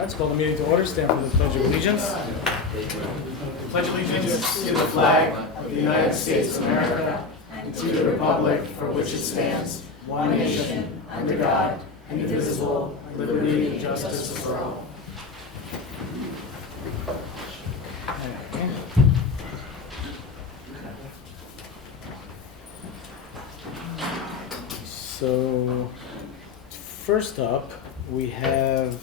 Let's call the meeting to order. Stand for the Pledge of Allegiance. Pledge allegiance to the flag of the United States of America and to the republic for which it stands, one nation, under God, indivisible, with liberty and justice for all. So, first up, we have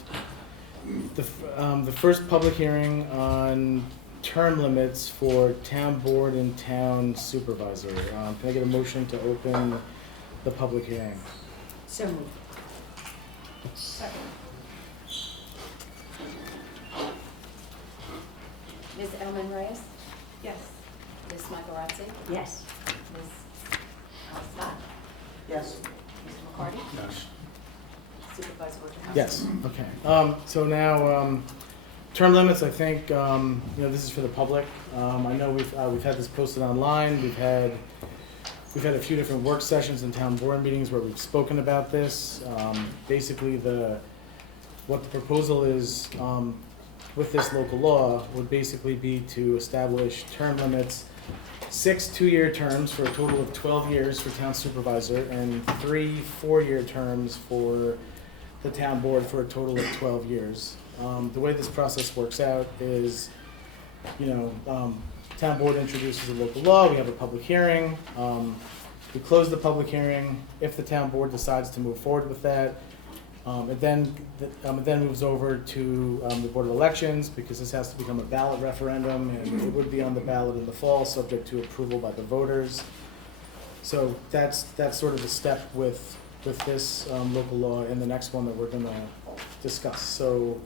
the first public hearing on term limits for town board and town supervisor. Can I get a motion to open the public hearing? So moved. Second. Ms. Elman Reyes? Yes. Ms. Michaelozzi? Yes. Ms. Scott? Yes. Mr. McCarty? Yes. Supervisor Wojciechowski? Yes, okay. So now, term limits, I think, this is for the public. I know we've had this posted online. We've had a few different work sessions and town board meetings where we've spoken about this. Basically, what the proposal is with this local law would basically be to establish term limits, 6 2-year terms for a total of 12 years for town supervisor, and 3 4-year terms for the town board for a total of 12 years. The way this process works out is, town board introduces a local law, we have a public hearing, we close the public hearing. If the town board decides to move forward with that, it then moves over to the Board of Elections, because this has to become a ballot referendum, and it would be on the ballot in the fall, subject to approval by the voters. So that's sort of the step with this local law and the next one that we're going to discuss. So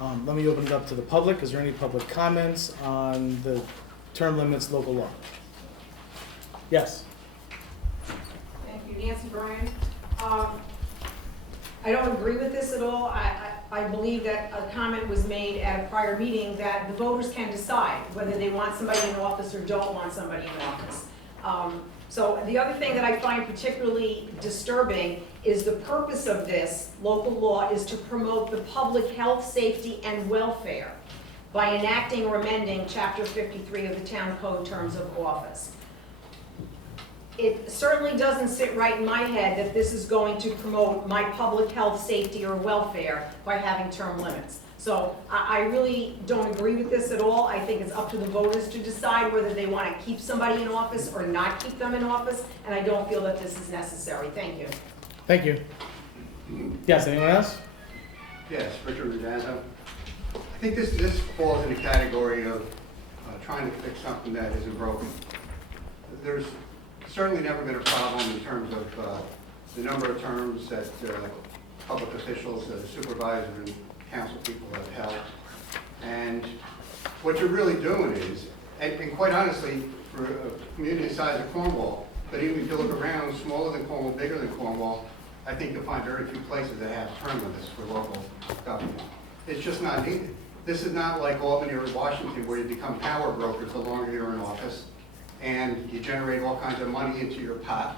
let me open it up to the public. Is there any public comments on the term limits local law? Yes. Thank you, Nancy Bryan. I don't agree with this at all. I believe that a comment was made at a prior meeting that the voters can decide whether they want somebody in office or don't want somebody in office. So the other thing that I find particularly disturbing is the purpose of this local law is to promote the public health, safety, and welfare by enacting or amending Chapter 53 of the Town Code Terms of Office. It certainly doesn't sit right in my head that this is going to promote my public health, safety, or welfare by having term limits. So I really don't agree with this at all. I think it's up to the voters to decide whether they want to keep somebody in office or not keep them in office, and I don't feel that this is necessary. Thank you. Thank you. Yes, anyone else? Yes, Richard Rodazzo. I think this falls in the category of trying to fix something that isn't broken. There's certainly never been a problem in terms of the number of terms that public officials, supervisors, and council people have held. And what you're really doing is, and quite honestly, for a community the size of Cornwall, but even if you look around, smaller than Cornwall, bigger than Cornwall, I think you'll find very few places that have term limits for local government. It's just not needed. This is not like Albany or Washington, where you become power brokers the longer you're in office, and you generate all kinds of money into your pot.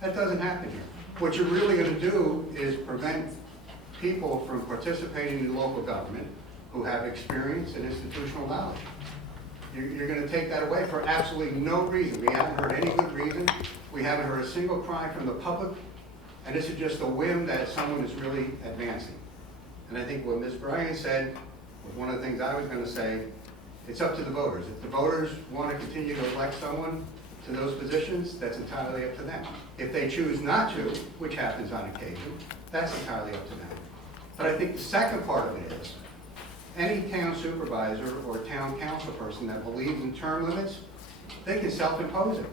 That doesn't happen here. What you're really going to do is prevent people from participating in local government who have experience and institutional knowledge. You're going to take that away for absolutely no reason. We haven't heard any good reason. We haven't heard a single cry from the public, and this is just a whim that someone is really advancing. And I think what Ms. Bryan said was one of the things I was going to say. It's up to the voters. If the voters want to continue to elect someone to those positions, that's entirely up to them. If they choose not to, which happens on occasion, that's entirely up to them. But I think the second part of it is, any town supervisor or town council person that believes in term limits, they can self-impose it.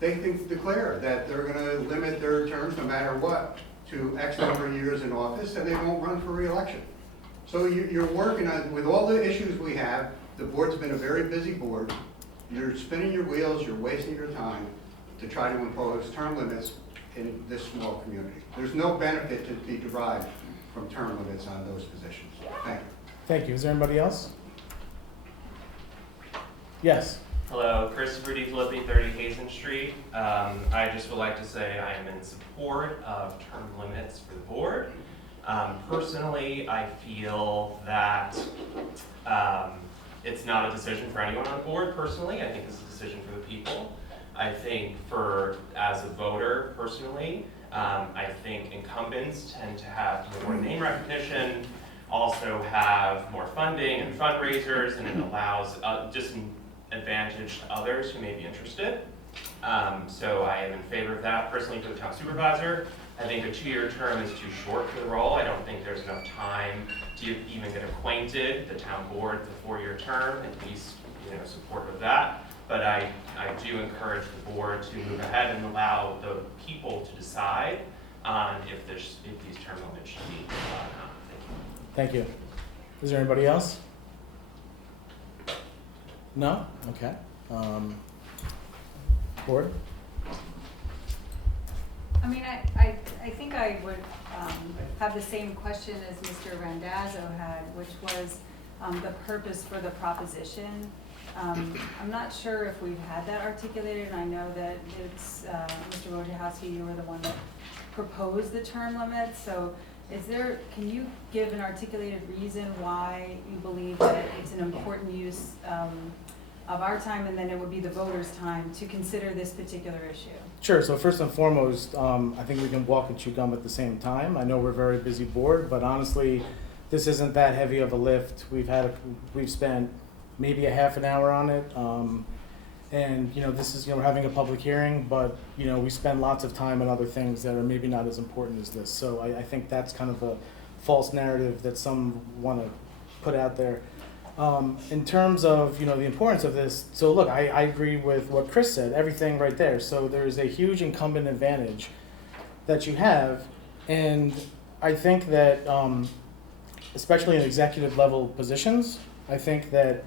They can declare that they're going to limit their terms no matter what to X number of years in office, and they won't run for re-election. So you're working on, with all the issues we have, the board's been a very busy board. You're spinning your wheels, you're wasting your time to try to impose term limits in this small community. There's no benefit to be derived from term limits on those positions. Thank you. Thank you. Is there anybody else? Yes. Hello, Christopher D. Filippi, 30 Hazen Street. I just would like to say I am in support of term limits for the board. Personally, I feel that it's not a decision for anyone on the board. Personally, I think it's a decision for the people. I think as a voter, personally, I think incumbents tend to have more name recognition, also have more funding and fundraisers, and it allows just an advantage to others who may be interested. So I am in favor of that. Personally, for the town supervisor, I think a 2-year term is too short for the role. I don't think there's enough time to even get acquainted. The town board, the 4-year term, at least support of that. But I do encourage the board to move ahead and allow the people to decide on if these term limits should be allowed or not. Thank you. Is there anybody else? No? Okay. Board? I mean, I think I would have the same question as Mr. Randazzo had, which was the purpose for the proposition. I'm not sure if we've had that articulated, and I know that it's Mr. Wojciechowski, you were the one that proposed the term limits. So can you give an articulated reason why you believe that it's an important use of our time, and then it would be the voters' time to consider this particular issue? Sure. So first and foremost, I think we can walk and chew gum at the same time. I know we're a very busy board, but honestly, this isn't that heavy of a lift. We've spent maybe a half an hour on it, and this is we're having a public hearing, but we spend lots of time on other things that are maybe not as important as this. So I think that's kind of a false narrative that some want to put out there. In terms of the importance of this, so look, I agree with what Chris said, everything right there. So there's a huge incumbent advantage that you have, and I think that especially in executive level positions, I think that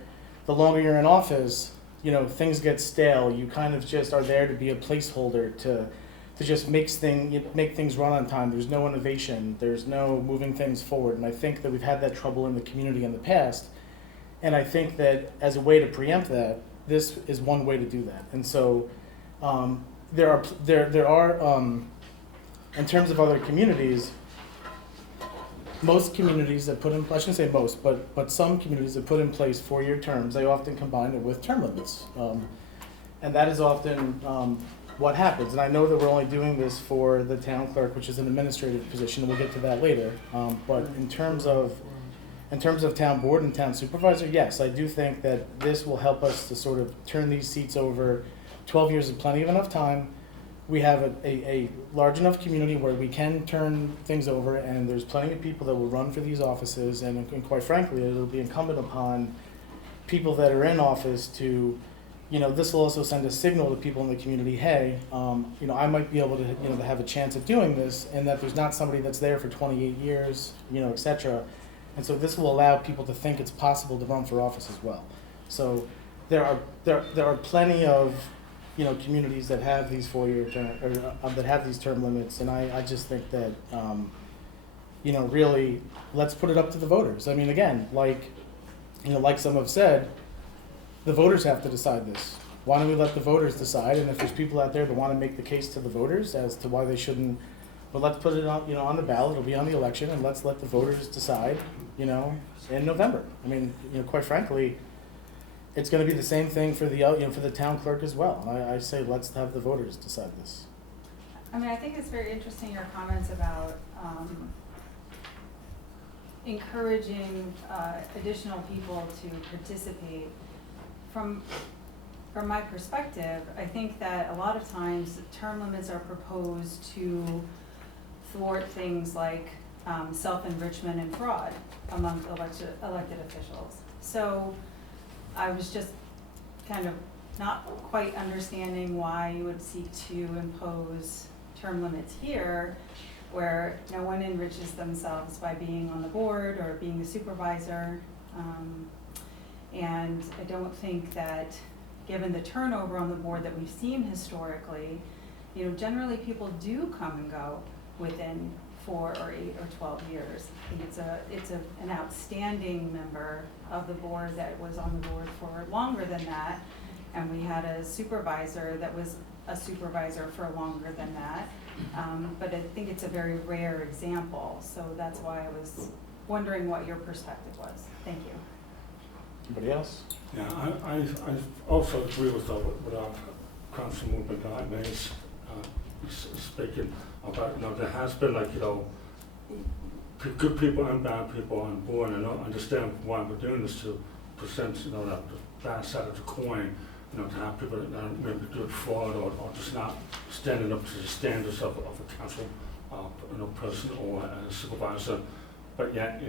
the longer you're in office, things get stale. You kind of just are there to be a placeholder to just make things run on time. There's no innovation. There's no moving things forward. And I think that we've had that trouble in the community in the past. And I think that as a way to preempt that, this is one way to do that. And so there are in terms of other communities, most communities that put in, I shouldn't say most, but some communities that put in place 4-year terms, they often combine it with term limits. And that is often what happens. And I know that we're only doing this for the town clerk, which is an administrative position, and we'll get to that later. But in terms of town board and town supervisor, yes, I do think that this will help us to sort of turn these seats over. 12 years is plenty of enough time. We have a large enough community where we can turn things over, and there's plenty of people that will run for these offices, and quite frankly, it'll be incumbent upon people that are in office to, this will also send a signal to people in the community, hey, I might be able to, to have a chance at doing this, and that there's not somebody that's there for 28 years, et cetera. And so this will allow people to think it's possible to run for office as well. So there are plenty of communities that have these 4-year term, or that have these term limits, and I just think that really let's put it up to the voters. I mean, again, like some have said, the voters have to decide this. Why don't we let the voters decide? And if there's people out there that want to make the case to the voters as to why they shouldn't, but let's put it on on the ballot. It'll be on the election, and let's let the voters decide. In November. I mean, quite frankly, it's going to be the same thing for the for the town clerk as well. And I say let's have the voters decide this. I mean, I think it's very interesting your comments about encouraging additional people to participate. From my perspective, I think that a lot of times term limits are proposed to thwart things like self-enrichment and fraud among elected officials. So I was just kind of not quite understanding why you would seek to impose term limits here where no one enriches themselves by being on the board or being a supervisor. And I don't think that given the turnover on the board that we've seen historically, generally people do come and go within 4 or 8 or 12 years. I think it's an outstanding member of the board that was on the board for longer than that, and we had a supervisor that was a supervisor for longer than that. But I think it's a very rare example, so that's why I was wondering what your perspective was. Thank you. Anybody else? Yeah, I also agree with our Councilwoman Mays speaking about, there has been good people and bad people on board, and I don't understand why we're doing this to present, the bad side of the coin, to have people that maybe do fraud or just not standing up to the standards of a council, person or a supervisor. But yet,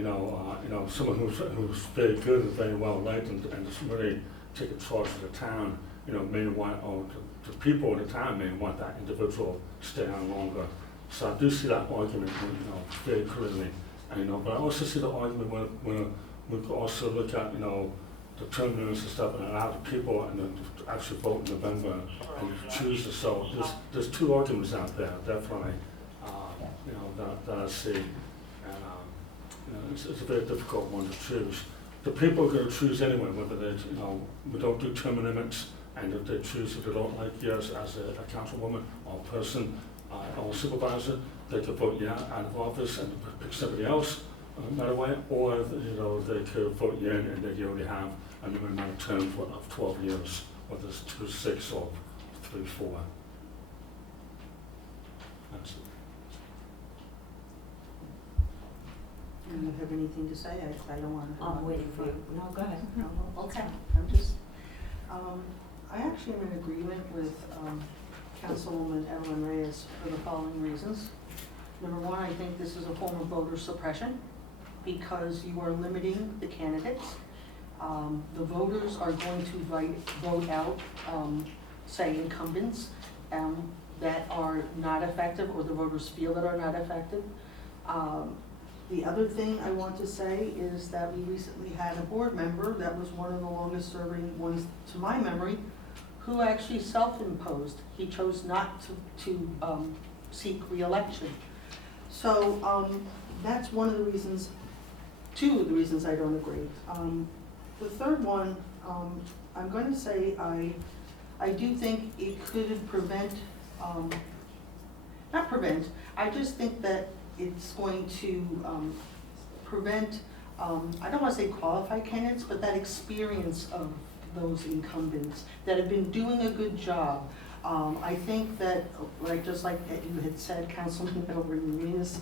someone who's very good and very well liked and is really taking charge of the town, may want, or the people of the town may want that individual to stay on longer. So I do see that argument, very clearly. But I also see the argument when we could also look at, the term limits and stuff, and allow the people to actually vote in November and choose. So there's two arguments out there, definitely, that I see. It's a very difficult one to choose. The people are going to choose anyway, whether they, we don't do term limits, and if they choose, if they don't like you as a councilwoman or person or supervisor, they could vote yeah out of office and pick somebody else, no matter what, or they could vote yeah and they already have a limited amount of term of 12 years, whether it's 2, 6, or 3, 4. That's it. Do you have anything to say? I don't want to. I'm waiting for you. No, go ahead. Okay, I'm just, I actually am in agreement with Councilwoman Evelyn Reyes for the following reasons. Number one, I think this is a form of voter suppression because you are limiting the candidates. The voters are going to vote out, say, incumbents that are not effective, or the voters feel that are not effective. The other thing I want to say is that we recently had a board member that was one of the longest serving ones to my memory, who actually self-imposed. He chose not to seek re-election. So that's one of the reasons, two of the reasons I don't agree. The third one, I'm going to say I do think it could prevent, not prevent, I just think that it's going to prevent, I don't want to say qualified candidates, but that experience of those incumbents that have been doing a good job. I think that, just like you had said, Councilman Rodriguez,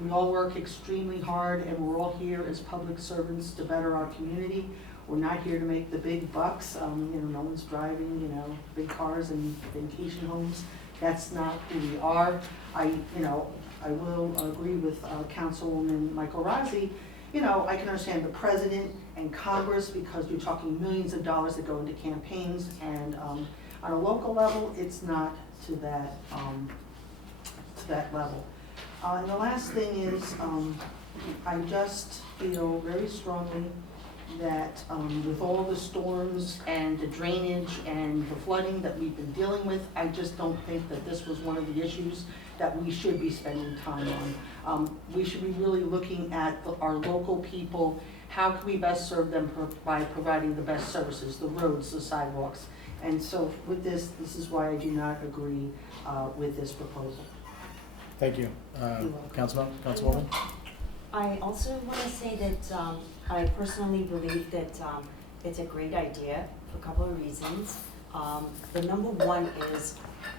we all work extremely hard, and we're all here as public servants to better our community. We're not here to make the big bucks. No one's driving, big cars and vacation homes. That's not who we are. I will agree with Councilwoman Michael Rossi. I can understand the president and Congress because you're talking millions of dollars that go into campaigns, and on a local level, it's not to that level. And the last thing is, I just feel very strongly that with all the storms and the drainage and the flooding that we've been dealing with, I just don't think that this was one of the issues that we should be spending time on. We should be really looking at our local people. How can we best serve them by providing the best services, the roads, the sidewalks? And so with this is why I do not agree with this proposal. Thank you. Councilwoman? I also want to say that I personally believe that it's a great idea for a couple of reasons. The number one is,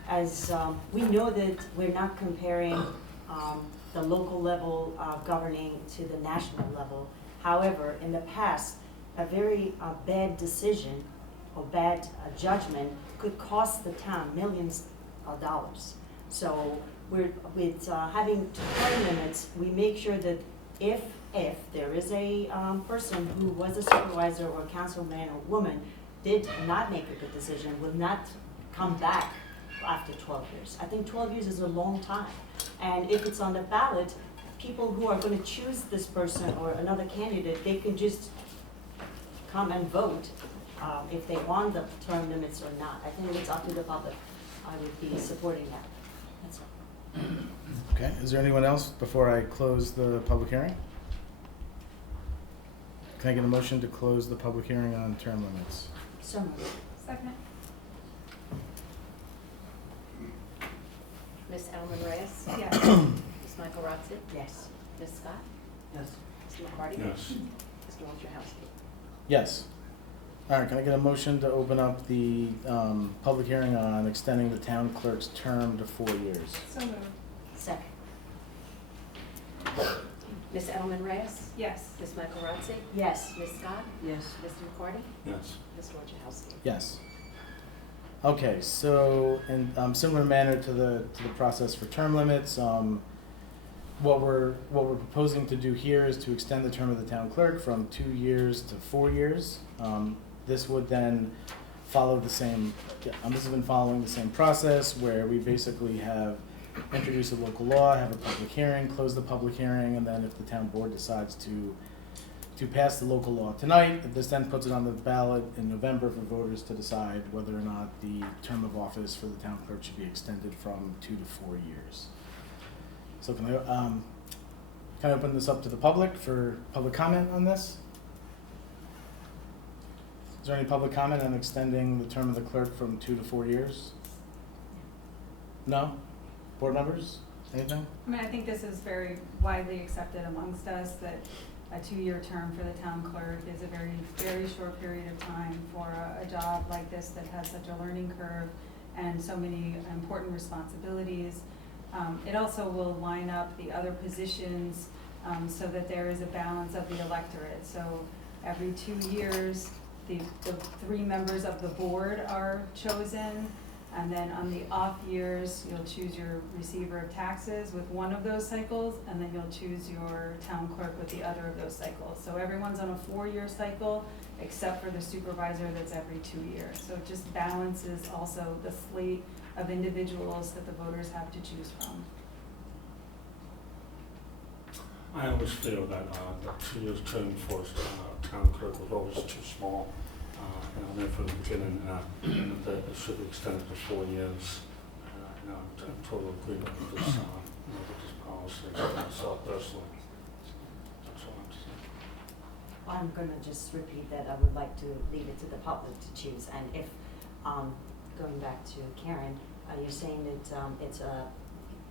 as we know that we're not comparing the local level governing to the national level. However, in the past, a very bad decision or bad judgment could cost the town millions of dollars. So with having term limits, we make sure that if there is a person who was a supervisor or councilman or woman did not make a good decision, will not come back after 12 years. I think 12 years is a long time. And if it's on the ballot, people who are going to choose this person or another candidate, they can just come and vote if they want the term limits or not. I think it's up to the public. I would be supporting that. That's all. Okay, is there anyone else before I close the public hearing? Can I get a motion to close the public hearing on term limits? So moved. Second. Ms. Edelman Reyes? Yes. Ms. Michaelozzi? Yes. Ms. Scott? Yes. Mr. McCarty? Yes. Mr. Wojciechowski? Yes. All right, can I get a motion to open up the public hearing on extending the town clerk's term to 4 years? So moved. Second. Ms. Edelman Reyes? Yes. Ms. Michaelozzi? Yes. Ms. Scott? Yes. Mr. McCarty? Yes. Mr. Wojciechowski? Yes. Okay, so in similar manner to the process for term limits, what we're proposing to do here is to extend the term of the town clerk from 2 years to 4 years. This would then follow the same. This has been following the same process where we basically have introduced a local law, have a public hearing, close the public hearing, and then if the town board decides to pass the local law tonight, this then puts it on the ballot in November for voters to decide whether or not the term of office for the town clerk should be extended from 2 to 4 years. So can I open this up to the public for public comment on this? Is there any public comment on extending the term of the clerk from 2 to 4 years? No? Board members? Anything? I mean, I think this is very widely accepted amongst us that a 2-year term for the town clerk is a very, very short period of time for a job like this that has such a learning curve and so many important responsibilities. It also will line up the other positions so that there is a balance of the electorate. So every 2 years, the 3 members of the board are chosen. And then on the off years, you'll choose your receiver of taxes with one of those cycles, and then you'll choose your town clerk with the other of those cycles. So everyone's on a 4-year cycle, except for the supervisor that's every 2 years. So it just balances also the slate of individuals that the voters have to choose from. I always feel that the 2 years term for town clerk was always too small. And then from the beginning, that it should be extended to 4 years. I'm in total agreement with this, with this policy, myself personally. That's all I'm saying. I'm gonna just repeat that I would like to leave it to the public to choose. And if, going back to Karen, you're saying that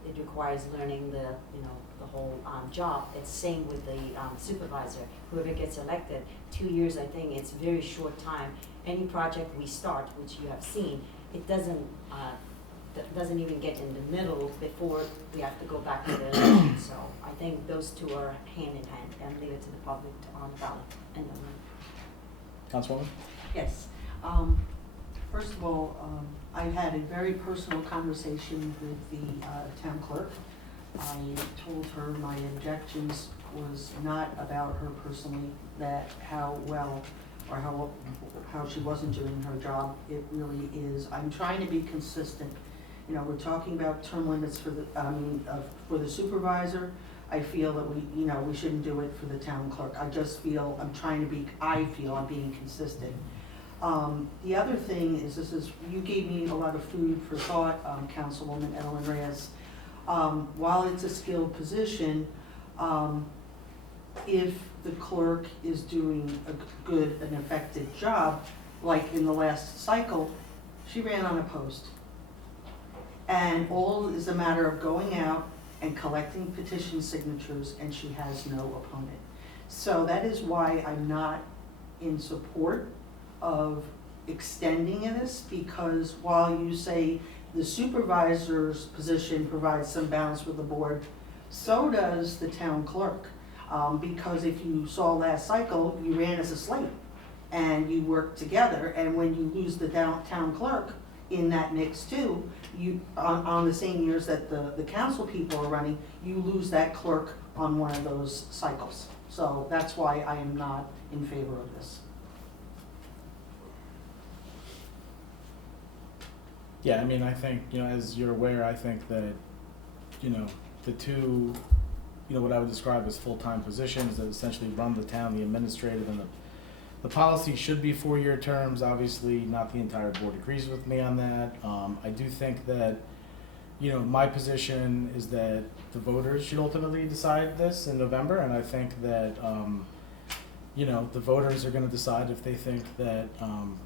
it requires learning the whole job. It's same with the supervisor, whoever gets elected. 2 years, I think it's very short time. Any project we start, which you have seen, it doesn't even get in the middle before we have to go back to the election. So I think those two are hand in hand, and leave it to the public on the ballot. And Councilwoman? Yes. First of all, I had a very personal conversation with the town clerk. I told her my objections was not about her personally, that how well or how she wasn't doing her job. It really is. I'm trying to be consistent. You know, we're talking about term limits for the supervisor. I feel that we shouldn't do it for the town clerk. I feel I'm being consistent. The other thing is you gave me a lot of food for thought, Councilwoman Edelman Reyes. While it's a skilled position, if the clerk is doing a good and effective job, like in the last cycle, she ran unopposed. And all is a matter of going out and collecting petition signatures, and she has no opponent. So that is why I'm not in support of extending this, because while you say the supervisor's position provides some balance with the board, so does the town clerk. Because if you saw last cycle, you ran as a slate and you worked together, and when you lose the town clerk in that mix too, you on the same years that the council people are running, you lose that clerk on one of those cycles. So that's why I am not in favor of this. Yeah, I mean, I think, as you're aware, I think that, the two, what I would describe as full-time positions that essentially run the town, the administrative and the policy should be 4-year terms. Obviously, not the entire board agrees with me on that. I do think that, my position is that the voters should ultimately decide this in November, and I think that, the voters are going to decide if they think that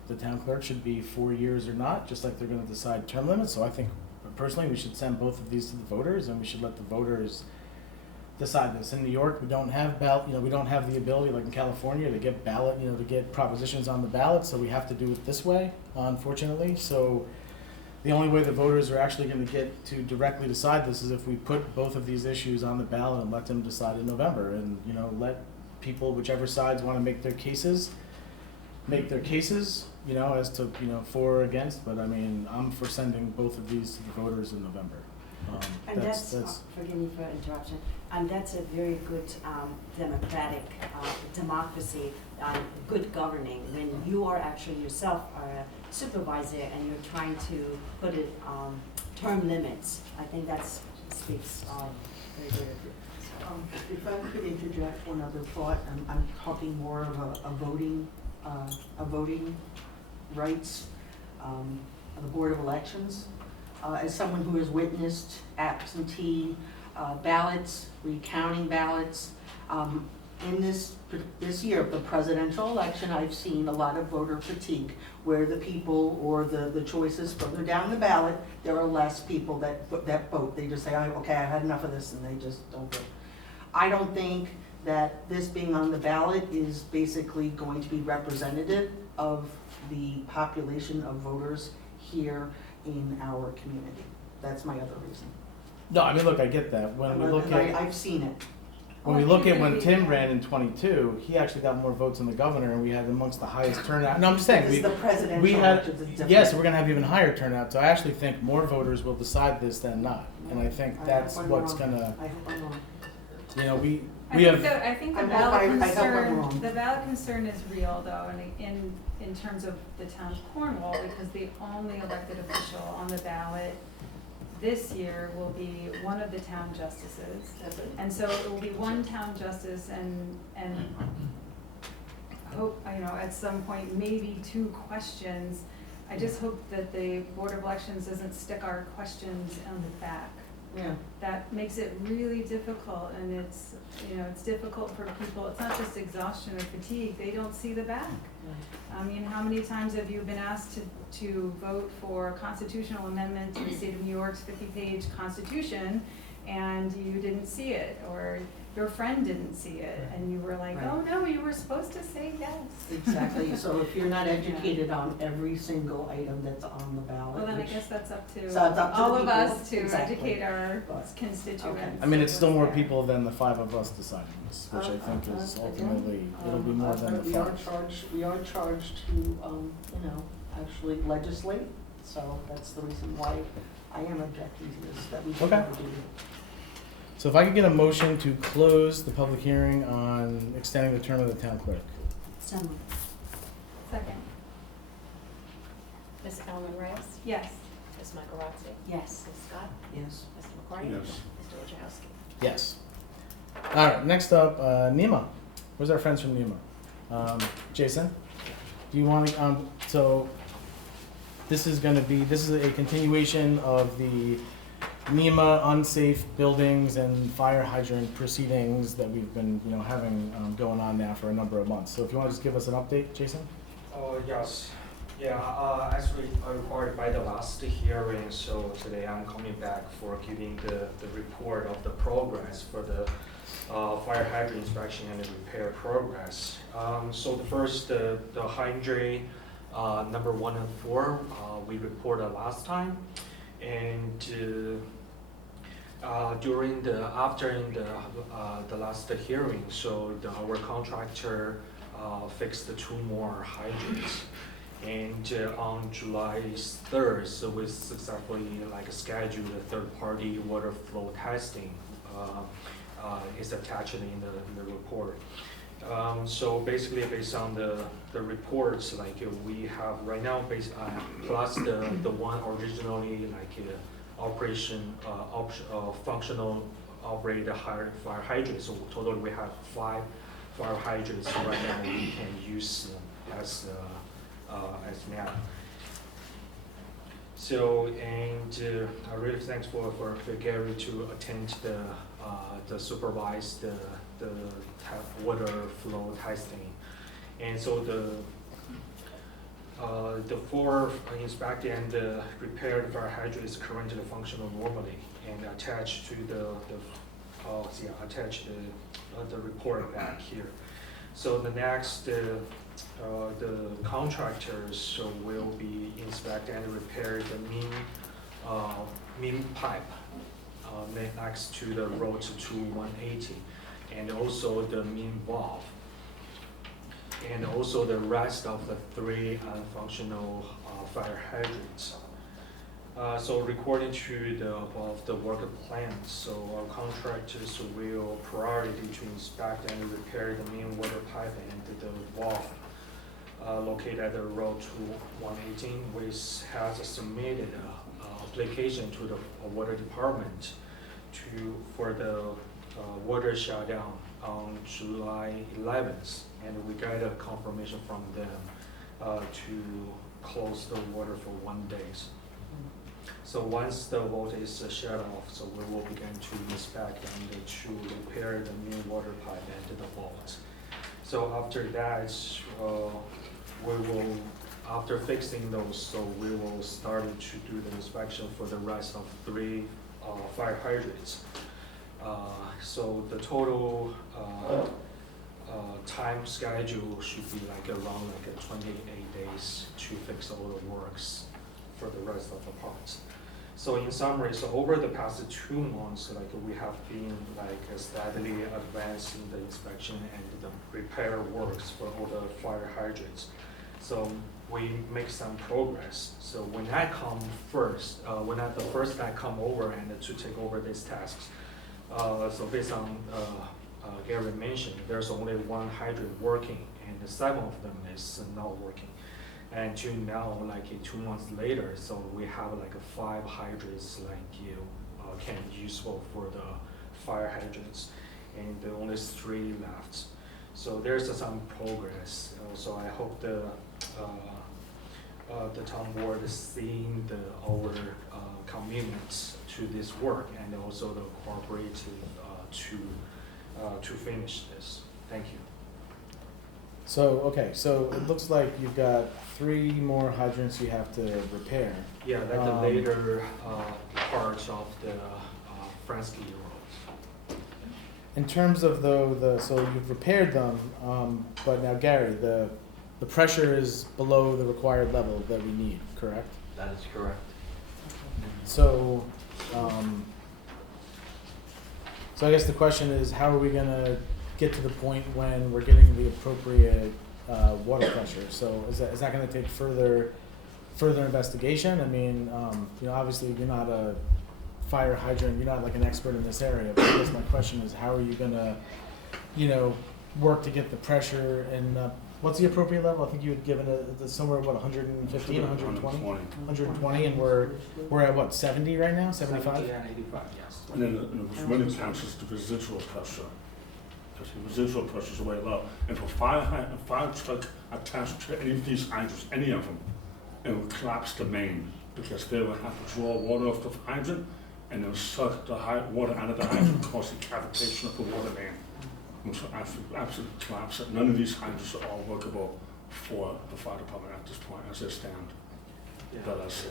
the town clerk should be 4 years or not, just like they're going to decide term limits. So I think personally, we should send both of these to the voters, and we should let the voters decide this. In New York, we don't have we don't have the ability, like in California, to get to get propositions on the ballot, so we have to do it this way, unfortunately. So the only way the voters are actually going to get to directly decide this is if we put both of these issues on the ballot and let them decide in November, and let people, whichever sides want to make their cases, as to for or against. But I mean, I'm for sending both of these to the voters in November. And that's forgive me for interruption, and that's a very good democratic democracy, good governing, when you are actually yourself are a supervisor and you're trying to put it term limits. I think that speaks very good of you. If I could interject one other thought, I'm talking more of a voting rights of the Board of Elections. As someone who has witnessed absentee ballots, recounting ballots, in this year of the presidential election, I've seen a lot of voter fatigue, where the people or the choices further down the ballot, there are less people that vote. They just say, okay, I've had enough of this, and they just don't vote. I don't think that this being on the ballot is basically going to be representative of the population of voters here in our community. That's my other reason. No, I mean, look, I get that. When we look at I've seen it. when we look at when Tim ran in 22, he actually got more votes than the governor, and we had amongst the highest turnout. No, I'm just saying This is the presidential we had elections, it's different. yes, we're going to have even higher turnout. So I actually think more voters will decide this than not, and I think that's what's going to. I hope I'm wrong. We have. I think the I hope ballot I'm concern, wrong. the ballot concern is real though, and in terms of the town of Cornwall, because the only elected official on the ballot this year will be one of the town justices. And so it will be one town justice and hope, at some point, maybe 2 questions. I just hope that the Board of Elections doesn't stick our questions on the back. Yeah. That makes it really difficult, and it's difficult for people. It's not just exhaustion or fatigue, they don't see the back. I mean, how many times have you been asked to vote for a constitutional amendment to the state of New York's 50-page constitution, and you didn't see it, or your friend didn't see it, and you were like, Right. oh no, you were supposed to say yes. Exactly. So if you're not educated on every single item that's on the ballot. Well, then I which- guess that's up to So it's up to all the of people. us to Exactly. educate our But- constituents. I mean, it's still more what's there. people than the 5 of us deciding this, which I think is ultimately it'll be more than the We are 5. charged. We are charged to, actually legislate. So that's the reason why I am objecting to this. That we should Okay. never do. So if I could get a motion to close the public hearing on extending the term of the town clerk. So moved. Second, Ms. Ellen Reyes? yes. Ms. Michaelozzi? Yes. Ms. Scott? Yes. Mr. McCarty? Yes. Mr. Wojciechowski? Yes. All right, next up, NEMA. Where's our friends from NEMA? Jason, do you want to, so this is a continuation of the NEMA unsafe buildings and fire hydrant proceedings that we've been, having going on now for a number of months. So if you want to just give us an update, Jason? Yes. Yeah, as required by the last hearing, so today I'm coming back for giving the report of the progress for the fire hydrant inspection and the repair progress. So the first, the hydrant number 1 and 4, we reported last time. And after the last hearing, so our contractor fixed the 2 more hydrants. And on July 3rd, so we successfully scheduled a third-party water flow testing. Is attached in the report. So basically, based on the reports, we have right now, plus the one originally functional operated fire hydrants. So totally we have 5 fire hydrants right now we can use as now. So, and I really thanks for Gary to attend the supervise the water flow testing. And so the four inspected and repaired fire hydrant is currently functional normally and attached to attach the report back here. So the next, the contractors will be inspect and repair the main pipe next to the road to 180, and also the main valve, and also the rest of the three functional fire hydrants. So according to the above the work plan, so our contractors will priority to inspect and repair the main water pipe and the valve located at the road to 118, which has submitted application to the water department for the water shutdown on July 11th, and we got a confirmation from them to close the water for 1 day. So once the water is shut off, so we will begin to inspect and to repair the main water pipe and the vault. So after that, we will, after fixing those, so we will start to do the inspection for the rest of three fire hydrants. So the total time schedule should be around 28 days to fix all the works for the rest of the parts. So in summary, so over the past 2 months, we have been steadily advancing the inspection and the repair works for all the fire hydrants. So we make some progress. So when I come first, the first guy come over and to take over these tasks, so based on Gary mentioned, there's only 1 hydrant working, and 7 of them is not working. And to now, 2 months later, so we have 5 hydrants can be useful for the fire hydrants, and there are only 3 left. So there's some progress. So I hope the town board is seeing our commitments to this work and also the cooperative to finish this. Thank you. So, okay, so it looks like you've got 3 more hydrants you have to repair. Yeah, the later parts of the Fransky Road. In terms of so you've repaired them, but now Gary, the pressure is below the required level that we need, correct? That is correct. So, so I guess the question is, how are we gonna get to the point when we're getting the appropriate water pressure? So is that going to take further investigation? I mean, obviously you're not a fire hydrant, you're not an expert in this area, but I guess my question is, how are you going to, work to get the pressure and what's the appropriate level? I think you had given it somewhere, 115, 120? 120, and we're at what, 70 right now, 75? 70 and 85, yes. And then the many times it's the residual pressure. Because the residual pressure is way low. And for fire truck attached to any of these hydrants, any of them, it will collapse the main because they will have to draw water off the hydrant and they'll suck the water out of the hydrant, causing cavitation of the water main. Which will absolutely collapse it. None of these hydrants are all workable for the fire department at this point as they stand. Yeah. That I say.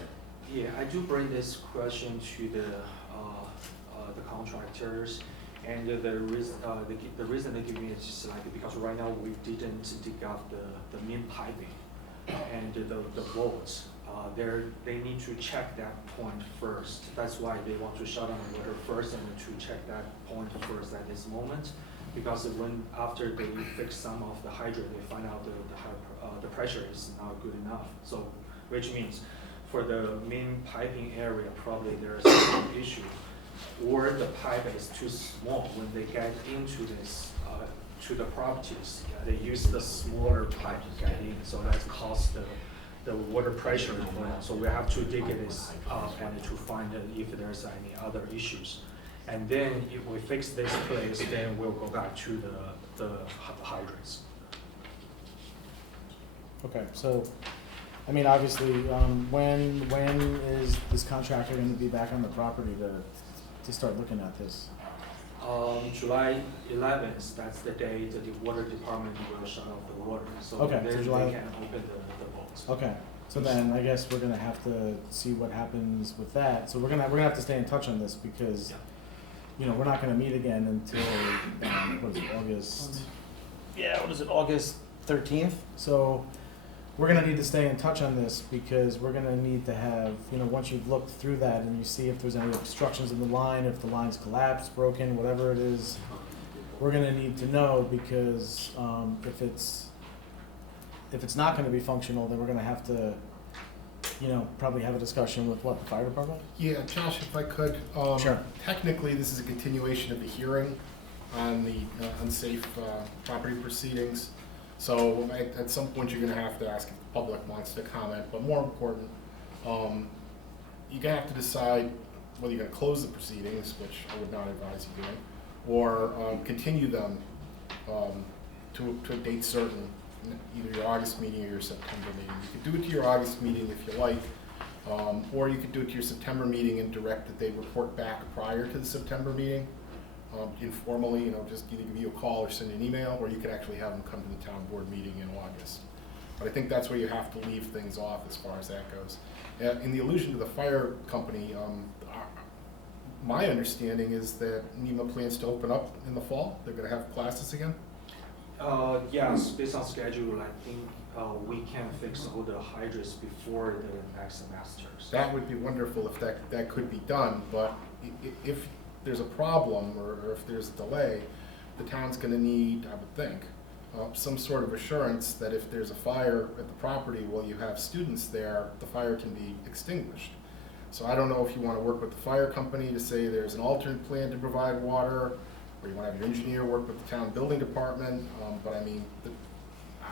Yeah, I do bring this question to the contractors, and the reason they give me is just because right now we didn't dig up the main piping and the bolts. They need to check that point first. That's why they want to shut down the water first and to check that point first at this moment. Because after they fix some of the hydrant, they find out the pressure is not good enough. So, which means for the main piping area, probably there's some issue, or the pipe is too small when they get into this to the properties. They use the smaller pipe to get in, so that causes the water pressure. So we have to dig this up and to find if there's any other issues. And then if we fix this place, then we'll go back to the hydrants. Okay, so, I mean, obviously, when is this contractor going to be back on the property to start looking at this? July 11th, that's the day that the water department will shut off the water. So Okay, then so July. they can open the vaults. Okay, So then I guess we're gonna have to see what happens with that. So we're gonna have to stay in touch on this because, you know, we're not gonna meet again until, what is it, August? Yeah, what is it, August 13th? So we're gonna need to stay in touch on this because we're gonna need to have, you know, once you've looked through that and you see if there's any obstructions in the line, if the line's collapsed, broken, whatever it is, we're gonna need to know because if it's not gonna be functional, then we're gonna have to, you know, probably have a discussion with what, the fire department? Yeah, Josh, if I could. Sure. Technically, this is a continuation of the hearing on the unsafe property proceedings. So at some point, you're gonna have to ask if the public wants to comment, but more important, you're gonna have to decide whether you're gonna close the proceedings, which I would not advise you doing, or continue them to a date certain, either your August meeting or your September meeting. You could do it to your August meeting if you like, or you could do it to your September meeting and direct that they report back prior to the September meeting, informally, you know, just either give you a call or send an email, or you could actually have them come to the town board meeting in August. But I think that's where you have to leave things off as far as that goes. In the allusion to the fire company, my understanding is that NEMA plans to open up in the fall. They're gonna have classes again. Yes, based on schedule, I think we can fix all the hydrants before the next semesters. That would be wonderful if that could be done, but if there's a problem or if there's a delay, the town's gonna need, I would think, some sort of assurance that if there's a fire at the property while you have students there, the fire can be extinguished. So I don't know if you wanna work with the fire company to say there's an alternate plan to provide water, or you wanna have your engineer work with the town building department, but I mean,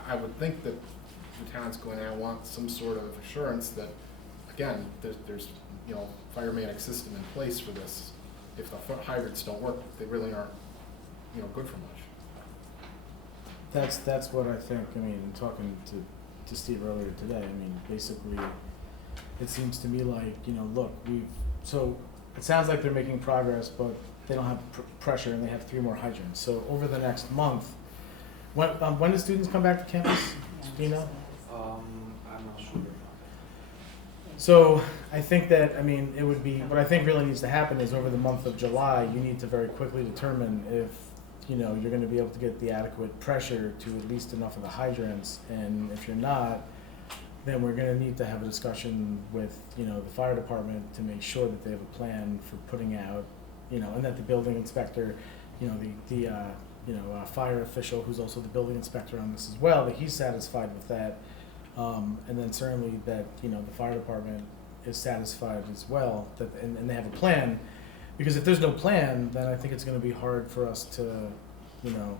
I would think that the town's going to want some sort of assurance that, again, there's you know, firematic system in place for this. If the hydrants don't work, they really aren't, you know, good for much. That's what I think. I mean, talking to Steve earlier today, I mean, basically, it seems to me like, you know, look, so it sounds like they're making progress, but they don't have pressure and they have 3 more hydrants. So over the next month, when do students come back to campus? Do you know? I'm not sure. So I think that, I mean, it would be, what I think really needs to happen is over the month of July, you need to very quickly determine if, you know, you're gonna be able to get the adequate pressure to at least enough of the hydrants, and if you're not, then we're gonna need to have a discussion with, you know, the fire department to make sure that they have a plan for putting out, you know, and that the building inspector, you know, the fire official who's also the building inspector on this as well, that he's satisfied with that. And then certainly that, you know, the fire department is satisfied as well, that, and they have a plan. Because if there's no plan, then I think it's gonna be hard for us to, you know,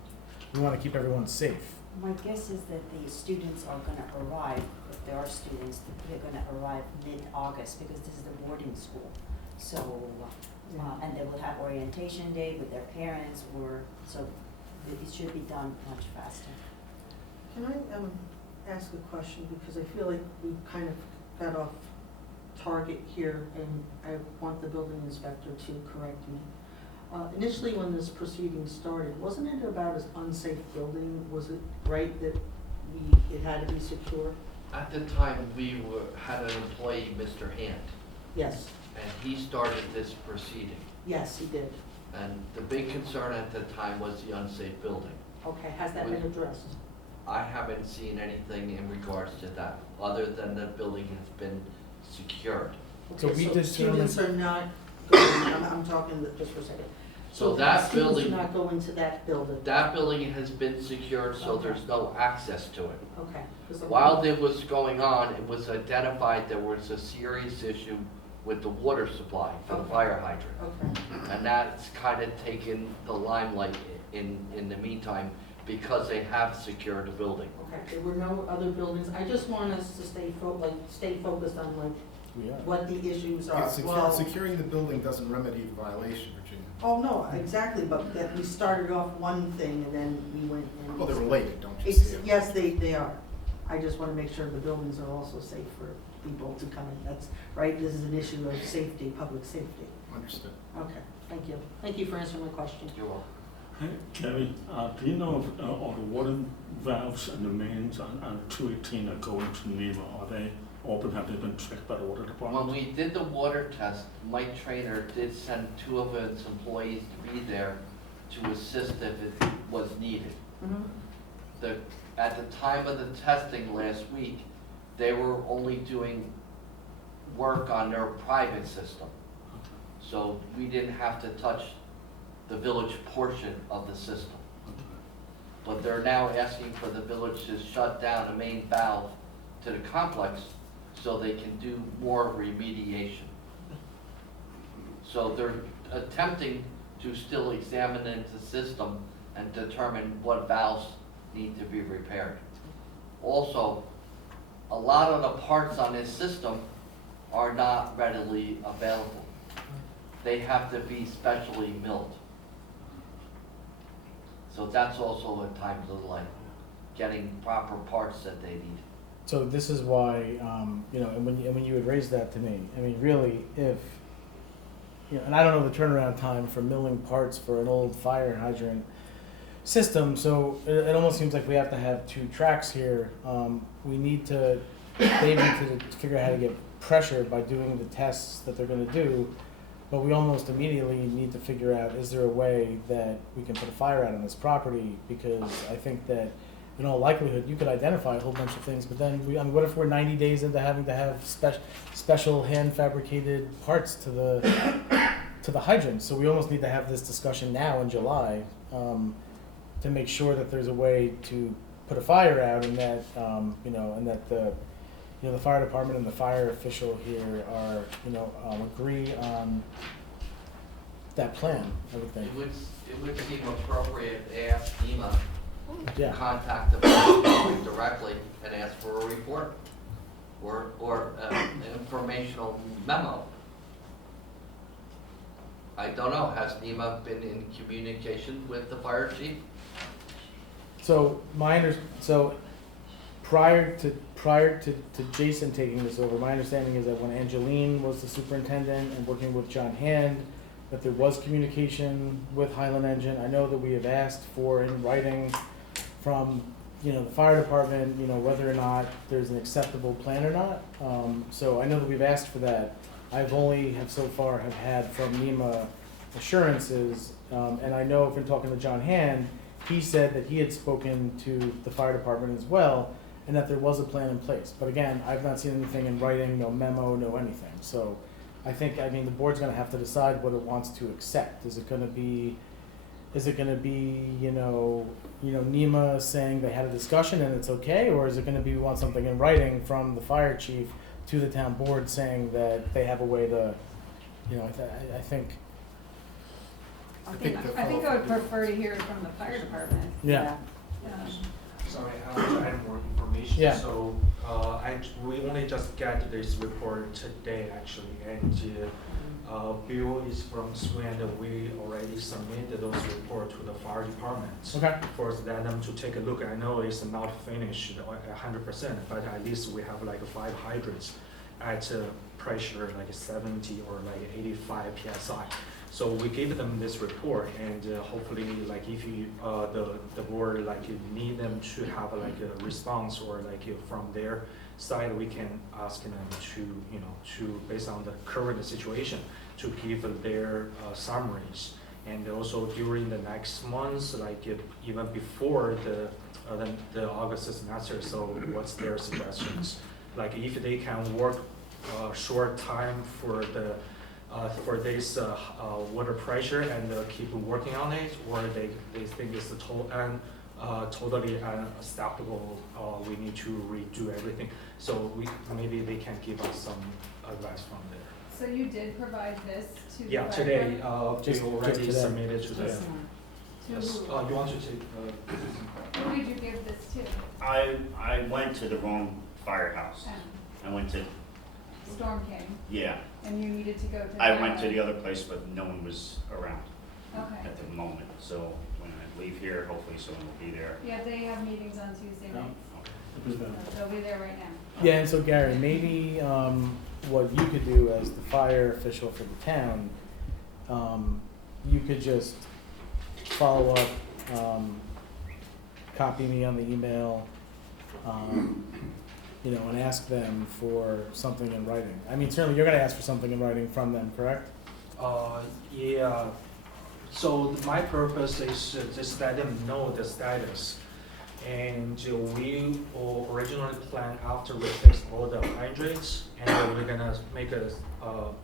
we wanna keep everyone safe. My guess is that the students are gonna arrive, if there are students, they're gonna arrive mid-August because this is the boarding school. So, and they will have orientation day with their parents, so it should be done much faster. Can I ask a question, because I feel like we kind of got off target here, and I want the building inspector to correct me. Initially, when this proceeding started, wasn't it about an unsafe building? Was it right that it had to be secure? At the time, we had an employee, Mr. Hand, Yes, and he started this proceeding. yes, he did. And the big concern at the time was the unsafe building. Okay, has that been addressed? I haven't seen anything in regards to that, other than the building has been secured. So Okay, we determined- students are not going, I'm talking just for a second. So that building, Students are not going to that building? that building has been secured, so Okay. there's no access to it. Okay. 'Cause While it was going on, it was identified there was a serious issue with the water supply for the Okay. fire hydrant. Okay, And that's kind of taken the limelight in the meantime, because they have secured the building. okay, there were no other buildings, I just want us to stay focused on like We are. what the issues are. Yeah, Well, securing the building doesn't remedy the violation, Virginia. oh, no, exactly, but that we started off one thing and then we went and. Well, they're related, don't you see it? Yes, they are. I just want to make sure the buildings are also safe for people to come in. That's, right, this is an issue of safety, public safety. Understood. Okay, thank you. Thank you for answering my question. You're welcome. Hey, Gary, do you know if all the water valves and the mains on 218 that go into NEMA, are they open? Have they been checked by the water department? When we did the water test, Mike Trainer did send 2 of his employees to be there to assist if it was needed. At the time of the testing last week, they were only doing work on their private system. So we didn't have to touch the village portion of the system. But they're now asking for the village to shut down the main valve to the complex so they can do more remediation. So they're attempting to still examine into the system and determine what valves need to be repaired. Also, a lot of the parts on this system are not readily available. They have to be specially milled. So that's also at times of like getting proper parts that they need. So this is why, and when you had raised that to me, I mean, really, if, and I don't know the turnaround time for milling parts for an old fire hydrant system, so it almost seems like we have to have 2 tracks here. We need to, they need to figure out how to get pressure by doing the tests that they're gonna do, but we almost immediately need to figure out, is there a way that we can put a fire out on this property? Because I think that in all likelihood, you could identify a whole bunch of things, but then what if we're 90 days into having to have special hand fabricated parts to the hydrants? So we almost need to have this discussion now in July, to make sure that there's a way to put a fire out, and that, and that the fire department and the fire official here are, agree on that plan, I would think. It would seem appropriate to ask NEMA to Yeah. contact the public directly and ask for a report or an informational memo. I don't know, has NEMA been in communication with the fire chief? So prior to Jason taking this over, my understanding is that when Angeline was the superintendent and working with John Hand, that there was communication with Highland Engine. I know that we have asked for in writing from, the fire department, whether or not there's an acceptable plan or not. So I know that we've asked for that. I've only so far have had from NEMA assurances, and I know from talking to John Hand, he said that he had spoken to the fire department as well, and that there was a plan in place. But again, I've not seen anything in writing, no memo, no anything. So I think, the board's gonna have to decide what it wants to accept. Is it gonna be, NEMA saying they had a discussion and it's okay? Or is it gonna be, we want something in writing from the fire chief to the town board saying that they have a way to, I think. I think I would prefer to hear it from the fire department. Yeah. Sorry, I'll add more information. Yeah. So, we only just got this report today, actually, and Bill is from Sweden. We already submitted those reports to the fire department. Okay. For them to take a look. I know it's not finished 100%, but at least we have like 5 hydrants at pressure like 70 or like 85 psi. So we gave them this report, and hopefully, like if you, the board like need them to have like a response, or like from their side, we can ask them to based on the current situation, to give their summaries, and also during the next months, like even before the August semester. So what's their suggestions? Like if they can work short time for this water pressure and keep working on it, or they think it's totally unacceptable, we need to redo everything. So maybe they can give us some advice from there. So you did provide this to the Yeah, fire today, department? we already today. submitted to them. To Yes. who? You want to take, Who did you give this to? I went to the wrong firehouse. I went to, Storm King, yeah, and you needed to go to. I went to the other place, but no one was around Okay. at the moment. So when I leave here, hopefully someone will be there. Yeah, they have meetings on Tuesday nights. Okay. They'll be there right now. Yeah, and so Gary, maybe what you could do as the fire official for the town, you could just follow up, copy me on the email, you know, and ask them for something in writing. I mean, certainly you're gonna ask for something in writing from them, correct? Yeah, so my purpose is just let them know the status. And we originally planned after we fix all the hydrants, and then we're gonna make a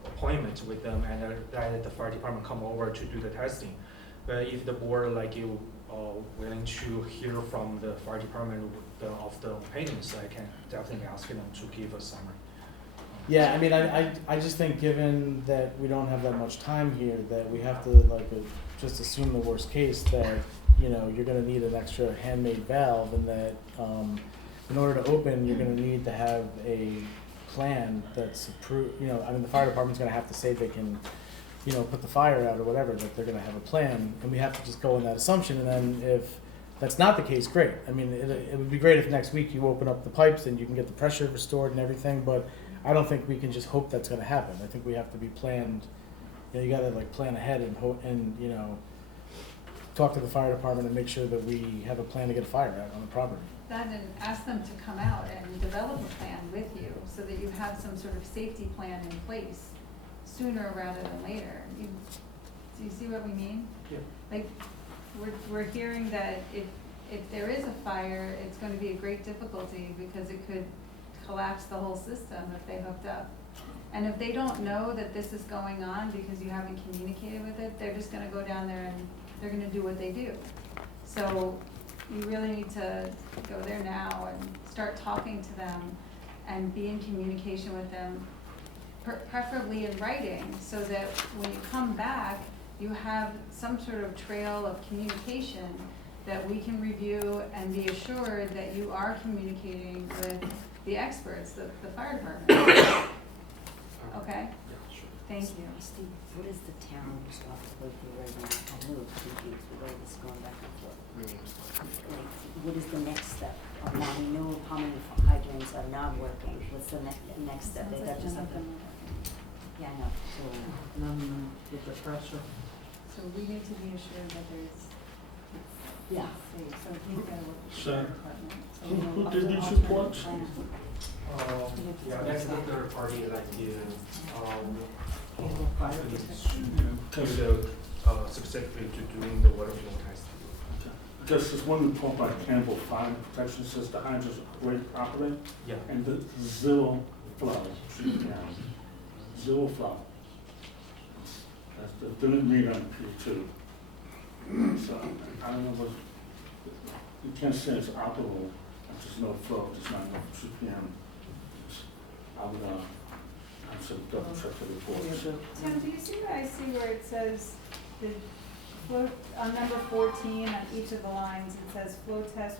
appointment with them and let the fire department come over to do the testing. But if the board like you willing to hear from the fire department of the opinions, I can definitely ask them to give a summary. Yeah, I mean, I just think given that we don't have that much time here, that we have to like just assume the worst case that, you know, you're gonna need an extra handmade valve and that in order to open, you're gonna need to have a plan that's approved, you know, I mean, the fire department's gonna have to say they can, you know, put the fire out or whatever, that they're gonna have a plan, and we have to just go on that assumption, and then if that's not the case, great. I mean, it would be great if next week you open up the pipes and you can get the pressure restored and everything, but I don't think we can just hope that's gonna happen. I think we have to be planned, you know, you gotta like plan ahead and hope, and, you know, talk to the fire department and make sure that we have a plan to get a fire out on the property. That and ask them to come out and develop a plan with you so that you have some sort of safety plan in place sooner rather than later. Do you see what we mean? Yeah. Like, we're hearing that if there is a fire, it's gonna be a great difficulty because it could collapse the whole system if they hooked up. And if they don't know that this is going on because you haven't communicated with it, they're just gonna go down there and they're gonna do what they do. So you really need to go there now and start talking to them and be in communication with them, preferably in writing, so that when you come back, you have some sort of trail of communication that we can review and be assured that you are communicating with the experts, the fire department. Okay? Yeah, sure. Thank you. Steve, what is the town stuff going through right now? I'm a little confused with all this going back and forth. Like, what is the next step? Now we know how many hydrants are not working. What's the next step? They got just something. Yeah, I know. So, None with the pressure. So we need to be assured that there's, yeah. safe, so he's gonna work with the So, fire department. So who we'll did do these alternate reports? plan. Yeah, that's the third party like you, Fire specifically to doing the water flow testing. I guess there's one report by Campbell Fire Protection says the hydrants operate properly Yeah. and the zero flow. Zero flow. That's the, didn't read on P2. So, I don't know what, you can't say it's operable, there's no flow, there's not enough CPM. I would, have to double check the reports. Tim, do you see what I see where it says, the flow, on number 14, on each of the lines, it says flow test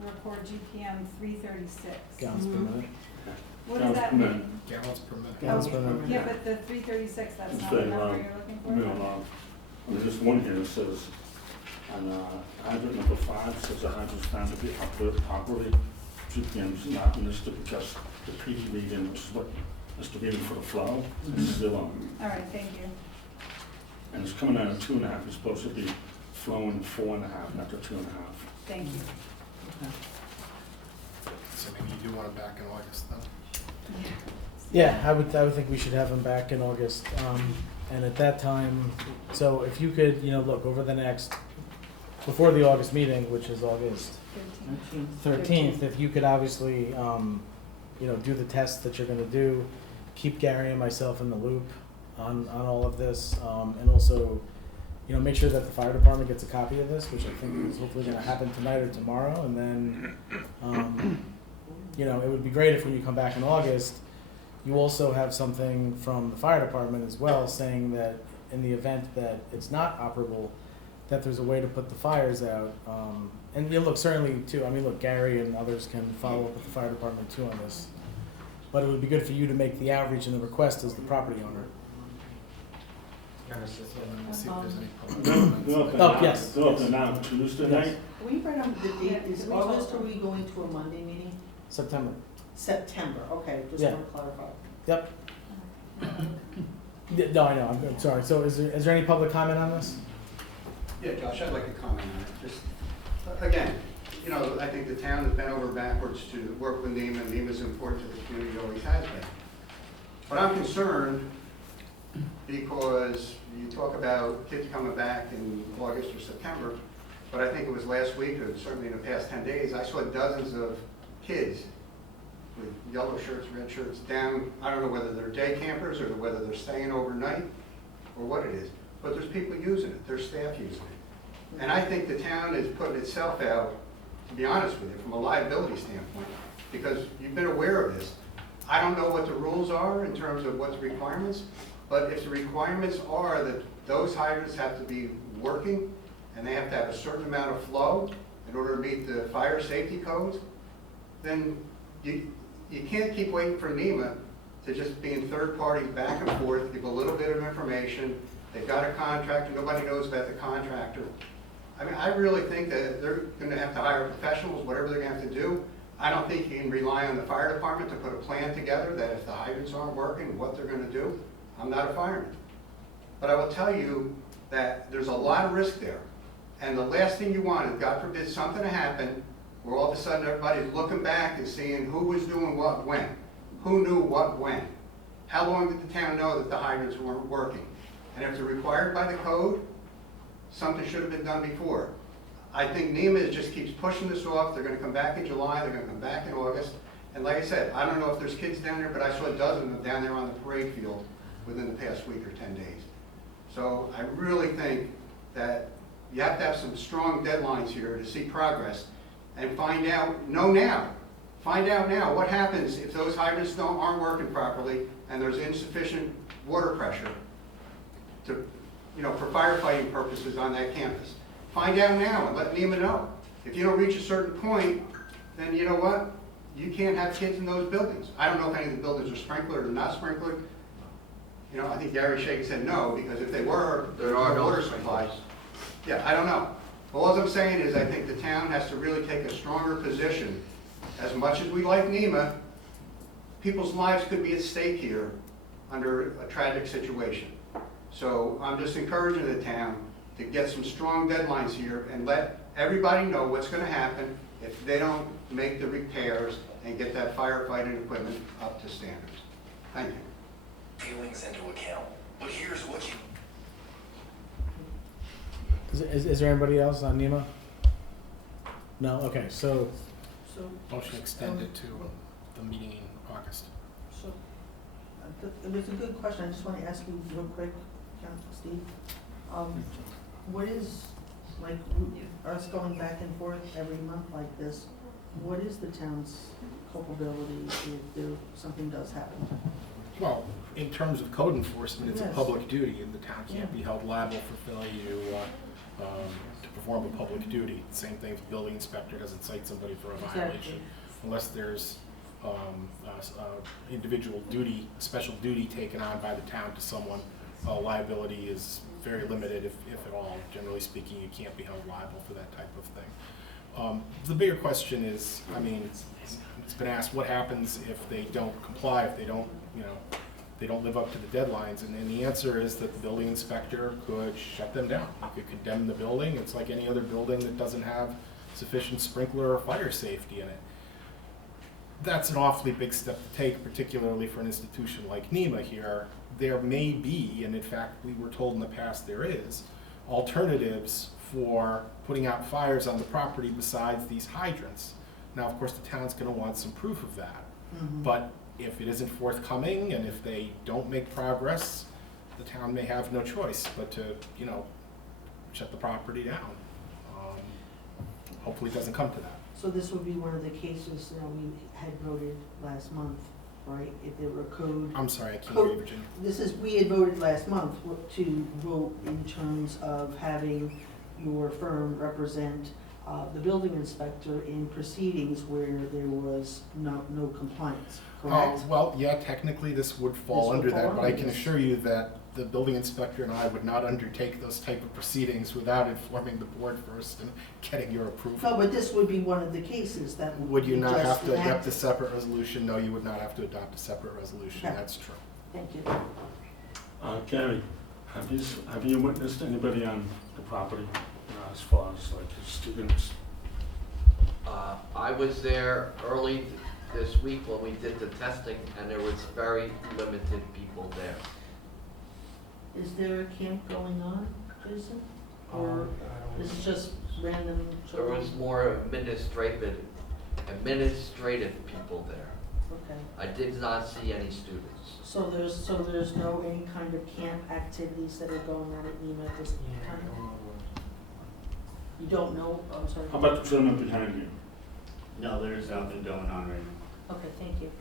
report GPM 336. Gallons per minute. What does that mean? Gallons per minute. Gallons per minute. Yeah, but the 336, that's It's not the very number low. you're looking for? No, there's one here that says, on hydrant number 5, says the hydrant's found to be operated properly. GPM is not listed because the peak reading, which is what is the reading for the flow, is 0. All right, thank you. And it's coming out of 2.5, it's supposed to be flowing 4.5, not the 2.5. Thank you. So maybe you do want it back in August then? Yeah, I would think we should have them back in August. And at that time, so if you could, you know, look over the next, before the August meeting, which is August 13th, if you could obviously, you know, do the tests that you're gonna do, keep Gary and myself in the loop on all of this, and also, you know, make sure that the fire department gets a copy of this, which I think is hopefully gonna happen tonight or tomorrow, and then, you know, it would be great if when you come back in August, you also have something from the fire department as well, saying that in the event that it's not operable, that there's a way to put the fires out. And you know, look, certainly too, I mean, look, Gary and others can follow up with the fire department too on this. But it would be good for you to make the outreach and the request as the property owner. See if there's any public They're comments. open Oh, now- yes. They're open now Tuesday Yes. night. Will you write on the date, Yeah, is we August, told or are we going to a Monday meeting? September. September, okay, just Yeah. want to clarify. Yep. No, I know, I'm sorry. So is there any public comment on this? Yeah, Josh, I'd like to comment on it. Just, again, you know, I think the town has bent over backwards to work with NEMA, and NEMA is important to the community, always has been. But I'm concerned because you talk about kids coming back in August or September, but I think it was last week, or certainly in the past 10 days, I saw dozens of kids with yellow shirts, red shirts down. I don't know whether they're day campers or whether they're staying overnight or what it is, but there's people using it, there's staff using it. And I think the town is putting itself out, to be honest with you, from a liability standpoint, because you've been aware of this. I don't know what the rules are in terms of what the requirements, but if the requirements are that those hydrants have to be working and they have to have a certain amount of flow in order to meet the fire safety codes, then you can't keep waiting for NEMA to just be in third parties back and forth, give a little bit of information. They've got a contractor, nobody knows about the contractor. I mean, I really think that they're going to have to hire professionals, whatever they're going to have to do. I don't think you can rely on the fire department to put a plan together that if the hydrants aren't working, what they're going to do. I'm not a fireman. But I will tell you that there's a lot of risk there. And the last thing you want is, God forbid, something to happen where all of a sudden everybody's looking back and seeing who was doing what when. Who knew what when. How long did the town know that the hydrants weren't working? And if they're required by the code, something should have been done before. I think NEMA just keeps pushing this off. They're going to come back in July, they're going to come back in August. And like I said, I don't know if there's kids down there, but I saw a dozen of them down there on the parade field within the past week or 10 days. So I really think that you have to have some strong deadlines here to see progress and find out now what happens if those hydrants aren't working properly and there's insufficient water pressure to, you know, for firefighting purposes on that campus. Find out now and let NEMA know. If you don't reach a certain point, then you know what? You can't have kids in those buildings. I don't know if any of the buildings are sprinklered or not sprinklered. You know, I think Gary Shaken said no, because if they were, there are no water supplies. Yeah, I don't know. But all I'm saying is I think the town has to really take a stronger position. As much as we like NEMA, people's lives could be at stake here under a tragic situation. So I'm just encouraging the town to get some strong deadlines here and let everybody know what's going to happen if they don't make the repairs and get that firefighting equipment up to standards. Thank you. Feelings into account, but here's what you... Is there anybody else on NEMA? No? Okay, so, Motion extended to the meeting in August. So, it was a good question. I just want to ask you real quick, Steve. What is, like, us going back and forth every month like this, what is the town's culpability if something does happen? Well, in terms of code enforcement, it's a Yes. public duty, and the town can't be held liable for failure to perform a public duty. Same thing if the building inspector doesn't cite somebody for a violation. Unless there's individual duty, special duty taken on by the town to someone, liability is very limited, if at all. Generally speaking, you can't be held liable for that type of thing. The bigger question is, I mean, it's been asked, what happens if they don't comply, if they don't, you know, they don't live up to the deadlines? And the answer is that the building inspector could shut them down. He could condemn the building. It's like any other building that doesn't have sufficient sprinkler or fire safety in it. That's an awfully big step to take, particularly for an institution like NEMA here. There may be, and in fact we were told in the past there is, alternatives for putting out fires on the property besides these hydrants. Now, of course, the town's going to want some proof of that. Mm-hmm. But if it isn't forthcoming and if they don't make progress, the town may have no choice but to, you know, shut the property down. Hopefully it doesn't come to that. So this would be one of the cases that we had voted last month, right? If there were code. I'm sorry, I can't hear you, Virginia. We had voted last month to vote in terms of having your firm represent the building inspector in proceedings where there was no compliance, correct? Well, yeah, technically this would fall under that, but I can assure you that the building inspector and I would not undertake those type of proceedings without informing the board first and getting your approval. No, but this would be one of the cases that Would you not have to adopt a enacted. separate resolution? No, you would not have to adopt a separate resolution. Okay. That's true. Thank you. Gary, Have you witnessed anybody on the property, as far as like the students? I was there early this week when we did the testing, and there was very limited people there. Is there a camp going on, Jason? Or is it just random? There was more administrative people there. Okay. I did not see any students. So there's no any kind of camp activities that are going on at NEMA at this time? You don't know, I'm sorry. How about the gentleman behind you? No, there's nothing going on right now. Okay, thank you.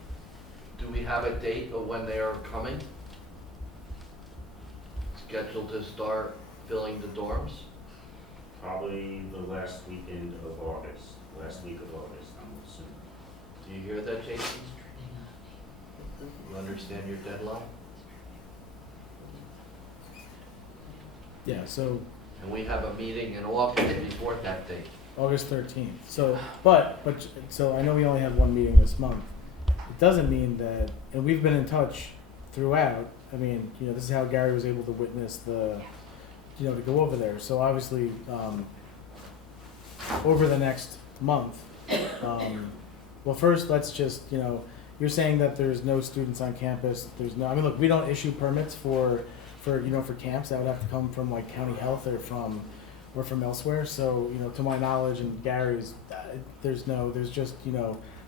Do we have a date of when they are coming? Scheduled to start filling the dorms? Probably the last week of August, I'm assuming. Do you hear that, Jason? You understand your deadline? Yeah, so And we have a meeting in August before that date. August 13th. So, so I know we only have one meeting this month. It doesn't mean that, and we've been in touch throughout. I mean, this is how Gary was able to witness the, to go over there. So obviously, over the next month, well, first, let's just, you're saying that there's no students on campus. There's no, I mean, look, we don't issue permits for camps. That would have to come from like county health or from elsewhere. So, to my knowledge and Gary's, there's just,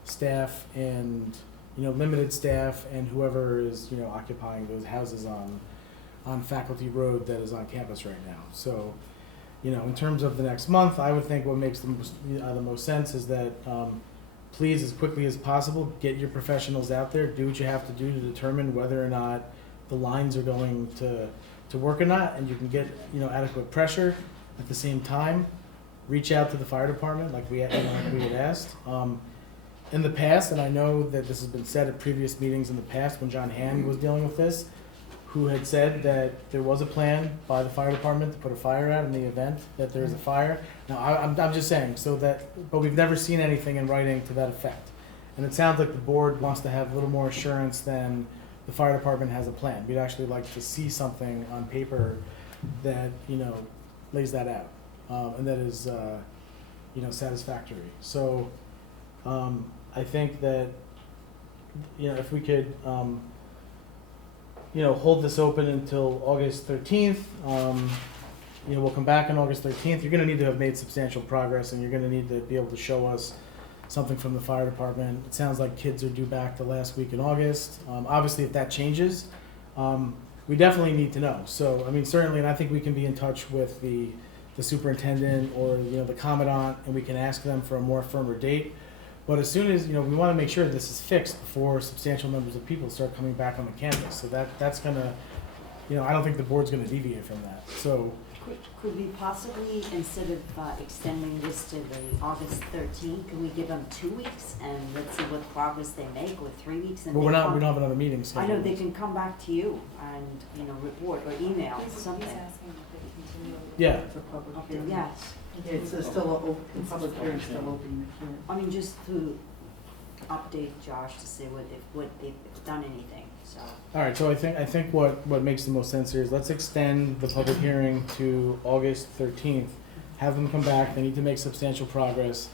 staff and, limited staff and whoever is, occupying those houses on Faculty Road that is on campus right now. So, in terms of the next month, I would think what makes the most sense is that, please, as quickly as possible, get your professionals out there, do what you have to do to determine whether or not the lines are going to work or not, and you can get, adequate pressure. At the same time, reach out to the fire department like we had asked. In the past, and I know that this has been said at previous meetings in the past when John Hand was dealing with this, who had said that there was a plan by the fire department to put a fire out in the event that there is a fire. Now, I'm just saying, but we've never seen anything in writing to that effect. And it sounds like the board wants to have a little more assurance than the fire department has a plan. We'd actually like to see something on paper that, lays that out, and that is, satisfactory. So, I think that, if we could, hold this open until August 13th. We'll come back on August 13th. You're going to need to have made substantial progress, and you're going to need to be able to show us something from the fire department. It sounds like kids are due back the last week in August. Obviously, if that changes, we definitely need to know. So, I mean, certainly, and I think we can be in touch with the superintendent or, the commandant, and we can ask them for a more firmer date. But as soon as, we want to make sure this is fixed before substantial numbers of people start coming back on the campus. So that's going to, I don't think the board's going to deviate from that. So, Could we possibly, instead of extending this to the August 13th, can we give them 2 weeks and let's see what progress they make, or 3 weeks? And but we don't have another meeting I scheduled. know they can come back to you and, report or email something. He's asking if they continue. Yeah. It's a public Okay, hearing. yes. It's still open, public hearing still open, you can't. I mean, just to update Josh to say if they've done anything, so. All right, so I think what makes the most sense here is let's extend the public hearing to August 13th. Have them come back. They need to make substantial progress.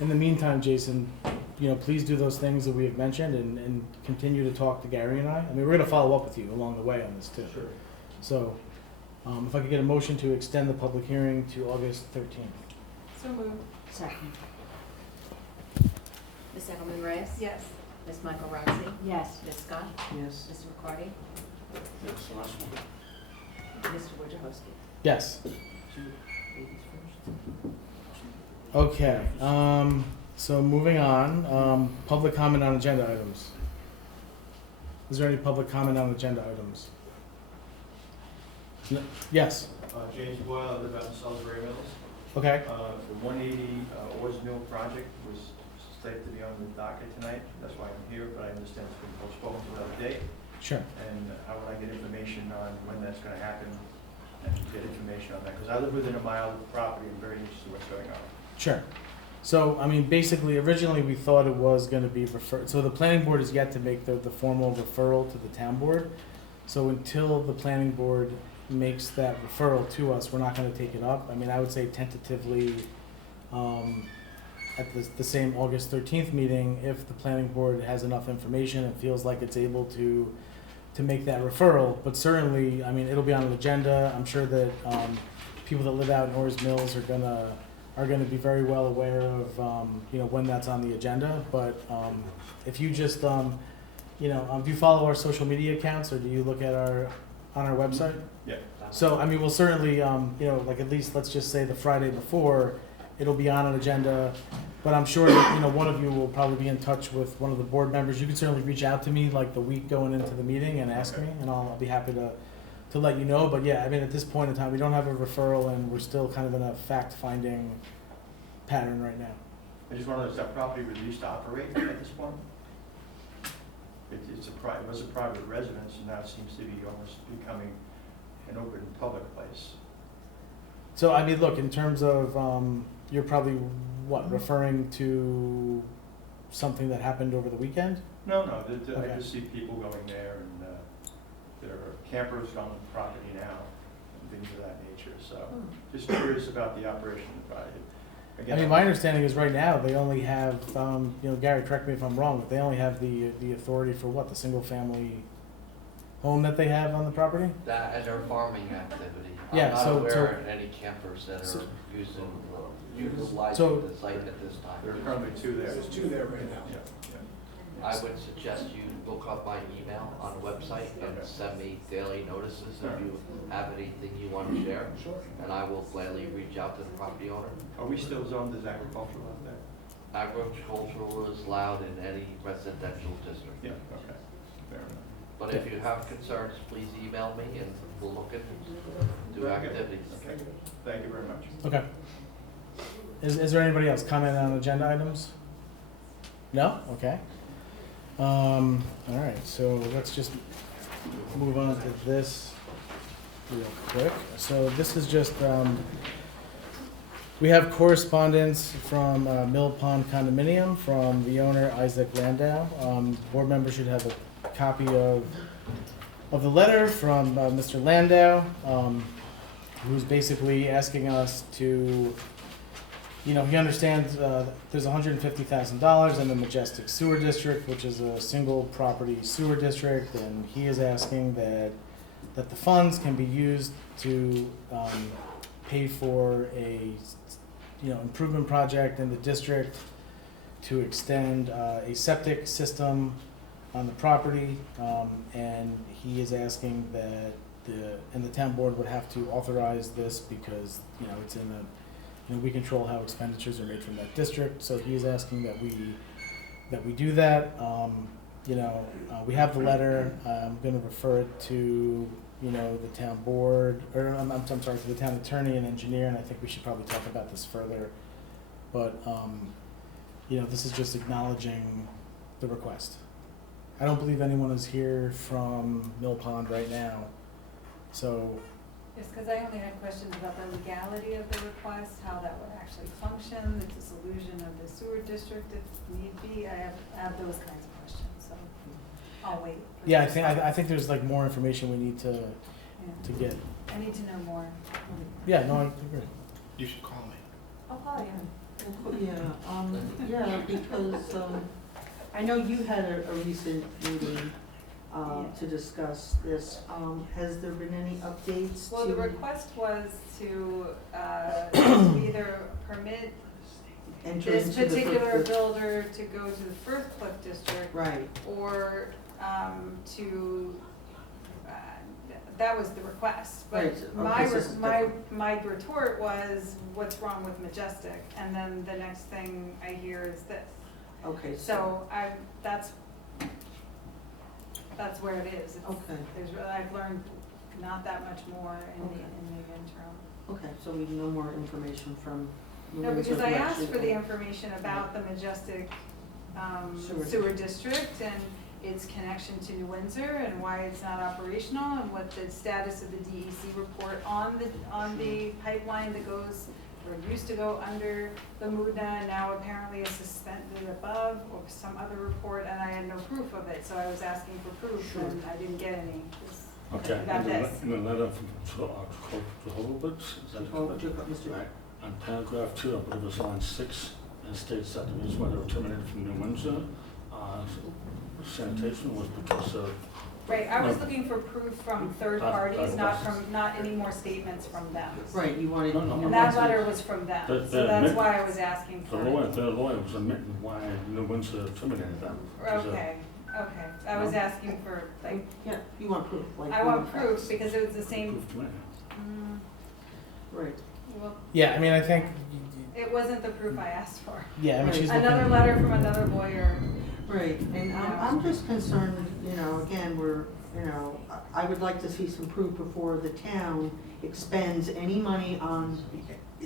In the meantime, Jason, please do those things that we have mentioned and continue to talk to Gary and I. I mean, we're going to follow up with you along the way on this too. Sure. So, if I could get a motion to extend the public hearing to August 13th. So moved. Second. Ms. Edelman Reyes? Yes. Ms. Michael Rotzi? Yes. Ms. Scott? Yes. Mr. McCarty? That's the last one. Mr. Wojciechowski? Yes. Okay. So moving on. Public comment on agenda items. Is there any public comment on agenda items? No. Yes. James Boyle, I live out in Salisbury Mills. Okay. The 180 Orrs Mill project was slated to be on the docket tonight. That's why I'm here, but I understand it's been postponed to another day. Sure. And how would I get information on when that's going to happen and get information on that? Because I live within a mile of the property. I'm very interested in what's going on. Sure. So, I mean, basically, originally we thought it was going to be referred. So the planning board is yet to make the formal referral to the town board. So until the planning board makes that referral to us, we're not gonna take it up. I mean, I would say tentatively, at the same August 13th meeting, if the planning board has enough information and feels like it's able to make that referral. But certainly, I mean, it'll be on an agenda. I'm sure that people that live out in Ores Mills are gonna be very well aware of when that's on the agenda. But if you just do you follow our social media accounts, or do you look at on our website? Yeah. So I mean, we'll certainly like at least let's just say the Friday before, it'll be on an agenda. But I'm sure that one of you will probably be in touch with one of the board members. You can certainly reach out to me like the week going into the meeting and ask me, and I'll be happy to let you know. But yeah, I mean, at this point in time, we don't have a referral, and we're still kind of in a fact-finding pattern right now. I just wonder, is that property released to operate at this point? It was a private residence, and now it seems to be almost becoming an open public place. So I mean, look, in terms of you're probably referring to something that happened over the weekend? No, Okay. I just see people going there, and there are campers on the property now, and things of that nature, so just curious about the operation of the property. I mean, my understanding is right now they only have, Gary, correct me if I'm wrong, but they only have the authority for the single family home that they have on the property? That and their farming activity. Yeah, I'm so- not aware so- of any campers that so- are utilizing So- the site at this time. There are currently two there. There's two there right now. I would suggest you look up my email on the website and send me daily notices if you have anything you want to share. Sure. And I will gladly reach out to the property owner. Are we still zoned as agricultural out there? Agricultural is allowed in any residential district. Yeah, okay, fair enough. But if you have concerns, please email me and we'll look into do Very good. activities. Okay, thank you very much. Okay. Is there anybody else comment on agenda items? No? Okay. All right, so let's just move on to this real quick. So this is just, we have correspondence from Mill Pond Condominium from the owner Isaac Landau. Board members should have a copy of the letter from Mr. Landau, who's basically asking us to, he understands there's $150,000 in the Majestic Sewer District, which is a single property sewer district, and he is asking that the funds can be used to pay for a improvement project in the district to extend a septic system on the property, and he is asking that the town board would have to authorize this because it's in a we control how expenditures are made from that district, so he is asking that we do that. We have the letter. I'm going to refer it to the town board, or I'm sorry, to the town attorney and engineer, and I think we should probably talk about this further. But this is just acknowledging the request. I don't believe anyone is here from Mill Pond right now, so. Just because I only had questions about the legality of the request, how that would actually function, the dissolution of the sewer district if need be. I have those kinds of questions, so I'll wait. for Yeah, the I response. think there's like more information we need to get. I need to know more. Yeah, no, I agree. You should call me. I'll call you. Yeah, because I know you had a recent meeting to discuss this. Has there been any updates to? Well, the request was to either permit enter this into the particular footprint? builder to go to the Firth Cliff District, Right, or that was the request. But Right, my, okay, so it's my retort was, what's wrong with Majestic? And then the next thing I hear is this. okay, So that's where it is. It's- Okay. I've learned not that much more in the interim. okay, so we know more information from. No, Louise because I who asked actually- for the information about the Majestic Sewer sewer district and its connection to New Windsor and why it's not operational and what the status of the DEC report on the pipeline that goes, or used to go under the Mudna and now apparently is suspended above, or some other report, and I had no proof of it, so I was asking for proof Sure. and I didn't get any. Okay, about this. in the letter from Jehovah's, is that correct? Mr. Right. On paragraph 2, I believe it's line 6, it states that the reason why they were terminated from New Windsor sanitation was because of. Right, I was No. looking for proof from third That- parties, that not any more statements from them. Right, you wanted. No, no. And that letter was from them, The- so the that's admit- why I was asking The for. lawyer was admitting why New Windsor terminated them. Because of- Okay, I was asking for, like, Yeah, you want proof, like. I want proof because it was the same, Proof to me. Right. well, Yeah, I mean, I think, it wasn't the proof I asked for. yeah, I mean, she's looking. Another letter from another lawyer. Right, and I'm just concerned, you know, again, I would like to see some proof before the town expends any money on,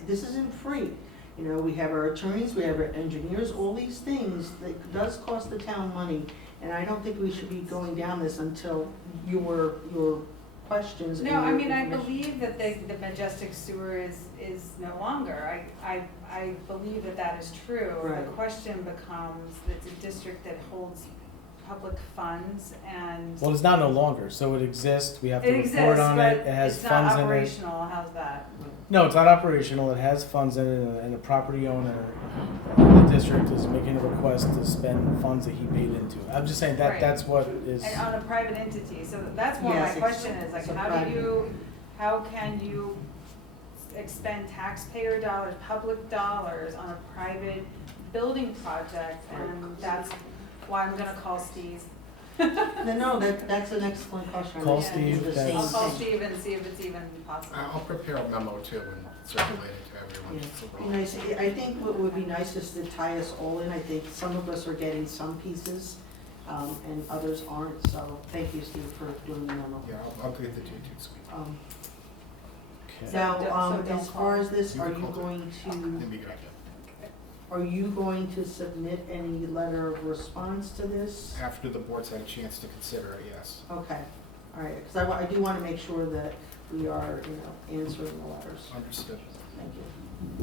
this isn't free. You know, we have our attorneys, we have our engineers, all these things that does cost the town money. And I don't think we should be going down this until your questions. and No, I your mean, I information- believe that the Majestic Sewer is no longer. I believe that is true. Right. The question becomes, it's a district that holds public funds and. Well, it's not no longer, so it exists, we have to It report exists, on but it, it has it's not funds in it. operational, how's that? No, it's not operational, it has funds in it, and the property owner, the district is making a request to spend funds that he paid into. I'm just saying that, Right. that's what is, And on a private entity, so that's what my Yes, question is, like, it's a how can you expend taxpayer dollars, public dollars on a private building project? And that's why I'm gonna call Steve. No, that's an excellent question. Call I think Steve, the same I'll call thing. Steve and see if it's even possible. I'll prepare a memo too and circulate it to everyone. Yeah. So Be nice. I think what would be nice is to tie us all in. I think some of us are getting some pieces, and others aren't. So thank you, Steve, for doing the memo. Yeah, I'll get the due this week. okay. Now, So don't as far as this, You are can you call going Then to, we got it. are you going to submit any letter of response to this? After the board's had a chance to consider it, yes. Okay, all right, because I do want to make sure that we are, answering the letters. Understood. Thank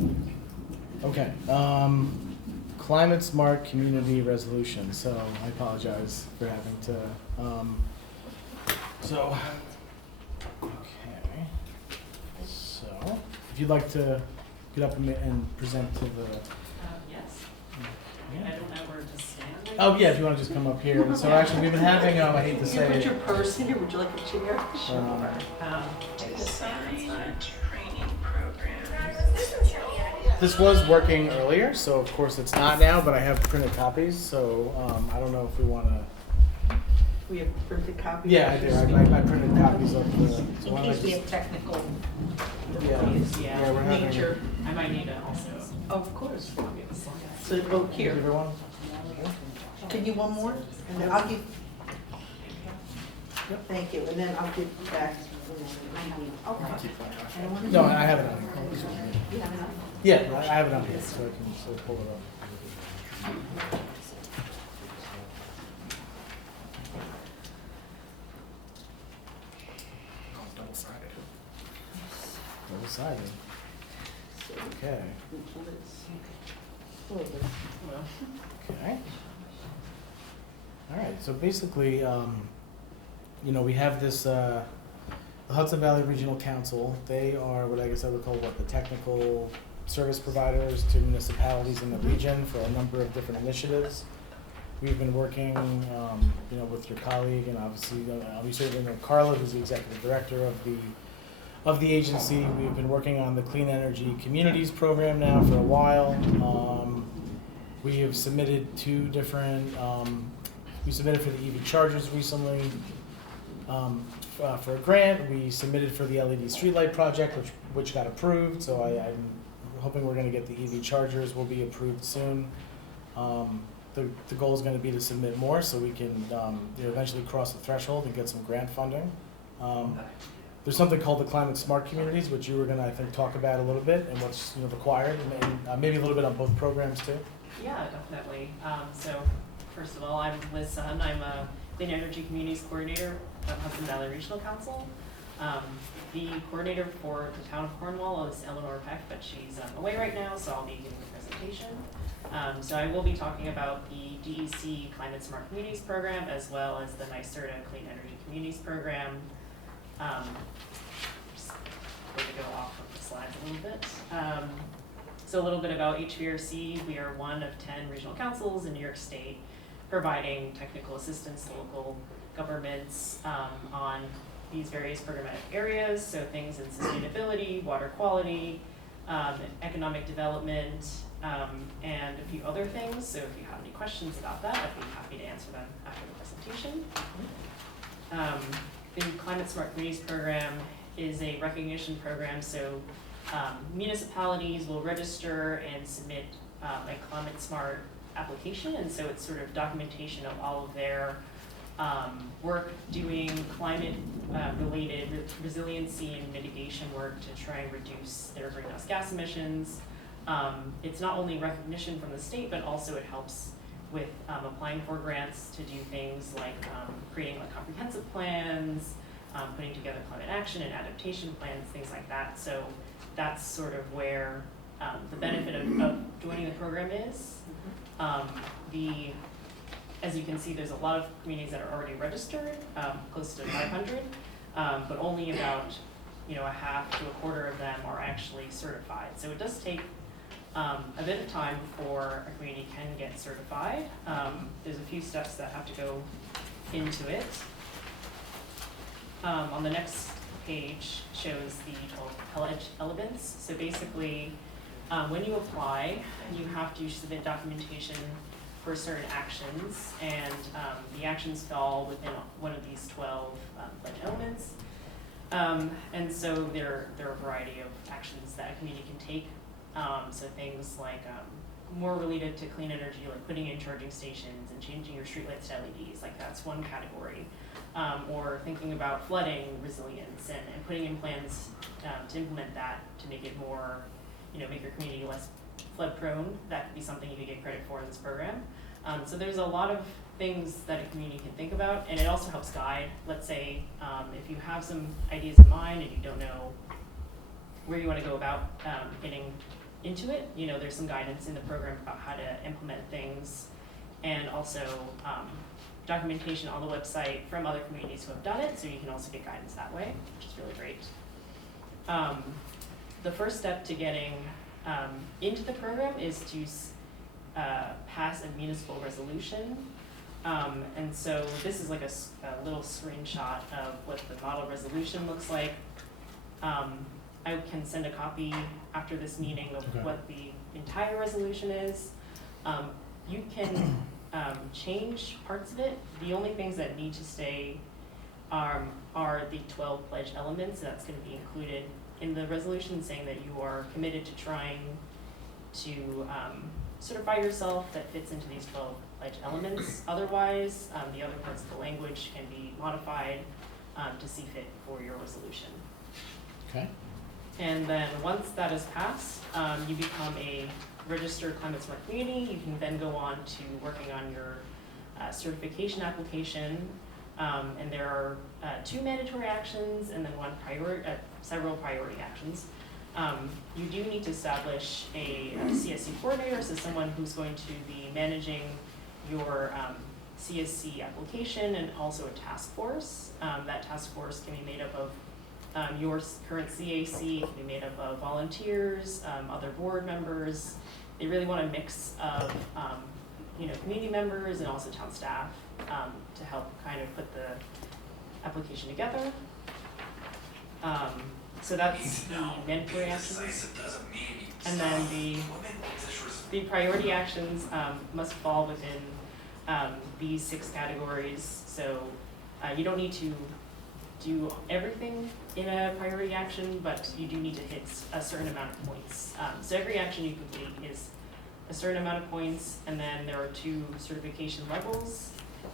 you. Okay, climate smart community resolution, so I apologize for having to, so, okay. So, if you'd like to get up and present to the, Yes. yeah. I don't know where to stand. Oh, yeah, if you want to just come up here. So actually, we've been having, I hate to You say put it. your purse in here, would you like a chair? This was working earlier, so of course it's not now, but I have printed copies, so I don't know if we want to. We have printed copies. Yeah, I do. I printed copies of the. so In why don't I case we just- have technical Yeah, difficulties, yeah, we're having. nature, I might need to also. Of course. I'll give this one. So, oh, here, Give her one? can you one more? And then I'll give. Thank you, and then I'll give you back. Okay. No, I have it on here. You have enough? Yeah, I have it on here, so I can so pull it up. Oh, double-sided. Double-sided. Okay. Okay. All right, so basically, we have this, the Hudson Valley Regional Council. They are what I guess I would call the technical service providers to municipalities in the region for a number of different initiatives. We've been working, with your colleague, and obviously, we certainly know Carla, who's the executive director of the agency. We've been working on the Clean Energy Communities program now for a while. We have submitted two different, we submitted for the EV chargers recently for a grant. We submitted for the LED streetlight project, which got approved, so I'm hoping we're gonna get the EV chargers will be approved soon. The goal is gonna be to submit more so we can eventually cross the threshold and get some grant funding. There's something called the Climate Smart Communities, which you were gonna, I think, talk about a little bit and what's required, and maybe a little bit on both programs too. Yeah, definitely. So first of all, I'm Liz Sun. I'm a Clean Energy Communities Coordinator at Hudson Valley Regional Council. The coordinator for the town of Cornwall is Eleanor Peck, but she's away right now, so I'll be giving the presentation. So I will be talking about the DEC Climate Smart Communities program as well as the NYSERDA Clean Energy Communities program. Just going to go off of the slides a little bit. So a little bit about HVRC. We are one of 10 regional councils in New York State providing technical assistance to local governments on these various programmatic areas. So things in sustainability, water quality, economic development, and a few other things. So if you have any questions about that, I'd be happy to answer them after the presentation. The Climate Smart Communities program is a recognition program. So municipalities will register and submit a climate smart application, and so it's sort of documentation of all of their work doing climate related resiliency and mitigation work to try and reduce their greenhouse gas emissions. It's not only recognition from the state, but also it helps with applying for grants to do things like creating like comprehensive plans, putting together climate action and adaptation plans, things like that. So that's sort of where the benefit of joining the program is. As you can see, there's a lot of communities that are already registered, close to 500, but only about a half to a quarter of them are actually certified. So it does take a bit of time before a community can get certified. There's a few steps that have to go into it. On the next page shows the 12 pledge elements. So basically, when you apply, you have to submit documentation for certain actions, and the actions fall within one of these 12 pledge elements. And so there are a variety of actions that a community can take. So things like more related to clean energy, like putting in charging stations and changing your streetlights to LEDs, like that's one category. Or thinking about flooding resilience and putting in plans to implement that to make it more, make your community less flood prone. That could be something you could get credit for in this program. So there's a lot of things that a community can think about, and it also helps guide. Let's say if you have some ideas in mind and you don't know where you want to go about getting into it, there's some guidance in the program about how to implement things, and also documentation on the website from other communities who have done it, so you can also get guidance that way, which is really great. The first step to getting into the program is to pass a municipal resolution. And so this is like a little screenshot of what the model resolution looks like. I can send a copy after this meeting of what the entire resolution is. You can change parts of it. The only things that need to stay are the 12 pledge elements. That's going to be included in the resolution, saying that you are committed to trying to certify yourself that fits into these 12 pledge elements. Otherwise, the other parts of the language can be modified to see fit for your resolution. Okay. And then once that is passed, you become a registered climate smart community. You can then go on to working on your certification application. And there are 2 mandatory actions and then several priority actions. You do need to establish a CSC coordinator, so someone who's going to be managing your CSC application, and also a task force. That task force can be made up of your current CAC, can be made up of volunteers, other board members. They really want a mix of community members and also town staff to help kind of put the application together. So that's the mandatory actions. And then the priority actions must fall within these 6 categories. So you don't need to do everything in a priority action, but you do need to hit a certain amount of points. So every action you complete is a certain amount of points, and then there are 2 certification levels.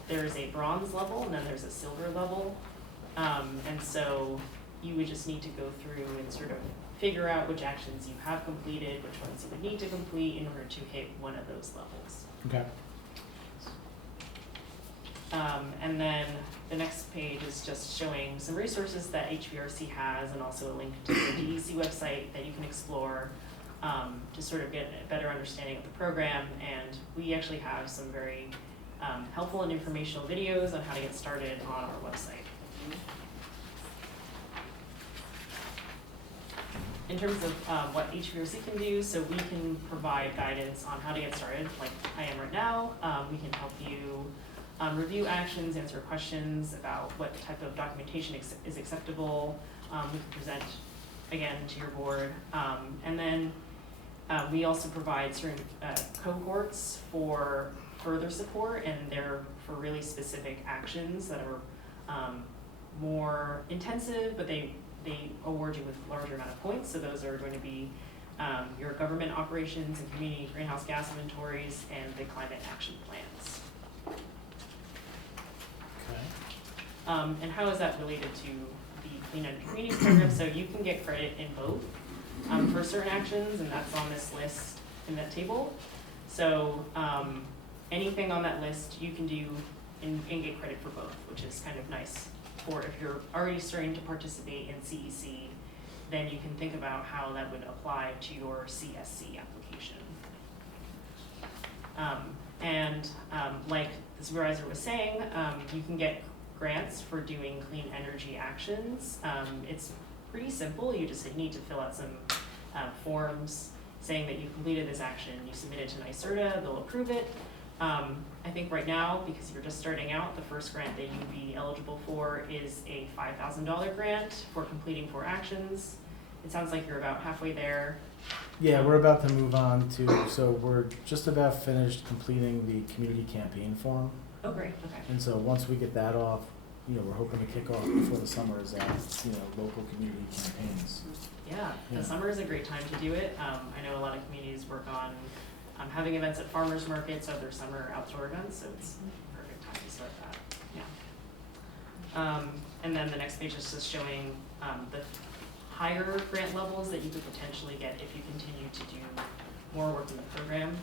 There's a bronze level and then there's a silver level. And so you would just need to go through and sort of figure out which actions you have completed, which ones you would need to complete in order to hit one of those levels. Okay. And then the next page is just showing some resources that HVRC has, and also a link to the DEC website that you can explore to sort of get a better understanding of the program. And we actually have some very helpful and informational videos on how to get started on our website. in terms of what HVRC can do, so we can provide guidance on how to get started, like I am right now. We can help you review actions, answer questions about what type of documentation is acceptable. We can present again to your board. And then we also provide certain cohorts for further support, and they're for really specific actions that are more intensive, but they award you with a larger amount of points. So those are going to be your government operations and community greenhouse gas inventories and the climate action plans. Okay. And how is that related to the Clean Energy Communities program? So you can get credit in both for certain actions, and that's on this list in that table. So anything on that list you can do and get credit for both, which is kind of nice. Or if you're already starting to participate in CEC, then you can think about how that would apply to your CSC application. Like the supervisor was saying, you can get grants for doing clean energy actions. It's pretty simple. You just need to fill out some forms saying that you completed this action. You submit it to NYSERDA, they'll approve it. I think right now, because you're just starting out, the first grant that you'd be eligible for is a $5,000 grant for completing 4 actions. It sounds like you're about halfway there. Yeah, we're about to move on to, so we're just about finished completing the community campaign form. Oh, great, okay. And so once we get that off, we're hoping to kick off before the summer is out, local community campaigns. Yeah, Yeah. the summer is a great time to do it. I know a lot of communities work on having events at farmers markets, other summer outdoor events, so it's a perfect time to start that, yeah. And then the next page is just showing the higher grant levels that you could potentially get if you continue to do more work in the program.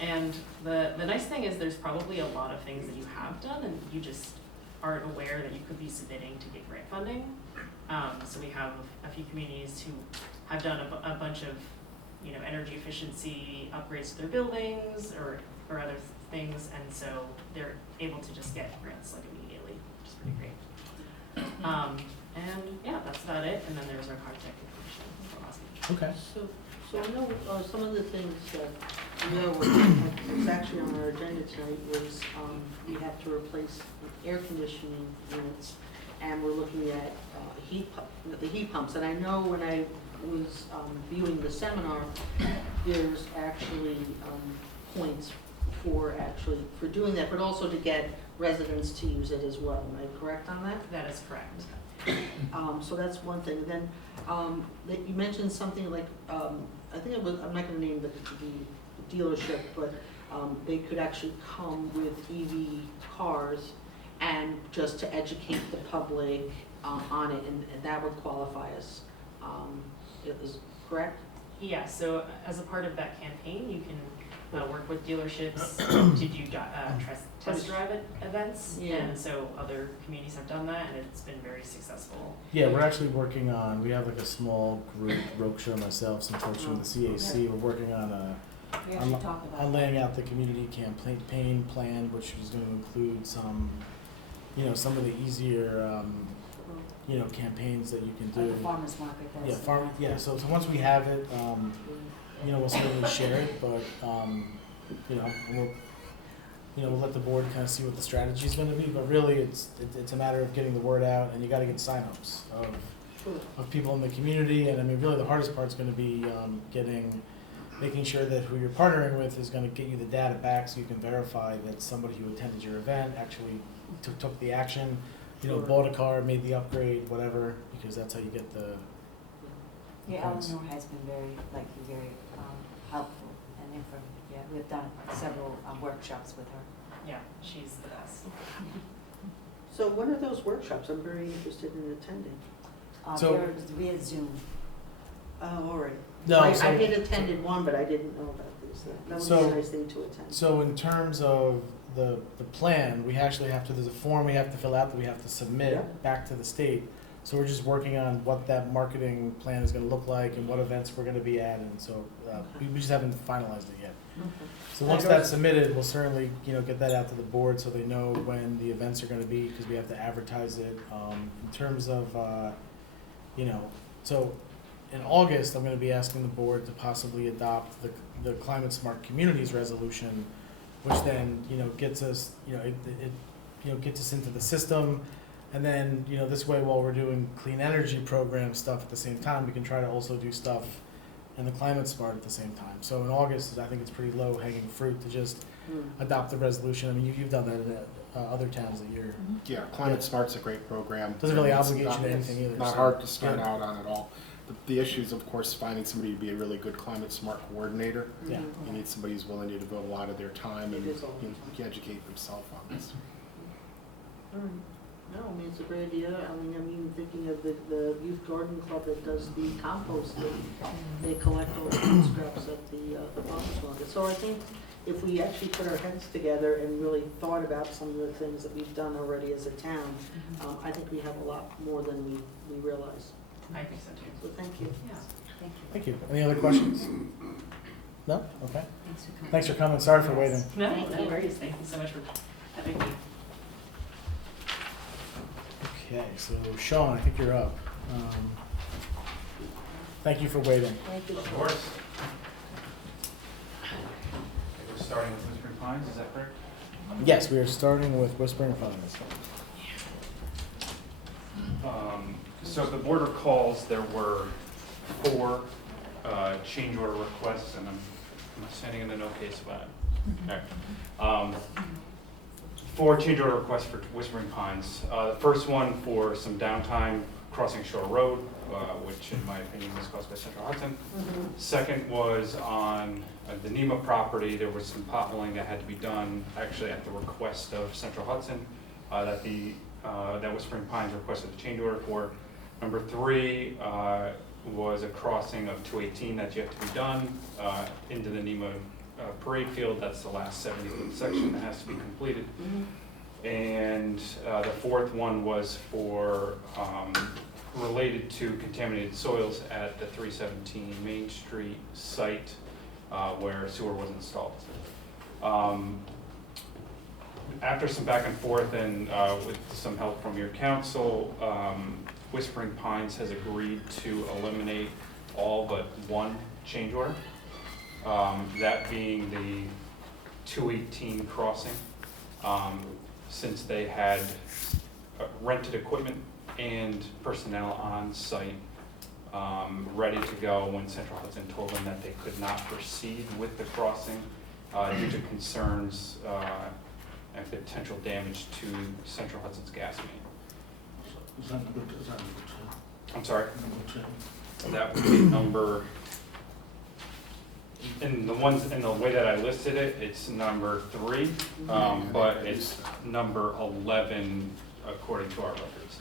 And the nice thing is there's probably a lot of things that you have done and you just aren't aware that you could be submitting to get grant funding. So we have a few communities who have done a bunch of energy efficiency upgrades to their buildings or other things, and so they're able to just get grants like immediately, which is pretty great. And yeah, that's about it. And then there's our contact information for Osby. Okay. So I know some of the things that was actually on our agenda tonight was we have to replace air conditioning units, and we're looking at the heat pumps. And I know when I was viewing the seminar, there's actually points for doing that, but also to get residents to use it as well. Am I correct on that? That is correct. So that's one thing. Then you mentioned something like I think it was, I'm not going to name the dealership, but they could actually come with EV cars and just to educate the public on it, and that would qualify us. Is correct? Yeah, so as a part of that campaign, you can work with dealerships to do test drive events. Yeah. And so other communities have done that, and it's been very successful. Yeah, we're actually working on, we have like a small group, Roksha, myself, some folks from the CAC, we're working on We actually talk about on laying out the community campaign plan, which is going to include some, some of the easier, campaigns that you can do. the farmer's market. Yeah, so once we have it, we'll certainly share it, but, we'll let the board kind of see what the strategy is going to be, but really it's a matter of getting the word out, and you got to get signups of people in the community, and I mean, really the hardest part is going to be making sure that who you're partnering with is going to get you the data back so you can verify that somebody who attended your event actually took the action, bought a car, made the upgrade, whatever, because that's how you get the points. Eleanor has been very helpful and we've done several workshops with her. Yeah, she's the best. So what are those workshops? I'm very interested in attending. So- They're via Zoom. Oh, all right. No, I so- did attended one, but I didn't know about this. That would be a nice thing to attend. So in terms of the plan, we actually have to, there's a form we have to fill out that we have to submit Yeah. back to the state. So we're just working on what that marketing plan is gonna look like and what events we're gonna be at, and so we just haven't finalized it yet. Okay. So once that's submitted, we'll certainly, get that out to the board so they know when the events are gonna be, because we have to advertise it. In terms of, so in August, I'm gonna be asking the board to possibly adopt the Climate Smart Communities Resolution, which then, gets us, gets us into the system. And then, this way, while we're doing clean energy program stuff at the same time, we can try to also do stuff in the Climate Smart at the same time. So in August, I think it's pretty low hanging fruit to just adopt the resolution. I mean, you've done that in other towns that you're. Yeah, Climate Smart's a great program. Doesn't really It's obligate you not- to anything either. Not so, hard to start yeah. out on at all. The issue is, of course, finding somebody to be a really good Climate Smart coordinator. Yeah. You need somebody who's willing to devote a lot of their time and It is all- educate themselves on this. No, I mean, it's a great idea. I mean, I'm even thinking of the youth garden club that does the composting. They collect all the food scraps at the farmer's market. So I think if we actually put our heads together and really thought about some of the things that we've done already as a town, I think we have a lot more than we realize. I think so too. So thank you. Yeah. Thank you. Thank you. Any other questions? No? Okay. Thanks for coming. Thanks for coming. Sorry for waiting. No, Thank no you. worries. Thank you so much for having me. Okay, so Sean, I think you're up. Thank you for waiting. Thank you. Of course. We're starting with Whispering Pines, is that correct? Yes, we are starting with Whispering Pines. So if the board recalls, there were 4 change order requests, and I'm sending in the note case of that. All right. 4 change order requests for Whispering Pines. The first one for some downtime crossing Shore Road, which in my opinion was caused by Central Hudson. Second was on the NEMA property. There was some potholing that had to be done, actually at the request of Central Hudson, that Whispering Pines requested a change order for. Number 3 was a crossing of 218 that's yet to be done into the NEMA parade field. That's the last 70-foot section that has to be completed. And the 4th one was for related to contaminated soils at the 317 Main Street site where sewer was installed. After some back and forth and with some help from your council, Whispering Pines has agreed to eliminate all but 1 change order. That being the 218 crossing, since they had rented equipment and personnel on site ready to go when Central Hudson told them that they could not proceed with the crossing due to concerns and potential damage to Central Hudson's gas main. Is that number 2? I'm sorry? Number 2. That would be number, in the way that I listed it, it's number 3, but it's number 11 according to our records.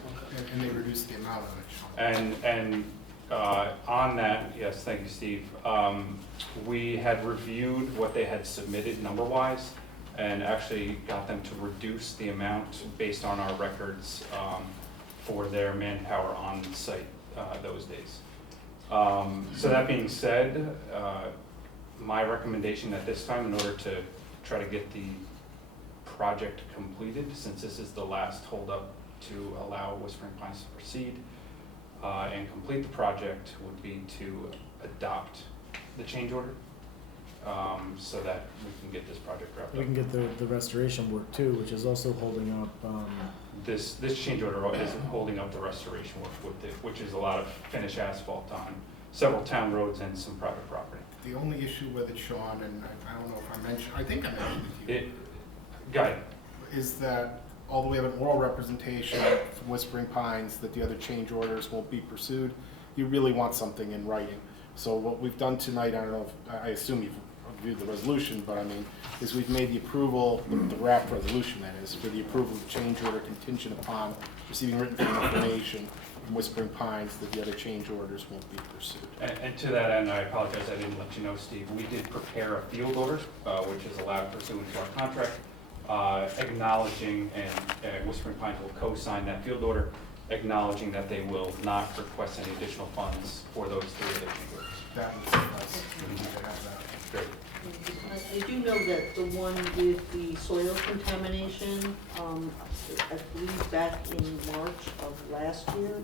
And they reduced the amount of it, Sean. And on that, yes, thank you, Steve. We had reviewed what they had submitted number-wise and actually got them to reduce the amount based on our records for their manpower on site those days. So that being said, my recommendation at this time, in order to try to get the project completed, since this is the last holdup to allow Whispering Pines to proceed and complete the project, would be to adopt the change order so that we can get this project wrapped up. We can get the restoration work too, which is also holding up. This change order is holding up the restoration work with it, which is a lot of finished asphalt on several town roads and some private property. The only issue with it, Sean, and I don't know if I mentioned, I think I mentioned it to you. Got it. Is that although we have an oral representation from Whispering Pines that the other change orders won't be pursued, you really want something in writing. So what we've done tonight, I don't know if, I assume you've reviewed the resolution, but I mean, is we've made the approval, the draft resolution that is, for the approval of the change order contingent upon receiving written information from Whispering Pines that the other change orders won't be pursued. And to that end, I apologize, I didn't let you know, Steve, we did prepare a field order, which is allowed pursuant to our contract, acknowledging, and Whispering Pines will co-sign that field order, acknowledging that they will not request any additional funds for those 3 other change orders. That would suffice. We need to have that. Great. I do know that the one with the soil contamination, I believe back in March of last year,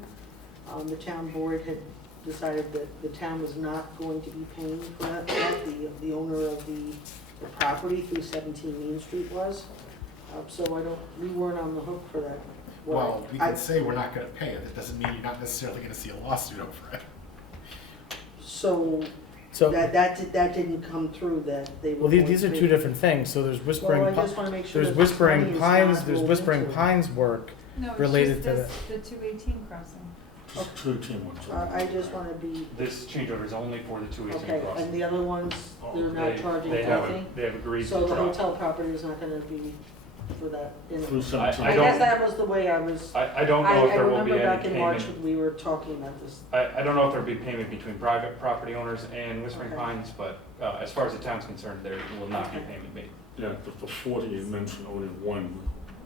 the town board had decided that the town was not going to be paying for that, the owner of the property, 317 Main Street was. So we weren't on the hook for that. Well, we can say we're not gonna pay it, that doesn't mean you're not necessarily gonna see a lawsuit over it. So So, that didn't come through, that they were. well, going these to are pay. two different things, so there's Whispering, Well, I just wanna make sure there's that this money Whispering is Pines, not there's rolled Whispering into it. Pines work No, it's related just to this, the 218 crossing. Just 218 ones. I just wanna be, This change order is only for the 218 okay, crossing. and the other ones, they're not They- charging they have- anything? They have agreed to So the drop. hotel property is not gonna be for that, you know. 317. I don't- guess that was the way I was, I don't know if there will be remember any back in March payment. when we were talking about this. I don't know if there'll be payment between private property owners and Whispering Okay. Pines, but as far as the town's concerned, there will not be Okay. payment made. Yeah, the 40 you mentioned, only one,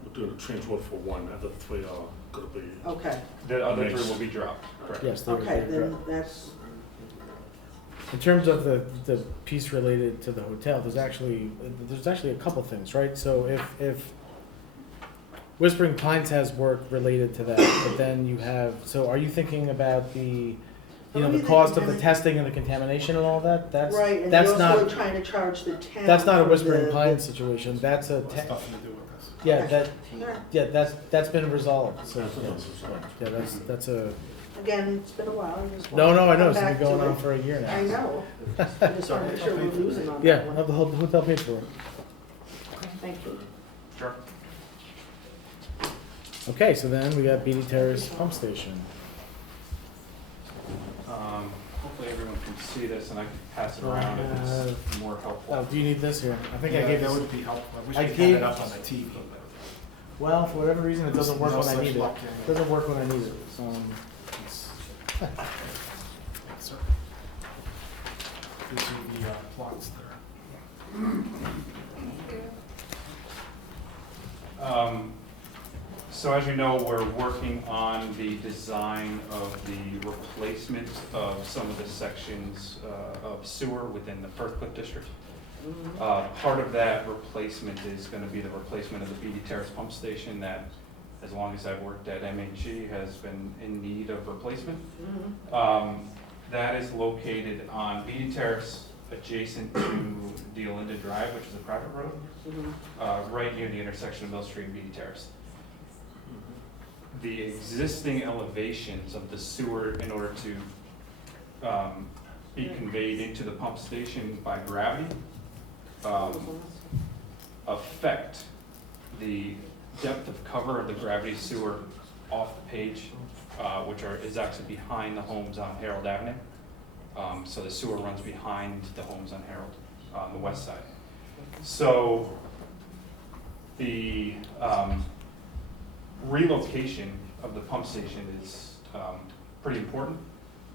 we're doing a change order for one, the other three are gonna be. Okay, The other Next. three will be dropped, correct? yes, they're, okay, they're- then that's, in terms of the piece related to the hotel, there's actually a couple things, right? So if Whispering Pines has work related to that, but then you have, so are you thinking about the, the cost of the testing and the contamination and all that? right, and That's you're also not, trying to charge the town. that's not a for Whispering the- Pines situation, that's a, It's nothing to do with this. yeah, Okay. that's been resolved, so, That's yeah. another subject. Yeah, that's a, Again, it's been a while, I just no, wanted no, to I know, come it's been back going to on it. for a year now. I know, I just wanna make sure we're losing on Yeah, that one. have the hotel paid for it. Thank you. Sure. Okay, so then we got Beatty Terrace Pump Station. Hopefully everyone can see this and I can pass it around if it's more helpful. Oh, do you need this here? I think I Yeah, gave that this. would be helpful. I wish I we had gave- it up on the TV. Well, for whatever reason, it doesn't work No when I such need it. luck, It doesn't work when I need it. It's- Sir. These are the plots there. So as you know, we're working on the design of the replacement of some of the sections of sewer within the Firth Cliff District. Part of that replacement is going to be the replacement of the Beatty Terrace pump station that, as long as I've worked at MHG, has been in need of replacement. That is located on Beatty Terrace, adjacent to Deolinda Drive, which is a private road, right near the intersection of Mill Street and Beatty Terrace. The existing elevations of the sewer, in order to be conveyed into the pump station by gravity, affect the depth of cover of the gravity sewer off the page, which is actually behind the homes on Harold Avenue. So the sewer runs behind the homes on Harold, on the west side. So the relocation of the pump station is pretty important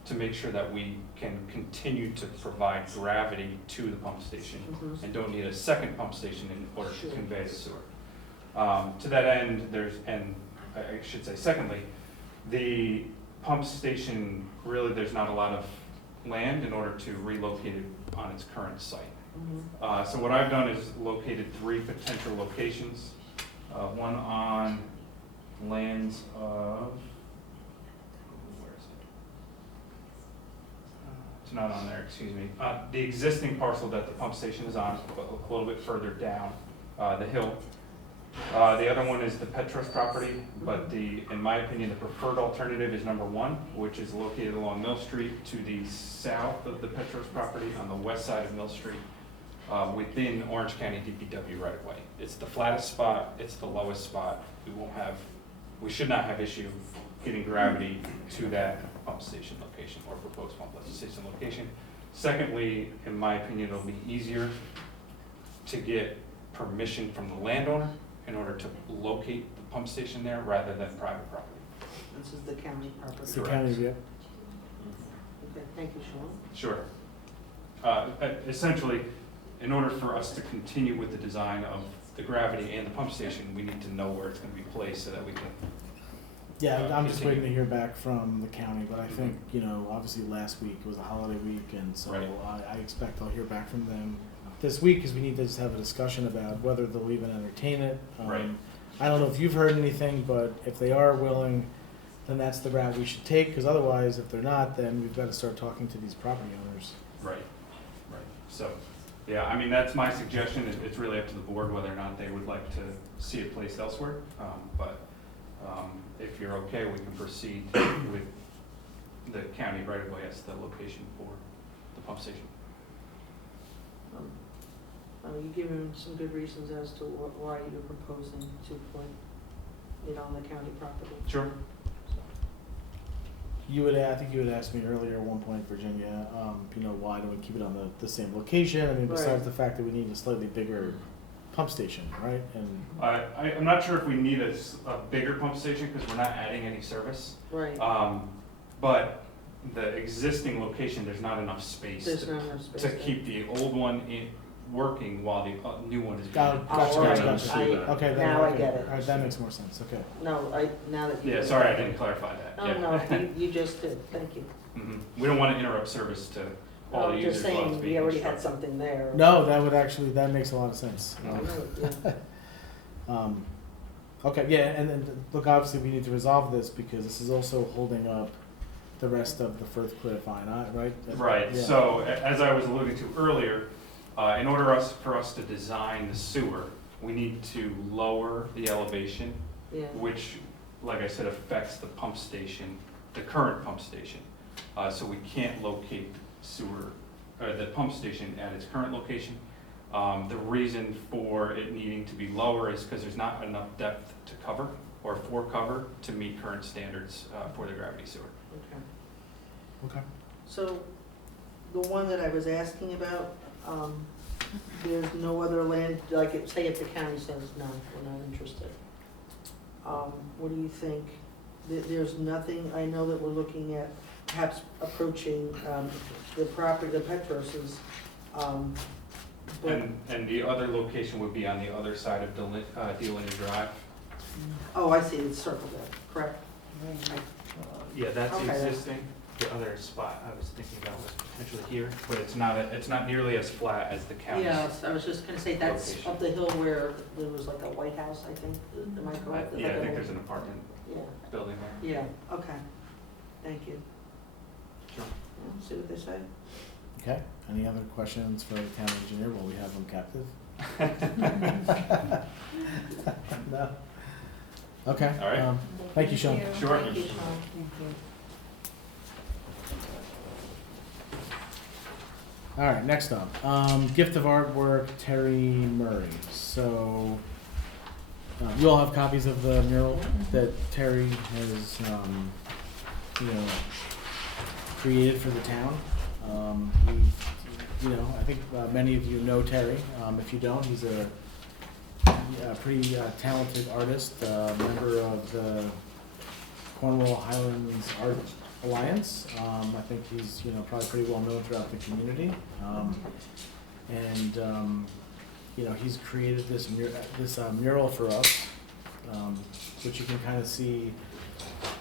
to make sure that we can continue to provide gravity to the pump station and don't need a second pump station in order to convey the sewer. To that end, I should say secondly, the pump station, really there's not a lot of land in order to relocate it on its current site. So what I've done is located 3 potential locations, one on lands of, where is it? It's not on there, excuse me. The existing parcel that the pump station is on, a little bit further down the hill. The other one is the Petros property, but in my opinion, the preferred alternative is number 1, which is located along Mill Street to the south of the Petros property on the west side of Mill Street, within Orange County DPW right away. It's the flattest spot, it's the lowest spot. We should not have issue getting gravity to that pump station location or proposed pump station location. Secondly, in my opinion, it'll be easier to get permission from the landowner in order to locate the pump station there rather than private property. This is the county property. It's the county, yeah. Okay, thank you, Sean. Sure. Essentially, in order for us to continue with the design of the gravity and the pump station, we need to know where it's going to be placed so that we can. Yeah, I'm just continue. waiting to hear back from the county, but I think, obviously last week was a holiday week, and so Right. I expect I'll hear back from them this week, because we need to just have a discussion about whether they'll even entertain it. Right. I don't know if you've heard anything, but if they are willing, then that's the route we should take, because otherwise, if they're not, then we've got to start talking to these property owners. Right, right. So, yeah, I mean, that's my suggestion. It's really up to the board whether or not they would like to see it placed elsewhere. But if you're okay, we can proceed with the county right away as the location for the pump station. You given some good reasons as to why you're proposing to put it on the county property. Sure. I think you had asked me earlier at one point, Virginia, why do we keep it on the same location? I mean, besides Right. the fact that we need a slightly bigger pump station, right? And I'm not sure if we need a bigger pump station because we're not adding any service. Right. But the existing location, there's not enough space There's not enough space to there. keep the old one working while the new one is being. Gotcha. Okay, then, Now I okay. get it. All right, that makes more sense. Okay. No, now that you. Yeah, sorry, I didn't clarify that. Oh, Yeah. no, you just did, thank you. We don't want to interrupt service to all the I'm users just while it's saying, we being already had constructed. something there. No, that makes a lot of sense. Yeah. Okay, yeah, and then, look, obviously, we need to resolve this because this is also holding up the rest of the Firth Cliff right? Right, Yeah. so as I was alluding to earlier, in order for us to design the sewer, we need to lower the elevation, Yeah. which, like I said, affects the pump station, the current pump station. So we can't locate the pump station at its current location. The reason for it needing to be lower is because there's not enough depth to cover or for cover to meet current standards for the gravity sewer. Okay. So, the one that I was asking about, there's no other land, like, say if the county says, no, we're not interested. What do you think? There's nothing, I know that we're looking at perhaps approaching, the property, the Petros's, but, And the other location would be on the other side of Dealey Drive. oh, I see, it's circled there, correct? Yeah, that's Okay, then. existing. The other spot I was thinking about was potentially here, but it's not nearly as flat as the county's. Yeah, I was just gonna say, that's location. up the hill where there was like a White House, I think, am I correct? Yeah, I think there's an apartment Yeah, building there. yeah, okay, thank you. Sure. Yeah, see what they say? Okay, any other questions for the town engineer while we have him captive? No? Okay. All right. Thank you, Sean. Sure. Thank you, Sean. Thank you. All right, next up, gift of artwork, Terry Murray. So, you all have copies of the mural that Terry has, created for the town. I think many of you know Terry. If you don't, he's a pretty talented artist, member of the Cornwall Highlands Art Alliance. I think he's probably pretty well known throughout the community, he's created this mural for us, which you can kind of see.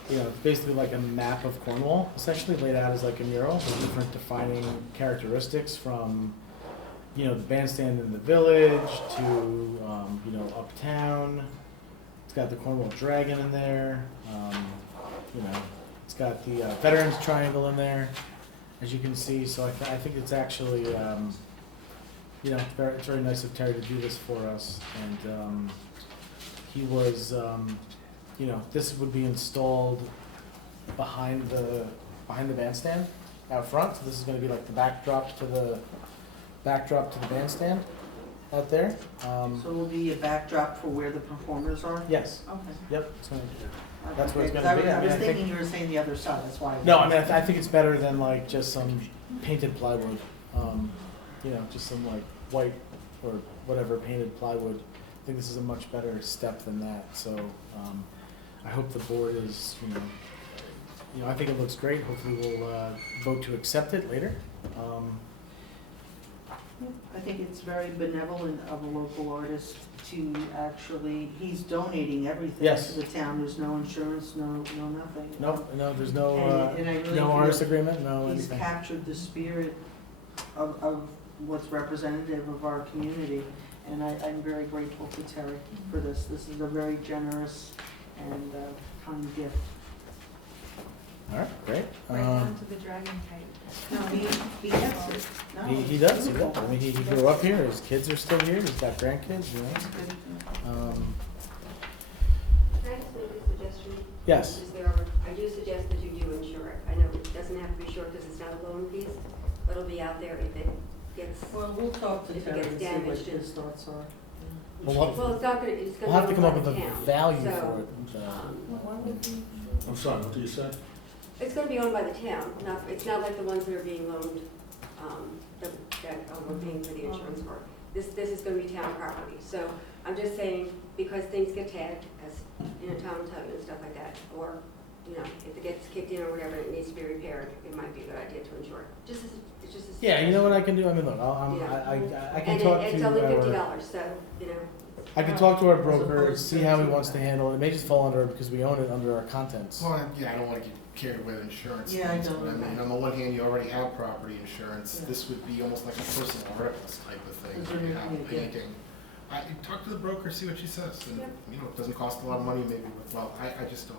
It's basically like a map of Cornwall, essentially laid out as like a mural with different defining characteristics from the bandstand in the village to uptown. It's got the Cornwall Dragon in there. It's got the Veterans Triangle in there, as you can see. So I think it's actually, it's very nice of Terry to do this for us. And he was, this would be installed behind the bandstand out front. So this is going to be like the backdrop to the bandstand out there. So it will be a backdrop for where the performers are? Yes. Okay. Yep. That's what it's going to be. I was I think- thinking you were saying the other side, that's why. No, I mean, I think it's better than like just some painted plywood, just some like white or whatever painted plywood. I think this is a much better step than that. So I hope the board is, I think it looks great. Hopefully we'll vote to accept it later. I think it's very benevolent of a local artist to actually, he's donating everything Yes. to the town. There's no insurance, no nothing. No, there's no, And I really no feel artist agreement, no He's anything. captured the spirit of what's representative of our community, and I'm very grateful to Terry for this. This is a very generous and kind gift. All right, great. Right down to the dragon kite. No, he gets it. No. He does. I mean, he grew up here. His kids are still here. He's got grandkids. You know. Can I just make a suggestion? Yes. I do suggest that you do insure it. I know it doesn't have to be short because it's not a loan piece, but it'll be out there if it gets, Well, we'll talk to if it Terry gets and see what damaged. his thoughts are. Well, it's not gonna, it's We'll gonna have to be come up owned with by a the town. value So, for it. I'm sorry, what did you say? It's gonna be owned by the town, it's not like the ones that are being loaned, that we're paying for the insurance for. This is gonna be town property, so I'm just saying, because things get tagged, as, town will tell you and stuff like that, or, if it gets kicked in or whatever, and it needs to be repaired, it might be a good idea to insure it. It's just a. Yeah, you know what I can do? I mean, look, I can talk to And it's only our, $50, so, I can talk to our broker, see how he wants to handle it. It may just fall under, because we own it, under our contents. Well, yeah, I don't wanna get carried away with insurance Yeah, I things, don't but I mean, either. on the one hand, you already have property insurance. Yeah. This would be almost like a personal articles type of thing, Is where there you have anything you get? painting. Talk to the broker, see what she says, and, Yeah. it doesn't cost a lot of money, maybe, well, I just don't.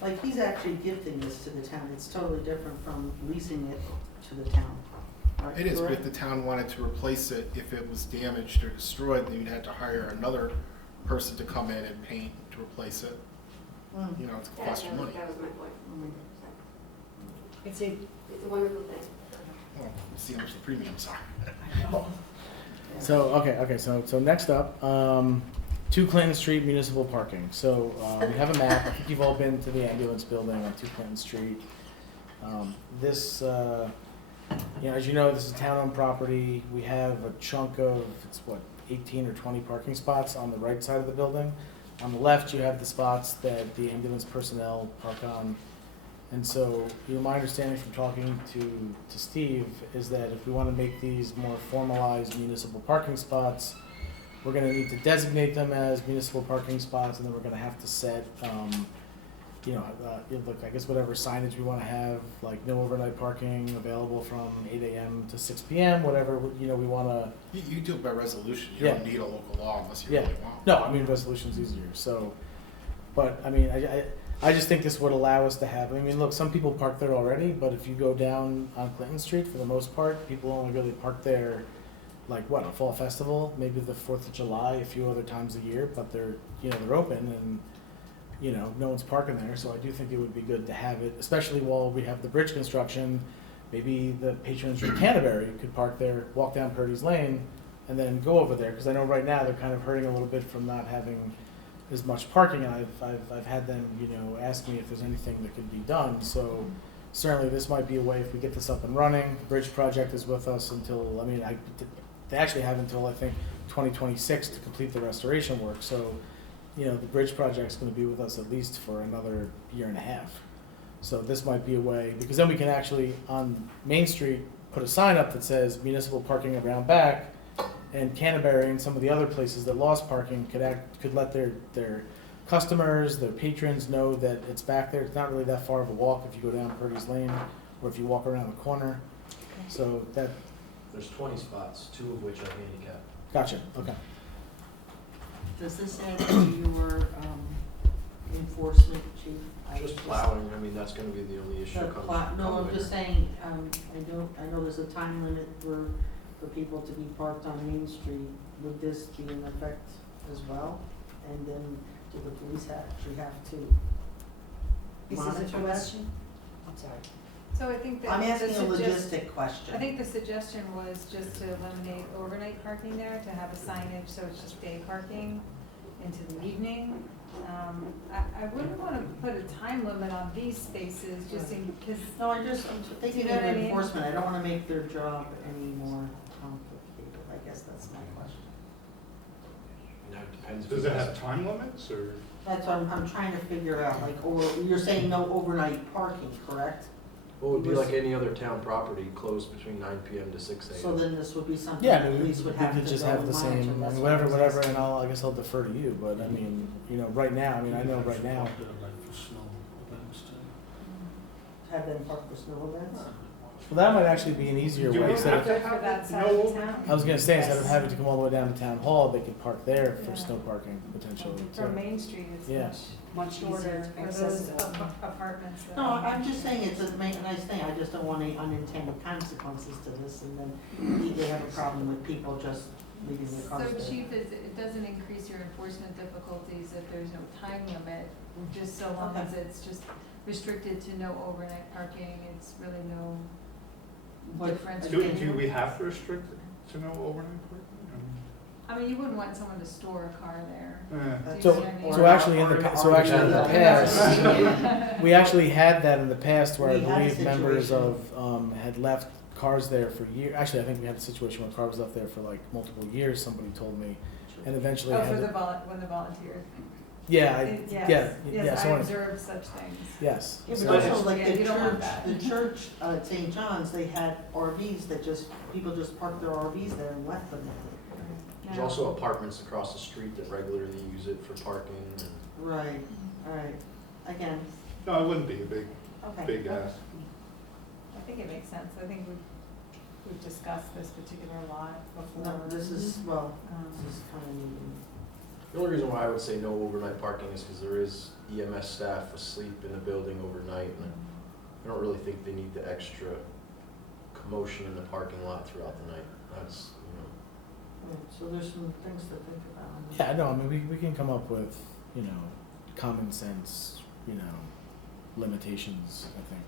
Like, he's actually gifting this to the town. It's totally different from leasing it to the town. Right, It is, but if correct? the town wanted to replace it, if it was damaged or destroyed, then you'd have to hire another person to come in and paint to replace it. Mm. It's gonna cost you money. That was my point. Mm. It's a wonderful thing. Well, see how much the premiums are. So, okay, so next up, 2 Clinton Street municipal parking. So, we have a map. I think you've all been to the ambulance building on 2 Clinton Street. This, as you know, this is town-owned property. We have a chunk of, 18 or 20 parking spots on the right side of the building. On the left, you have the spots that the ambulance personnel park on. And so, my understanding from talking to Steve is that if we want to make these more formalized municipal parking spots, we're going to need to designate them as municipal parking spots, and then we're going to have to set, I guess whatever signage we want to have, like no overnight parking available from 8 a.m. to 6 p.m., whatever, we want to. You do it by resolution, you Yeah. don't need a local law unless you Yeah. really want. No, I mean, resolution's easier, so, but, I mean, I just think this would allow us to have, look, some people park there already, but if you go down on Clinton Street, for the most part, people only really park there, like, a fall festival, maybe the 4th of July, a few other times a year, but they're open, and, no one's parking there, so I do think it would be good to have it, especially while we have the bridge construction. Maybe the patrons from Canterbury could park there, walk down Purdy's Lane, and then go over there, because I know right now they're kind of hurting a little bit from not having as much parking, and I've had them, ask me if there's anything that could be done, so certainly this might be a way if we get this up and running. The bridge project is with us until, they actually have until, I think, 2026 to complete the restoration work, so, the bridge project's gonna be with us at least for another year and a half. So this might be a way, because then we can actually, on Main Street, put a sign up that says municipal parking around back, and Canterbury and some of the other places that lost parking could let their customers, their patrons know that it's back there. It's not really that far of a walk if you go down Purdy's Lane, or if you walk around the corner. So that. There's 20 spots, 2 of which are handicapped. Gotcha, okay. Does this add to your enforcement, chief? Just plowing, that's gonna be the only issue. No, I'm just saying, I know there's a time limit for people to be parked on Main Street. Would this be in effect as well? And then do the police actually have to monitor that? I'm sorry. So I think that. I'm asking a the logistic question. I think the suggestion was just to eliminate overnight parking there, to have a signage, so it's just day parking into the evening. I wouldn't want to put a time limit on these spaces, just in, because. No, I'm thinking You know of what I mean? enforcement. I don't want to make their job any more complicated. I guess that's my question. That depends. Does it have time limits, or? That's what I'm trying to figure out, or you're saying no overnight parking, correct? Well, it would be like any other town property, closed between 9 p.m. to 6 a.m. So then this would be something Yeah, the we police would have to could just go have and the monitor. same, That's whatever, what I'm and saying. I guess I'll defer to you, but right now, I know right now. For snow events too. Have them park for snow events? Well, that might actually be an easier Do way. we Instead have of, to have that no overnight? I was gonna say, instead of having to come all the way down to town hall, they could park there for Yeah. snow parking potentially. From too. Main Street, it's Yeah. much Much easier shorter for those accessible. apartments. that No, are- I'm just saying it's a nice thing, I just don't want any unintended consequences to this, and then they have a problem with people just leaving their cars So there. Chief, it doesn't increase your enforcement difficulties if there's no time limit, just so long as it's just restricted to no overnight parking, it's really no What- difference. Do we have to restrict it to no overnight parking? I mean, you wouldn't want someone to store a car there. Eh. Do you So, see what I mean? so actually in the, past, we actually had that in the past where I We had a believe members situation. of, had left cars there for years. Actually, I think we had a situation where a car was left there for like multiple years, somebody told me. And eventually Oh, had for to- when the volunteers. Yeah, Yes, so I on. observed such things. Yes. Yeah, So- but also like Yeah, the you don't want church, that. the church at St. John's, they had RVs that just, people just parked their RVs there and left them there. There's also apartments across the street that regularly use it for parking and. Right, right, again, No, it wouldn't be a big, Okay. big ask. I think it makes sense. I think we've discussed this particular lot before. no, this is, well, Um, this is kind of neat. The only reason why I would say no overnight parking is because there is EMS staff asleep in the building overnight, and I don't really think they need the extra commotion in the parking lot throughout the night. That's, Right, so there's some things to think about. Yeah, no, I mean, we can come up with, common sense, limitations, I think,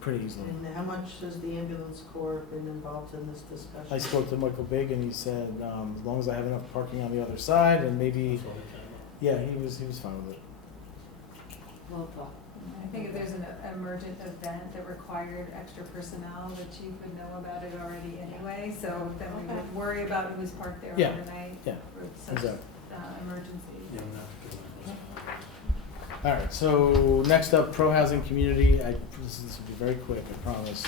pretty easily. And how much has the ambulance corps been involved in this discussion? I spoke to Michael Big and he said, as long as I have enough parking on the other side and maybe, yeah, he was fine with it. Well thought. I think if there's an emergent event that required extra personnel, the chief would know about it already anyway, so then we would worry about who was parked there Yeah, overnight yeah, for such exactly. emergencies. All right, so next up, pro-housing community. This will be very quick, I promise.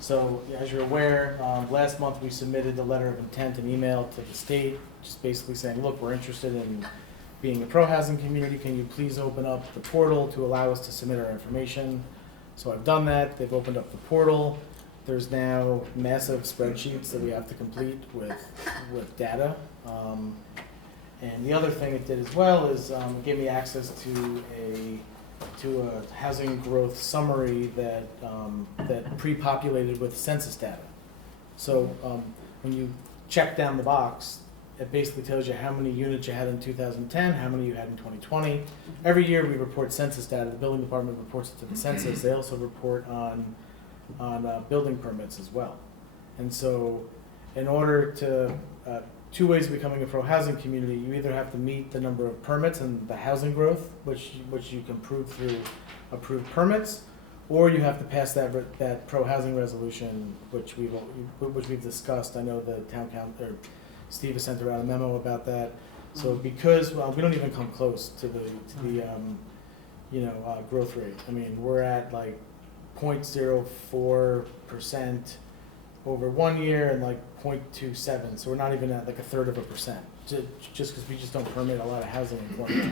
So as you're aware, last month we submitted a letter of intent, an email to the state, just basically saying, look, we're interested in being a pro-housing community. Can you please open up the portal to allow us to submit our information? So I've done that. They've opened up the portal. There's now massive spreadsheets that we have to complete with data. And the other thing it did as well is it gave me access to a housing growth summary that pre-populated with census data. So when you check down the box, it basically tells you how many units you had in 2010, how many you had in 2020. Every year we report census data. The building department reports it to the census. They also report on building permits as well. And so in order to, two ways of becoming a pro-housing community, you either have to meet the number of permits and the housing growth, which you can prove through approved permits, or you have to pass that pro-housing resolution, which we've discussed. I know the town council, Steve has sent around a memo about that. So because, we don't even come close to the growth rate. I mean, we're at like 0.04% over 1 year and like 0.27, so we're not even at like 1/3%, just because we just don't permit a lot of housing in Cornwall.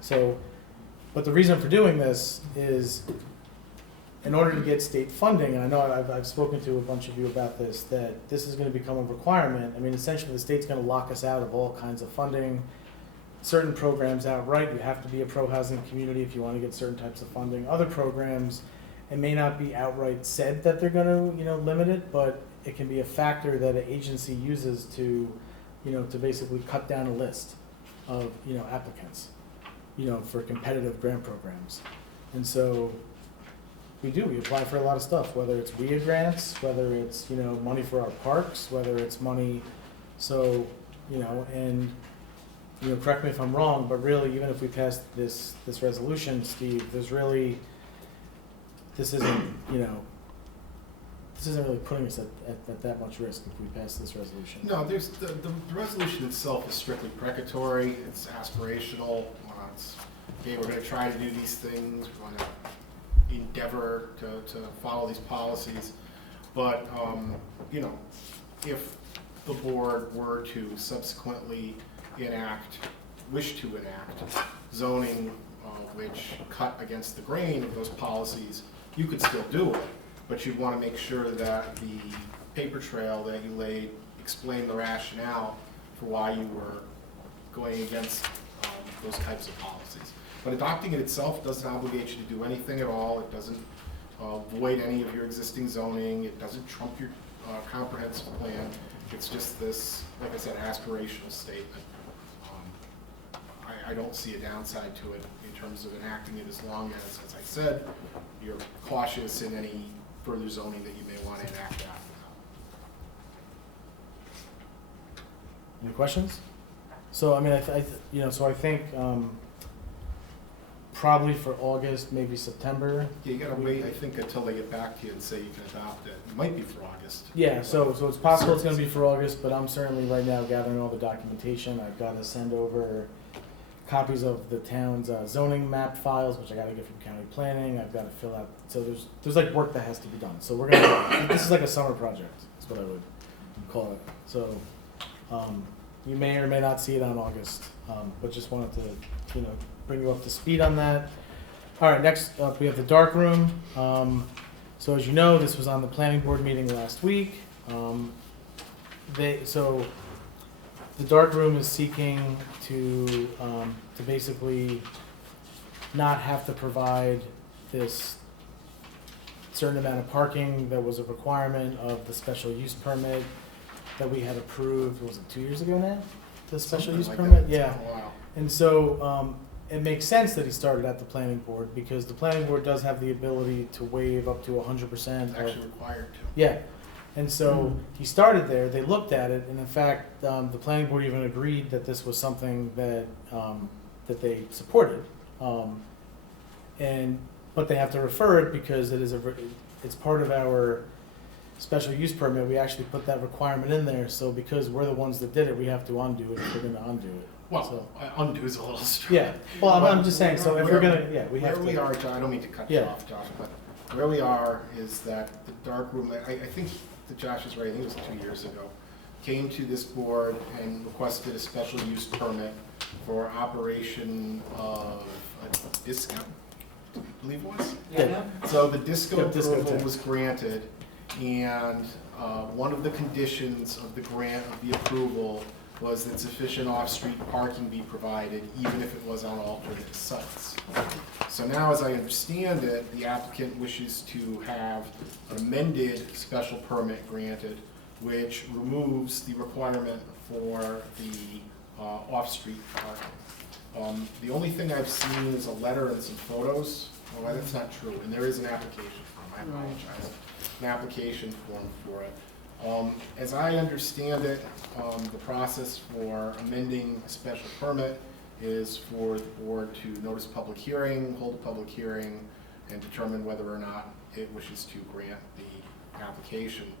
So, but the reason for doing this is in order to get state funding, and I know I've spoken to a bunch of you about this, that this is going to become a requirement. I mean, essentially the state's going to lock us out of all kinds of funding, certain programs outright. You have to be a pro-housing community if you want to get certain types of funding. Other programs, it may not be outright said that they're going to, limit it, but it can be a factor that an agency uses to, to basically cut down a list of, applicants, for competitive grant programs. And so we apply for a lot of stuff, whether it's WIA grants, whether it's, money for our parks, whether it's money, so, and, correct me if I'm wrong, but really, even if we pass this resolution, Steve, this isn't really putting us at that much risk if we pass this resolution. No, there's, the resolution itself is strictly precatory, it's aspirational, it's, okay, we're gonna try to do these things, we wanna endeavor to follow these policies, but, if the board were to subsequently wish to enact zoning which cut against the grain of those policies, you could still do it. but you'd want to make sure that the paper trail that you laid explained the rationale for why you were going against those types of policies. But adopting it itself doesn't obligate you to do anything at all. It doesn't void any of your existing zoning. It doesn't trump your comprehensive plan. It's just this, like I said, aspirational statement. I don't see a downside to it in terms of enacting it, as long as I said, you're cautious in any further zoning that you may want to enact after that. Any questions? So, I mean, so I think probably for August, maybe September. Yeah, you gotta wait, I think, until they get back to you and say you can adopt it. It might be for August. Yeah, so it's possible it's gonna be for August, but I'm certainly right now gathering all the documentation. I've gotta send over copies of the town's zoning map files, which I gotta get from county planning. I've gotta fill out, so there's like work that has to be done. So we're gonna, this is like a summer project, is what I would call it. So, you may or may not see it on August, but just wanted to, bring you up to speed on that. All right, next up, we have the dark room. So as you know, this was on the planning board meeting last week. So the dark room is seeking to basically not have to provide this certain amount of parking that was a requirement of the special use permit that we had approved, was it 2 years ago now? The special use permit? Yeah. Wow. And so it makes sense that he started at the planning board, because the planning board does have the ability to waive up to 100%. It's actually required to. Yeah. And so he started there, they looked at it, and in fact, the planning board even agreed that this was something that, that they supported. But they have to refer it because it's part of our special use permit. We actually put that requirement in there, so because we're the ones that did it, we have to undo it if we're gonna undo it. Well, So- undo is a little strong. Yeah, well, I'm just saying, so if we're gonna, yeah, we have to. Where we are, John, I don't mean to cut you Yeah. off, Josh, but where we are is that the dark room, I think that Josh is right, I think it was 2 years ago, came to this board and requested a special use permit for operation of a disco, I believe it was? Yeah. So the disco Yep, disco approval tech. was granted, and one of the conditions of the grant of the approval was that sufficient off-street parking be provided, even if it was on alternate sites. So now, as I understand it, the applicant wishes to have an amended special permit granted, which removes the requirement for the off-street parking. The only thing I've seen is a letter and some photos. Well, that's not true, and there is an application form, I apologize. An application form for it. As I understand it, the process for amending a special permit is for the board to notice a public hearing, hold a public hearing, and determine whether or not it wishes to grant the application.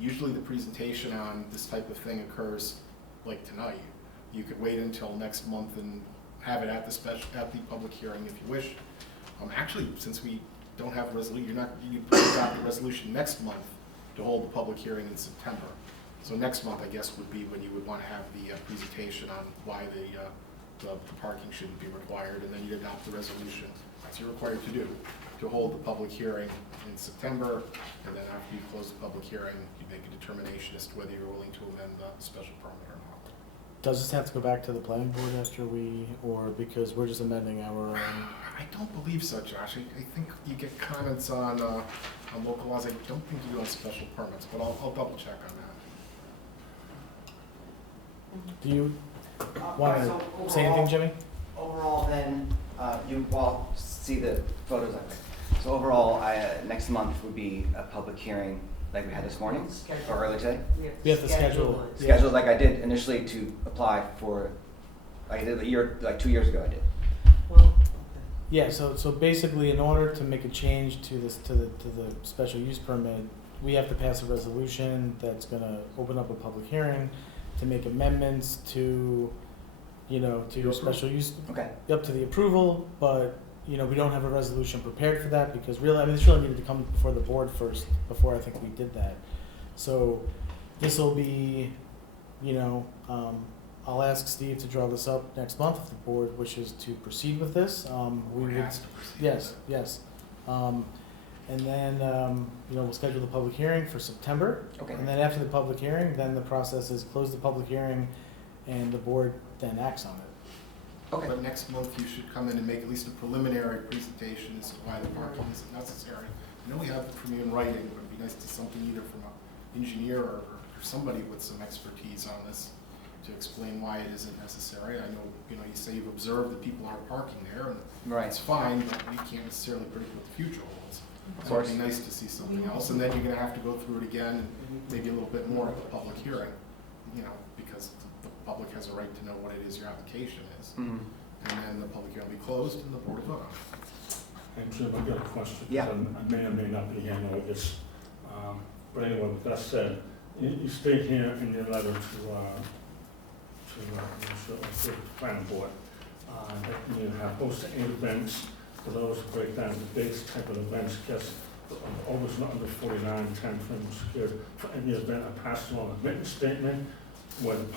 Usually the presentation on this type of thing occurs like tonight. You could wait until next month and have it at the public hearing if you wish. Actually, since we don't have a resolution, you adopt a resolution next month to hold the public hearing in September. So next month, I guess, would be when you would want to have the presentation on why the parking shouldn't be required, and then you'd adopt the resolution, as you're required to do, to hold the public hearing in September, and then after you close the public hearing, you make a determination as to whether you're willing to amend the special permit or not. Does this have to go back to the planning board after or because we're just amending our own? I don't believe so, Josh. I think you get comments on local laws. I don't think you do on special permits, but I'll double check on that. Do you want to say anything, Jimmy? Overall, then, you all see the photos of it. So overall, next month would be a public hearing like we had this morning, or earlier today. We have to schedule it. Scheduled like I did initially to apply for, like I did 2 years ago I did. Yeah, so basically, in order to make a change to the special use permit, we have to pass a resolution that's gonna open up a public hearing to make amendments to, to special use. Okay. Up to the approval, but, we don't have a resolution prepared for that, because really, this really needed to come before the board first, before I think we did that. So this will be, I'll ask Steve to draw this up next month if the board wishes to proceed with this. We would, has to proceed. yes. And then, we'll schedule the public hearing for September. Okay. And then after the public hearing, then the process is close the public hearing and the board then acts on it. Okay. But next month you should come in and make at least a preliminary presentation as to why the parking isn't necessary. I know we have it from you in writing, but it'd be nice to see something either from an engineer or somebody with some expertise on this to explain why it isn't necessary. I know, you say you've observed that people aren't parking there, and Right. it's fine, but we can't necessarily predict what the future holds. Of So it'd course. be nice to see something else, and then you're gonna have to go through it again, and maybe a little bit more at the public hearing, because the public has a right to know what it is your application is. Mhm. And then the public hearing will be closed and the board will vote on it. And Jim, I've got a question. Yeah. I may or may not be here, know this. But anyway, with that said, you state here in your letter to the planning board, that you have hosted 8 events. For those who break down the dates, type of events, guess, always not under 49, time frame was secured. For any event, I passed along a written statement when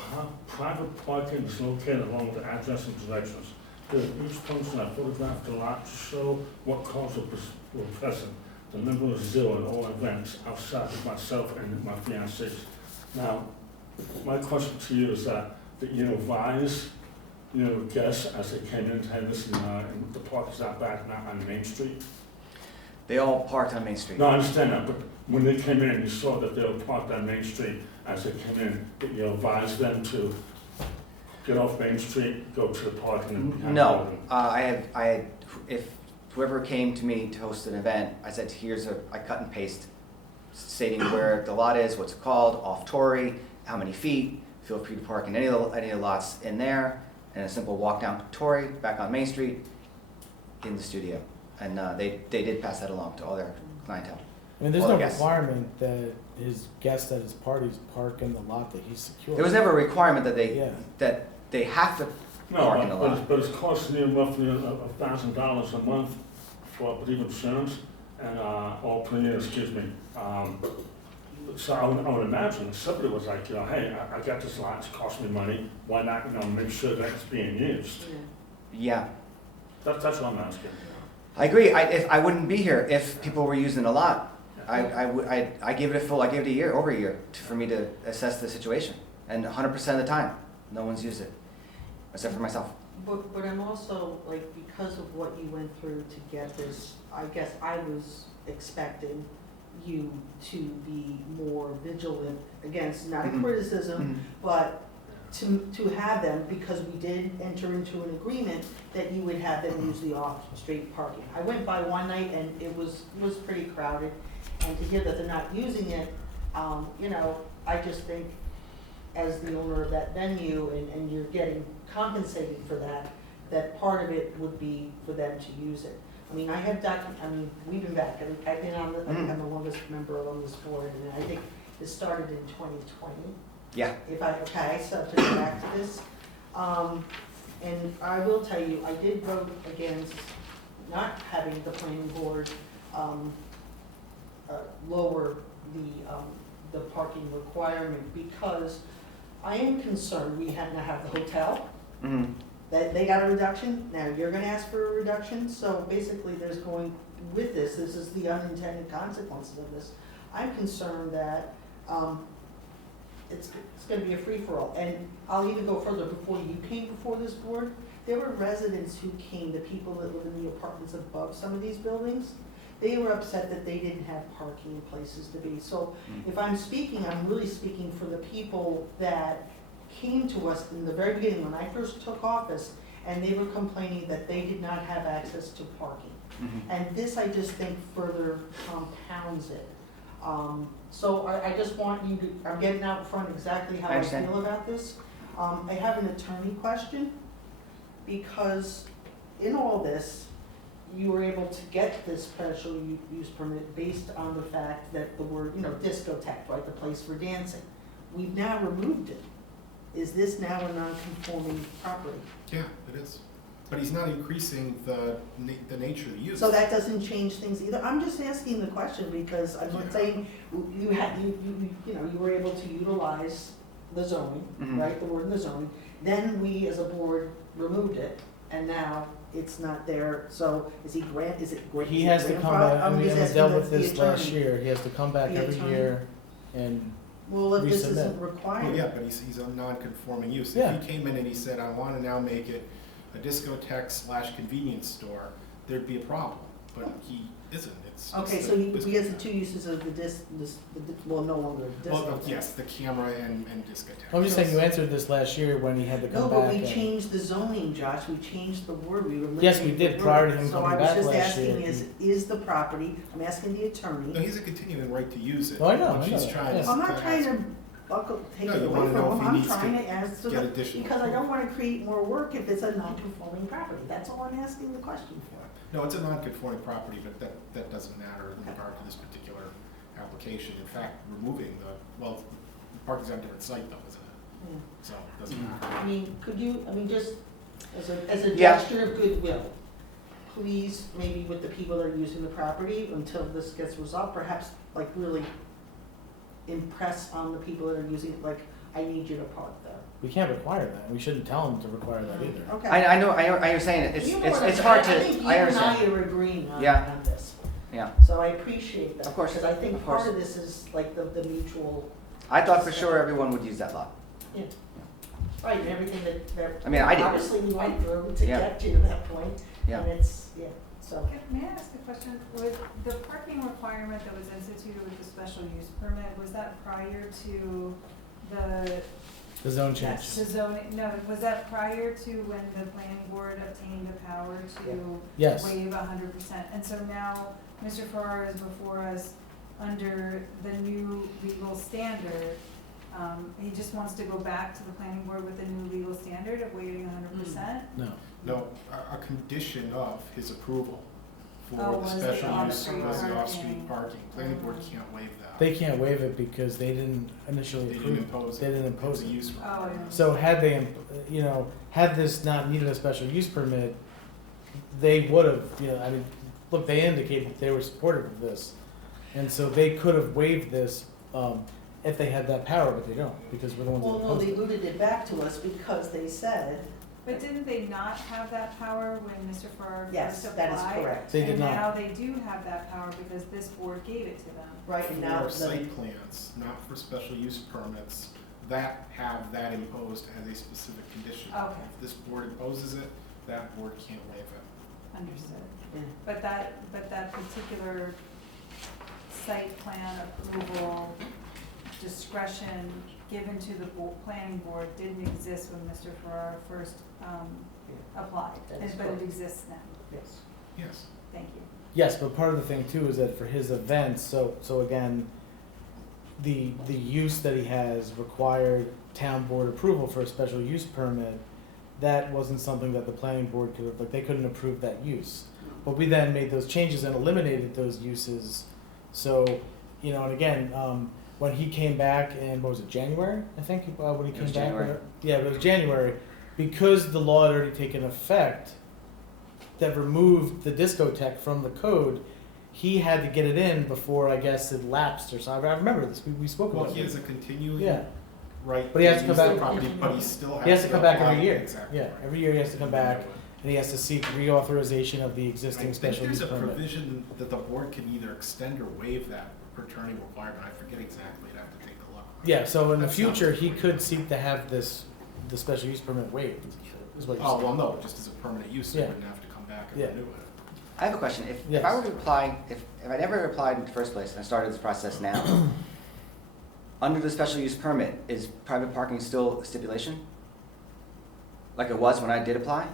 private parking is located along with the address and directions. Each person I photographed a lot to show what cars were present. The number was 0 at all events outside of myself and my fiancée. Now, my question to you is that you advise, guests as they came in, hey, listen, the park is out back, not on Main Street. They all parked on Main Street. No, I understand that, but when they came in, you saw that they were parked on Main Street as they came in, did you advise them to get off Main Street, go to the park and behind the No, building? I had, if whoever came to me to host an event, I said, I cut and paste stating where the lot is, what's it called, off Torrey, how many feet, feel free to park in any of the lots in there, and a simple walk down Torrey, back on Main Street, in the studio. And they did pass that along to all their clientele. I mean, there's All no the guests. requirement that his guests at his parties park in the lot that he's secured. There was never a requirement that Yeah. they have to park in the No, lot. but it's costing you roughly $1,000 a month for, I believe, insurance and, all per year, excuse me. So I would imagine if somebody was like, hey, I got this lot, it's costing me money, why not, make sure that it's being used? Yeah, That's what I'm asking. I agree. I wouldn't be here if people were using the lot. I give it a year, over a year, for me to assess the situation. And 100% of the time, no one's used it, except for myself. But I'm also, because of what you went through to get this, I guess I was expecting you to be more vigilant against, not a criticism, but to have them, because we did enter into an agreement that you would have them use the off-street parking. I went by one night and it was pretty crowded, and to hear that they're not using it, I just think as the owner of that venue and you're getting compensated for that part of it would be for them to use it. I mean, we've been back, I've been on I think I'm the longest member on this board, and I think this started in 2020. Yeah. So to go back to this, and I will tell you, I did vote against not having the planning board, lower the parking requirement, because I am concerned, we had to have the hotel, that they got a reduction, now you're gonna ask for a reduction, so basically there's going, with this is the unintended consequences of this. I'm concerned that, it's gonna be a free-for-all, and I'll even go further, before you came before this board, there were residents who came, the people that live in the apartments above some of these buildings, they were upset that they didn't have parking places to be. So if I'm speaking, I'm really speaking for the people that came to us in the very beginning, when I first took office, and they were complaining that they did not have access to parking. And this, I just think, further compounds it. So I just want you to, I'm getting out front exactly how I feel about this. I have an attorney question, because in all this, you were able to get this special use permit based on the fact that the word, discotheque, right, the place for dancing. We've now removed it. Is this now a non-conforming property? Yeah, it is. But he's not increasing the nature of the use. So that doesn't change things either? I'm just asking the question because I'm not saying you were able to utilize the zoning, right, the word in the zoning. Then we as a board removed it, and now it's not there, so is it He has to come back, I mean, he's we asking dealt the- with the this last attorney. year, he has to come back The every attorney? year and Well, if this resubmit. isn't Well, required. yeah, but he's a non-conforming use. Yeah. If he came in and he said, I want to now make it a discotheque / convenience store, there'd be a problem, but he isn't. It's Okay, just so a he has the discotheque. two uses of well, no longer Well, discotheque. yes, the camera and discotheque. I'm just saying, you answered this last year when he had to No, come but back. we and- changed the zoning, Josh, we changed the word, we were Yes, we limiting did, the prior word. to him coming back So I was last just asking, year. is the property, I'm asking the No, attorney, he's a continuing right to use it. Oh, I know, What I know she's that, trying yeah. to I'm not trying ask- to take No, it you away wanna know from if him, he I'm needs to trying to ask, get additional- because I don't wanna create more work if it's a non-conforming property, that's all I'm asking the question for. No, it's a non-conforming property, but that doesn't matter in regard to this particular application. In fact, removing the parking's on a different site though, isn't it? Yeah. So it doesn't matter. I mean, could you, just as a Yeah. gesture of goodwill, please, maybe with the people that are using the property, until this gets resolved, perhaps like really impress on the people that are using it, like, I need you to park there. We can't require that, we shouldn't tell him to require that either. Okay. I know, you're saying it, You know what it's I'm hard saying? to, I think you I and I understand. are agreeing on Yeah. this, Yeah, so I appreciate that. Of course, Because I think of course. part of this is like the mutual. I thought for sure everyone would use that lot. Yeah. Right, and everything that, I mean, I did. obviously we went through to Yeah. get to that point, Yeah. and it's, so. May I ask a question? With the parking requirement that was instituted with the special use permit, was that prior to The zone change. the zoning, no, was that prior to when the planning board obtained the power to Yes. waive 100%? And so now, Mr. Farrar is before us under the new legal standard. He just wants to go back to the planning board with the new legal standard of waiving 100%? No. No, a condition of his approval Oh, for the was the special use off-street was the parking. off-street parking. Planning board can't waive that. They can't waive it because they didn't initially They didn't approve. impose it. They didn't impose It's a it. use Oh, yeah. So had they, had this not needed a special use permit, they would have, I mean, look, they indicated that they were supportive of this. And so they could have waived this, if they had that power, but they don't, because we're the ones that Well, no, opposed they it. rooted it back to us because they said, But didn't they not have that power when Mr. Farrar yes, first that is applied? correct. They did And not. now they do have that power because this board gave it to them. Right, and now, For site plans, not for special use permits, that have that imposed as a specific condition. Okay. If this board imposes it, that board can't waive it. Understood. Yeah. But that particular site plan approval discretion given to the planning board didn't exist when Mr. Farrar first applied, That is but it correct. exists now. yes. Yes. Thank you. Yes, but part of the thing too is that for his events, so again, the use that he has required town board approval for a special use permit. That wasn't something that the planning board could have, like, they couldn't approve that use. But we then made those changes and eliminated those uses. So, and again, when he came back in, what was it, January, I think, when he came was back? January. Yeah, it was January. Because the law had already taken effect that removed the discotheque from the code, he had to get it in before, I guess, it lapsed or something. I remember this, we spoke about Well, it. he has a continuing Yeah. right But he has to to come use the back- property, but he still He has to come back apply. every year. Exactly. Yeah, every year he has to come back, and he has to seek reauthorization of the I existing think special use there's a permit. provision that the board can either extend or waive that returning requirement. I forget exactly, I'd have to take a look. Yeah, so in the That's not- future, he could seek to have the special use permit waived, is what you're Oh, saying. well, no, just as a permanent use, you Yeah. wouldn't have to come back and Yeah. renew it. I have a question. If Yes. I were to apply, if I never applied in the first place and I started this process now, under the special use permit, is private parking still a stipulation? Like it was when I did apply?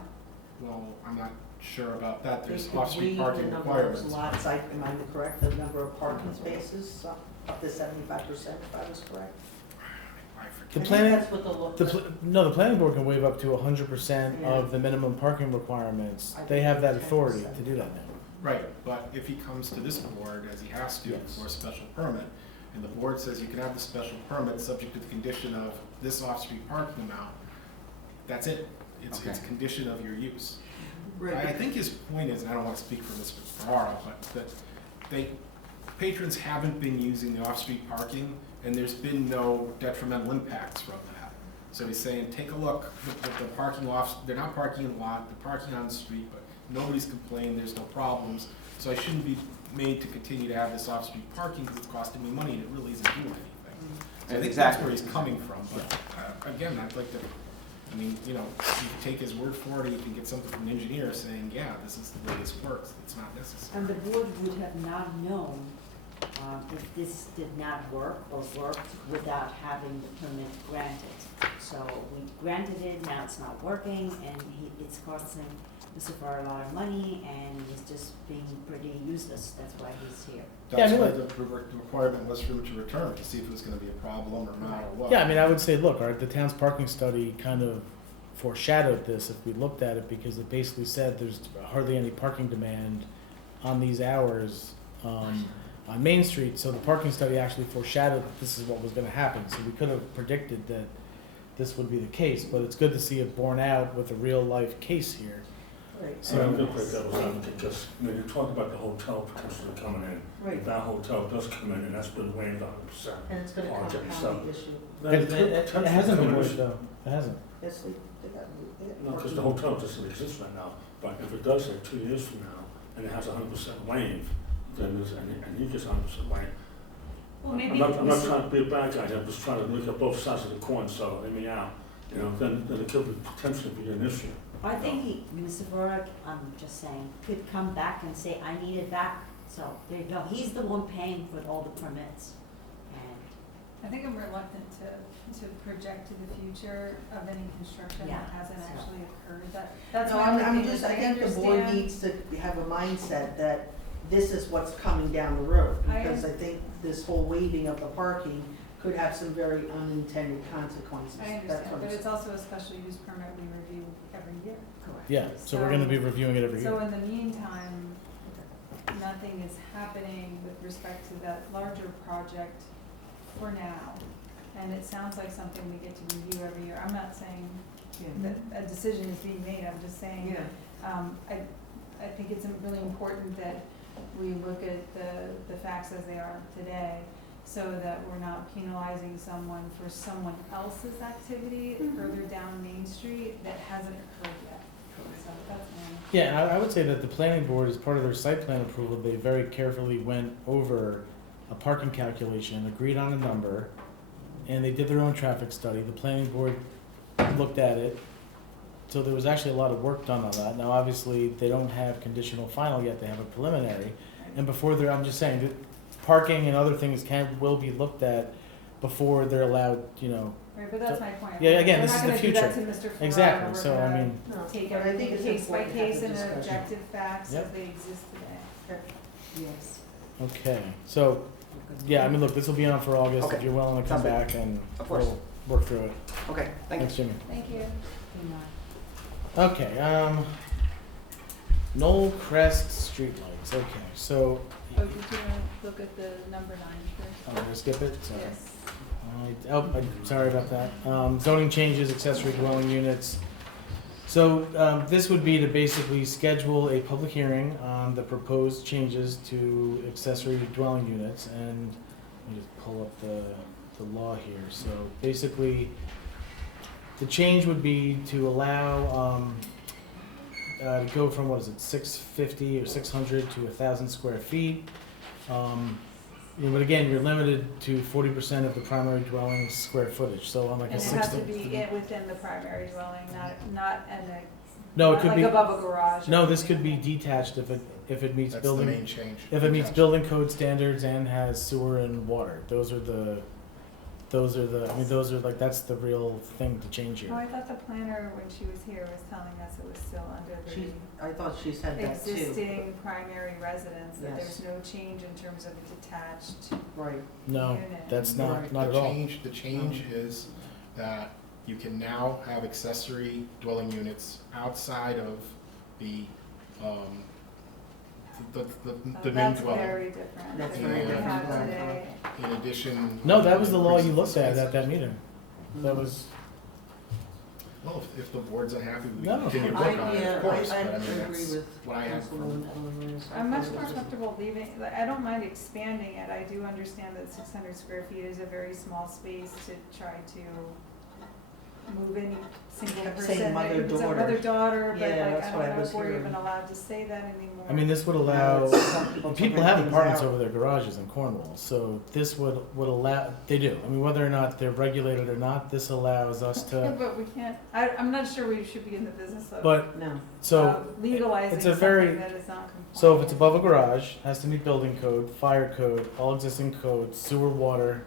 Well, I'm not sure about that. They There's could off-street waive parking the number of requirements. lots, am I correct, the number of parking spaces, up to 75%, if I was correct? I The forget. I think planning, that's what the planning board can waive up to 100% Yeah. of the minimum parking requirements. I They think have that 10%. authority to do that now. Right, but if he comes to this board, as he has to, Yes. for a special permit, and the board says you can have the special permit subject to the condition of this off-street parking amount, that's it. It's a condition of your use. I think his point is, and I don't want to speak for Mr. Ferraro, but that patrons haven't been using the off-street parking, and there's been no detrimental impacts from that. So he's saying, take a look, the parking lots, they're not parking in the lot, they're parking on the street, but nobody's complained, there's no problems, so I shouldn't be made to continue to have this off-street parking because it's costing me money and it really isn't doing anything. So I think that's where he's coming from, but again, I'd like to, I mean, you know, you can take his word for it, or you can get something from an engineer saying, yeah, this is the way this works, it's not necessary. And the board would have not known if this did not work or worked without having the permit granted. So we granted it, now it's not working, and it's costing Mr. Farr a lot of money, and he's just being pretty useless, that's why he's here. That's why the requirement was for him to return, to see if it was gonna be a problem or not, or what. Yeah, I mean, I would say, look, all right, the town's parking study kind of foreshadowed this if we looked at it, because it basically said there's hardly any parking demand on these hours on Main Street, so the parking study actually foreshadowed that this is what was gonna happen, so we could have predicted that this would be the case, but it's good to see it borne out with a real-life case here. Right. So I'm gonna play devil's advocate, because, you know, you talk about the hotel potentially coming in. Right. If that hotel does come in, and that's been waived 100%. And it's gonna on it, compound the issue. It hasn't been waived though, it hasn't. Yes, they got, No, because the hotel doesn't exist right now, but if it does, like 2 years from now, and it has 100% waive, then there's, and he gets 100% waive. Well, maybe. I'm not trying to be a bad guy, I'm just trying to look at both sides of the coin, so hear me out, you know, then it could potentially be an issue. I think Mr. Farr, I'm just saying, could come back and say, I need it back. So there you go, he's the one paying for all the permits. And I think I'm reluctant to project to the future of any construction Yeah, that hasn't so. actually occurred. That's No, my only I'm thing just, is I think the board understand- needs to have a mindset that this is what's coming down the road. I Because I think this whole waiving of the parking could have some very unintended consequences. I That's understand, what but I'm it's also a special use permit we review every year. correct. Yeah, so we're gonna be reviewing it every So year. in the meantime, nothing is happening with respect to that larger project for now. And it sounds like something we get to review every year. I'm not saying that a decision is being made, I'm just saying, I think it's really important that we look at the facts as they are today, so that we're not penalizing someone for someone else's activity further down Main Street that hasn't occurred yet. So that's my. Yeah, and I would say that the planning board, as part of their site plan approval, they very carefully went over a parking calculation, agreed on a number, and they did their own traffic study. The planning board looked at it, so there was actually a lot of work done on that. Now, obviously, they don't have conditional final yet, they have a preliminary. And before they're, I'm just saying, that parking and other things will be looked at before they're allowed, you know. Right, but that's my point. Yeah, again, this is the future. We're not gonna do that to Mr. Farrar. Exactly, We're so I gonna mean, take But I think everything it's case by important to have case the and the discussion. objective facts Yep. as they exist today. Yes. okay, so, yeah, I mean, look, this will be on for August, if Okay. you're willing to come Sounds good. back and Of course. we'll work through it. Okay, thank you. Thanks, Jimmy. Thank you. Okay, Knoll Crest streetlights, okay, so, Oh, did you wanna look at the number 9 first? I'm gonna skip it, sorry. Yes. I'm sorry about that. Zoning changes, accessory dwelling units. So, this would be to basically schedule a public hearing on the proposed changes to accessory dwelling units, and let me just pull up the law here. So basically, the change would be to allow, to go from, what is it, 650 or 600 to 1,000 square feet. You know, but again, you're limited to 40% of the primary dwelling's square footage, so on like And a it has 60. to be within the primary dwelling, not in the, No, it not could like be. above a garage. or No, this something could be like that. detached if it meets That's the building. main change. If it meets Detached. building code standards and has sewer and water, those are like, that's the real thing to change Oh, here. I thought the planner, when she was here, was telling us it was still under I thought she said the that too. existing primary residence, that Yes. there's no change in terms of a detached Right. No, unit. that's not at all. The change is that you can now have accessory dwelling units outside of the main That's dwelling. very different That's than very what we different. have today. In addition. No, that was the law you looked at increases that meeting. That Mm-hmm. was, Well, if the board's unhappy, we No. continue to I, work on it, yeah, of course, I but I mean, agree that's with what I have from. Councilwoman Ellen Reyes. I'm much more comfortable leaving, like, I don't mind expanding it, I do understand that 600 square feet is a very small space to try to move any single Kept person. saying mother, It was a daughter. mother-daughter, but Yeah, like, that's I what I don't know was if we're hearing. even allowed to say that anymore. I mean, this would allow, Now, some people people rent have things apartments out. over their garages in Cornwall, so this would allow, they do. I mean, whether or not they're regulated or not, this allows us Yeah, to, but we can't, I'm not sure we should be in the business of. but, No. so, Legalizing it's a something very, that is not compliant. so if it's above a garage, has to meet building code, fire code, all existing codes, sewer, water,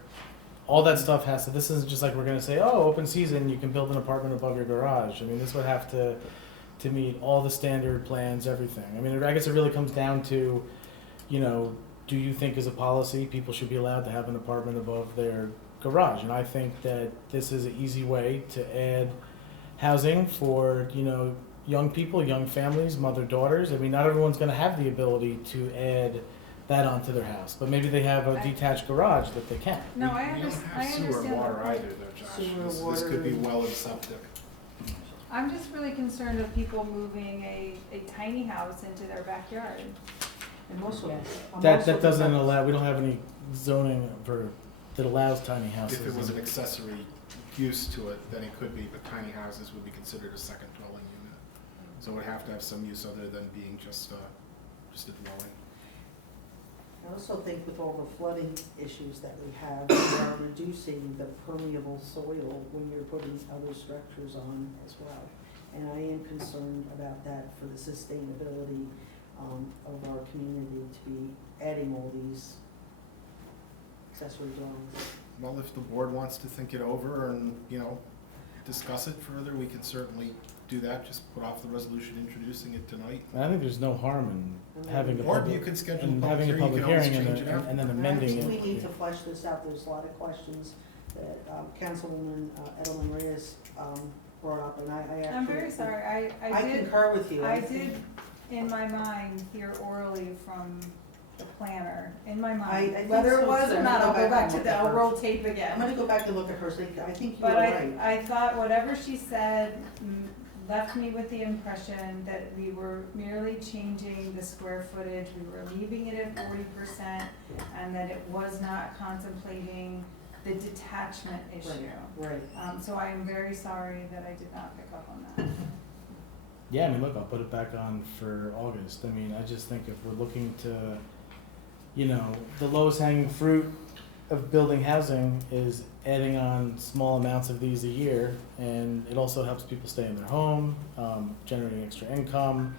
all that stuff has to, this isn't just like we're gonna say, oh, open season, you can build an apartment above your garage. I mean, this would have to meet all the standard plans, everything. I mean, I guess it really comes down to, you know, do you think as a policy, people should be allowed to have an apartment above their garage? And I think that this is an easy way to add housing for, you know, young people, young families, mother, daughters. I mean, not everyone's gonna have the ability to add that onto their house, but maybe they have a detached garage that they can. No, I We don't understand, have I sewer understand. and water the either point. though, Josh. Sewer, This could be water. well and septic. I'm just really concerned of people moving a tiny house into their backyard. And also, I'm That also doesn't concerned- allow, we don't have any zoning that allows tiny houses. If it was an accessory use to it, then it could be, but tiny houses would be considered a second dwelling unit. So it would have to have some use other than being just a dwelling. I also think with all the flooding issues that we have, we are reducing the permeable soil when you're putting other structures on as well. And I am concerned about that for the sustainability of our community to be adding all these accessory dwellings. Well, if the board wants to think it over and, you know, discuss it further, we can certainly do that. Just put off the resolution introducing it tonight. I think there's no harm in having a Or public, you could schedule a and public having a hearing, you public can always hearing change it and then after. amending I think we need it. to flesh this out. There's a lot of questions that Councilwoman Edelman Reyes brought up, and I actually. I'm very sorry, I I did. concur with you. I think- did, in my mind, hear orally from the planner, in my I mind. think Whether so, it was too. or I'm not, gonna I'll go back and to look the, at I'll her. roll tape again. I'm gonna go back and look at her, so I think you're But right. I thought whatever she said left me with the impression that we were merely changing the square footage, we were leaving it at 40%, and that it was not contemplating the detachment issue. Right. So I am very sorry that I did not pick up on that. Yeah, I mean, look, I'll put it back on for August. I mean, I just think if we're looking to, you know, the lowest hanging fruit of building housing is adding on small amounts of these a year, and it also helps people stay in their home, generating extra income,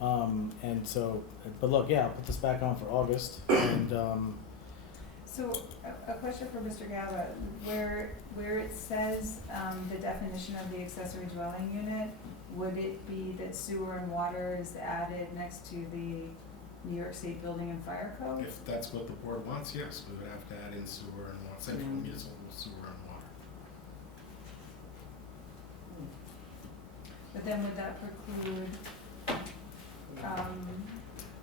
and so, but look, yeah, I'll put this back on for August, and, So, a question for Mr. Gaba, where it says, the definition of the accessory dwelling unit, would it be that sewer and water is added next to the New York State Building and Fire Code? If that's what the board wants, yes, we would have to add in sewer and water, central municipal sewer and water. But then would that preclude,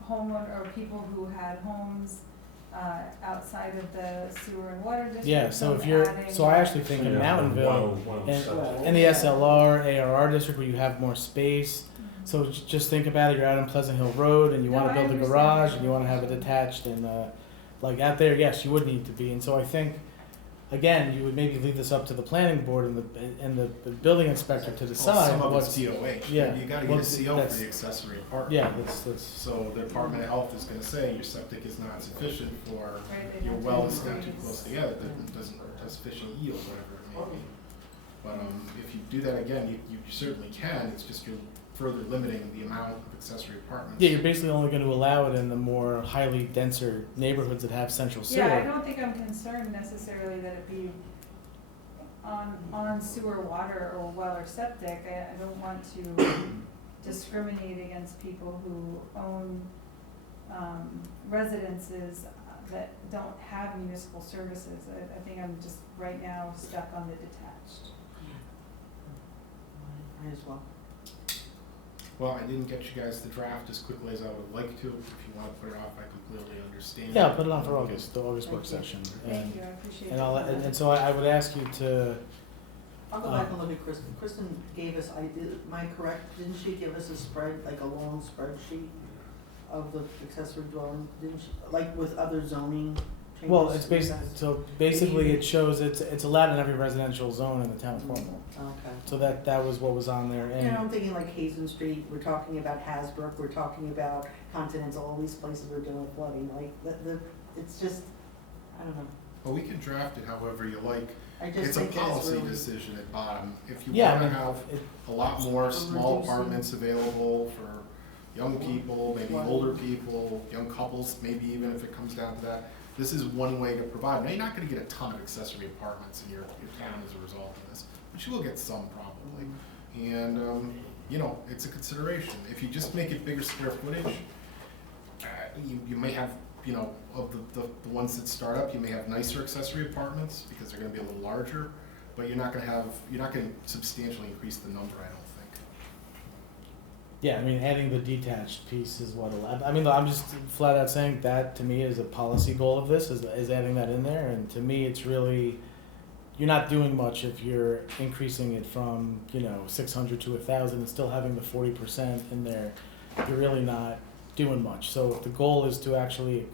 homeowner, or people who had homes, outside of the sewer and water district? yeah, so if from you're, adding- so I actually think in Yeah, Mountainville, well, and so- in the SLR, ARR district where you have more space, so just think about it, you're out on Pleasant Hill Road and you No, wanna I build a understand. garage and you wanna have it detached and, like out there, yes, you would need to be, and so I think, again, you would maybe leave this up to the planning board and the building inspector to decide Some of what's. it's DOH, Yeah. you gotta get a What's- CO for that's- the accessory apartment. Yeah, that's, So the Department of Health is gonna say your septic is not sufficient for, Right, they your have to well is not too increase. close together, that doesn't have sufficient yield, whatever it may be. But, if you do that again, you certainly can, it's just you're further limiting the amount of accessory apartments. yeah, you're basically only gonna allow it in the more highly denser neighborhoods that have central sewer. Yeah, I don't think I'm concerned necessarily that it be on sewer, water, or well or septic. I don't want to discriminate against people who own, residences that don't have municipal services. I think I'm just right now stuck on the detached. Might as well. Well, I didn't get you guys the draft as quickly as I would like to. If you want to put it off, I completely understand. Yeah, I'll put it on for August, the August work Thank you. session. Thank you, I appreciate And I'll, that. and so I would ask you to, I'll go back and look at Kristen. Kristen gave us, am I correct, didn't she give us a spread, like a long spreadsheet of the accessory dwelling? Didn't she, like with other zoning Well, changes it's to basically, that? so basically it shows it's allowed in every residential zone in the town of Cornwall. Okay. So that was what was on there, You know, I'm and, thinking like Hazen Street, we're talking about Hasbrook, we're talking about Continental, all these places are doing flooding, like, it's just, I don't know. Well, we can draft it however you like. I just It's a think that it's policy really. decision at bottom. If you Yeah, I wanna mean, have it- a lot more small Reducing. apartments available for young people, maybe One. older people, young couples, maybe even if it comes down to that, this is one way to provide. Now, you're not gonna get a ton of accessory apartments in your town as a result of this, but you will get some probably. And, you know, it's a consideration. If you just make it bigger square footage, you may have, you know, of the ones that start up, you may have nicer accessory apartments because they're gonna be a little larger, but you're not gonna substantially increase the number, I don't think. yeah, I mean, adding the detached piece is what, I mean, I'm just flat out saying that to me is a policy goal of this, is adding that in there, and to me, it's really, you're not doing much if you're increasing it from, 600 to 1,000 and still having the 40% in there. You're really not doing much. So if the goal is to actually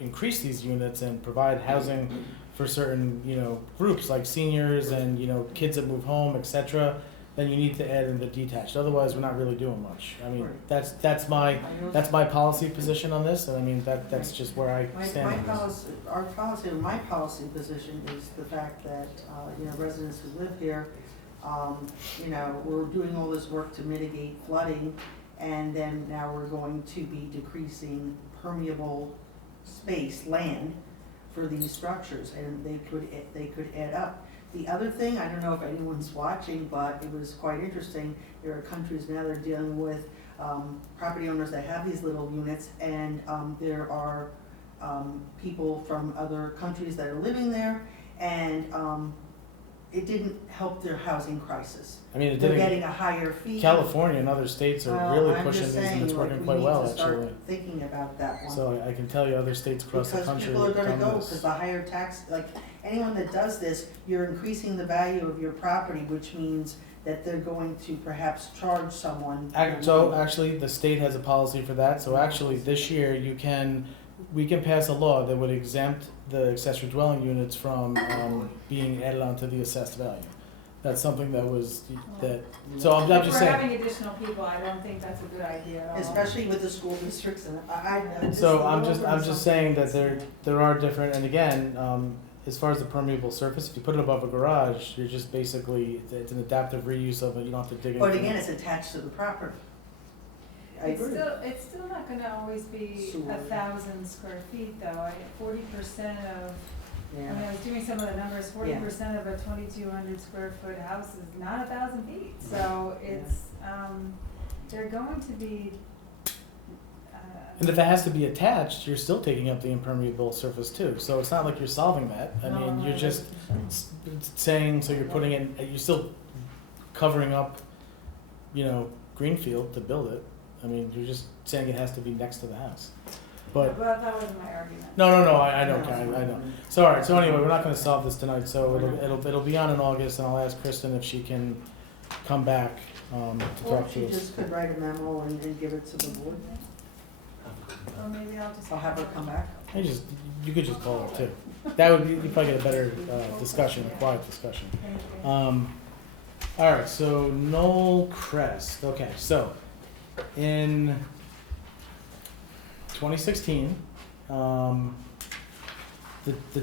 increase these units and provide housing for certain, groups like seniors and, kids that move home, etc., then you need to add in the detached. Otherwise, we're not really doing much. I mean, that's my policy position on this, and I mean, that's just where I stand on this. My policy position is the fact that, residents who live here, we're doing all this work to mitigate flooding, and then now we're going to be decreasing permeable space, land, for these structures, and they could add up. The other thing, I don't know if anyone's watching, but it was quite interesting, there are countries now that are dealing with property owners that have these little units, and there are people from other countries that are living there, and it didn't help their housing crisis. I mean, They're getting a higher fee. California and other states are really pushing these, and it's working quite well, We need to actually. start thinking about that one. So I can tell you other states across the country Because people are have gonna done go, this. because the higher tax, like, anyone that does this, you're increasing the value of your property, which means that they're going to perhaps charge someone. So actually, the state has a policy for that, so actually, this year, we can pass a law that would exempt the accessory dwelling units from, being added onto the assessed value. That's something so I'm just If we're saying. having additional people, I don't think that's a good idea at all. Especially with the school districts, and I. So I'm just saying that there are different, and again, as far as the permeable surface, if you put it above a garage, you're just basically, it's an adaptive reuse of it, you don't have to dig But anything. again, it's attached to the property. I agree. It's still not gonna always be Sewer. 1,000 square feet though. 40% of, I Yeah. mean, I was doing some of the numbers, 40% of a 2,200 square foot house is not 1,000 feet. So it's, they're going to be, And if it has to be attached, you're still taking up the impermeable surface too. So it's not like you're solving that. I mean, you're just saying, so you're putting in, you're still covering up, greenfield to build it. I mean, you're just saying it has to be next to the house. But, well, that wasn't my argument. no, I don't care, I know. So, all right, so anyway, we're not gonna solve this tonight, so it'll be on in August, and I'll ask Kristen if she can come back, to Or talk if to she us. just could write a memo and give it to the board. Or maybe I'll just. I'll have her come back. You could just call her too. That would be, you'd probably get a better, discussion, a quiet discussion. Thank you. All right, so Knoll Crest. Okay, so in 2016, the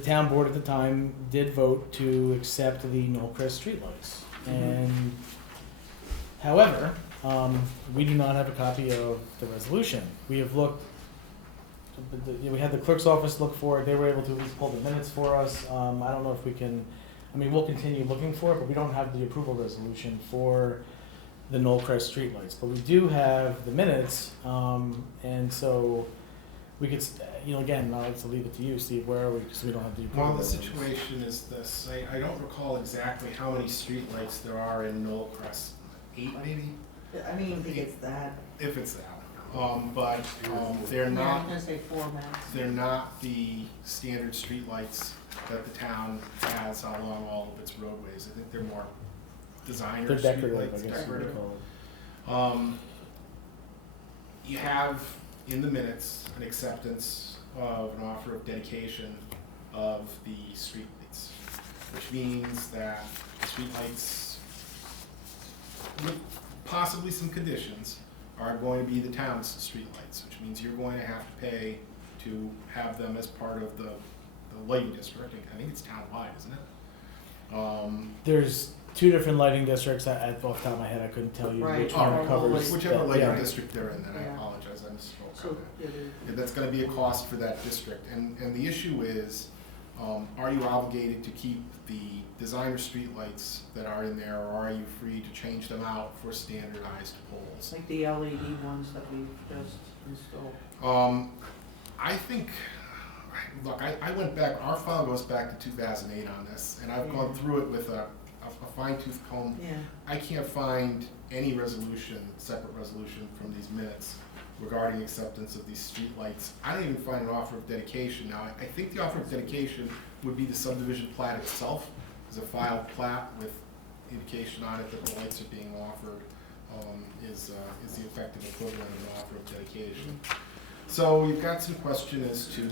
town board at the time did vote to accept the Knoll Crest streetlights. And however, we do not have a copy of the resolution. We have looked. We had the clerk's office look for it. They were able to at least pull the minutes for us. I don't know if we can. I mean, we'll continue looking for it, but we don't have the approval resolution for the Knoll Crest streetlights. But we do have the minutes, and so we could, again, I'll have to leave it to you, Steve. Where are we? Because we don't have the approval. Well, the resolution. situation is this, I don't recall exactly how many streetlights there are in Knoll Crest, 8 maybe? I mean, I think it's that. If it's that. But they're Yeah, not. I'm gonna say 4 max. They're not the standard streetlights that the town has along all of its roadways. I think they're more designer They're decorative, I streetlights, guess you would decorative. call it. You have in the minutes an acceptance of an offer of dedication of the streetlights, which means that streetlights, with possibly some conditions, are going to be the town's streetlights, which means you're going to have to pay to have them as part of the lighting district. I think it's townwide, isn't it? There's two different lighting districts. Off the top of my head, I couldn't tell you Right. which one covers. Whichever that, lighting yeah. district they're in, then I Yeah. apologize, I misspoke. So, Yeah, that's gonna be a cost for that district, and the issue is, are you obligated to keep the designer streetlights that are in there, or are you free to change them out for standardized poles? like the LED ones that we've just installed. I think, look, I went back, our file goes back to 2008 on this, and I've gone through it with a fine tooth comb. Yeah. I can't find any resolution, separate resolution from these minutes regarding acceptance of these streetlights. I don't even find an offer of dedication. Now, I think the offer of dedication would be the subdivision plat itself, as a filed plat with indication on it that the lights are being offered, is the effective equivalent of an offer of dedication. So you've got some question as to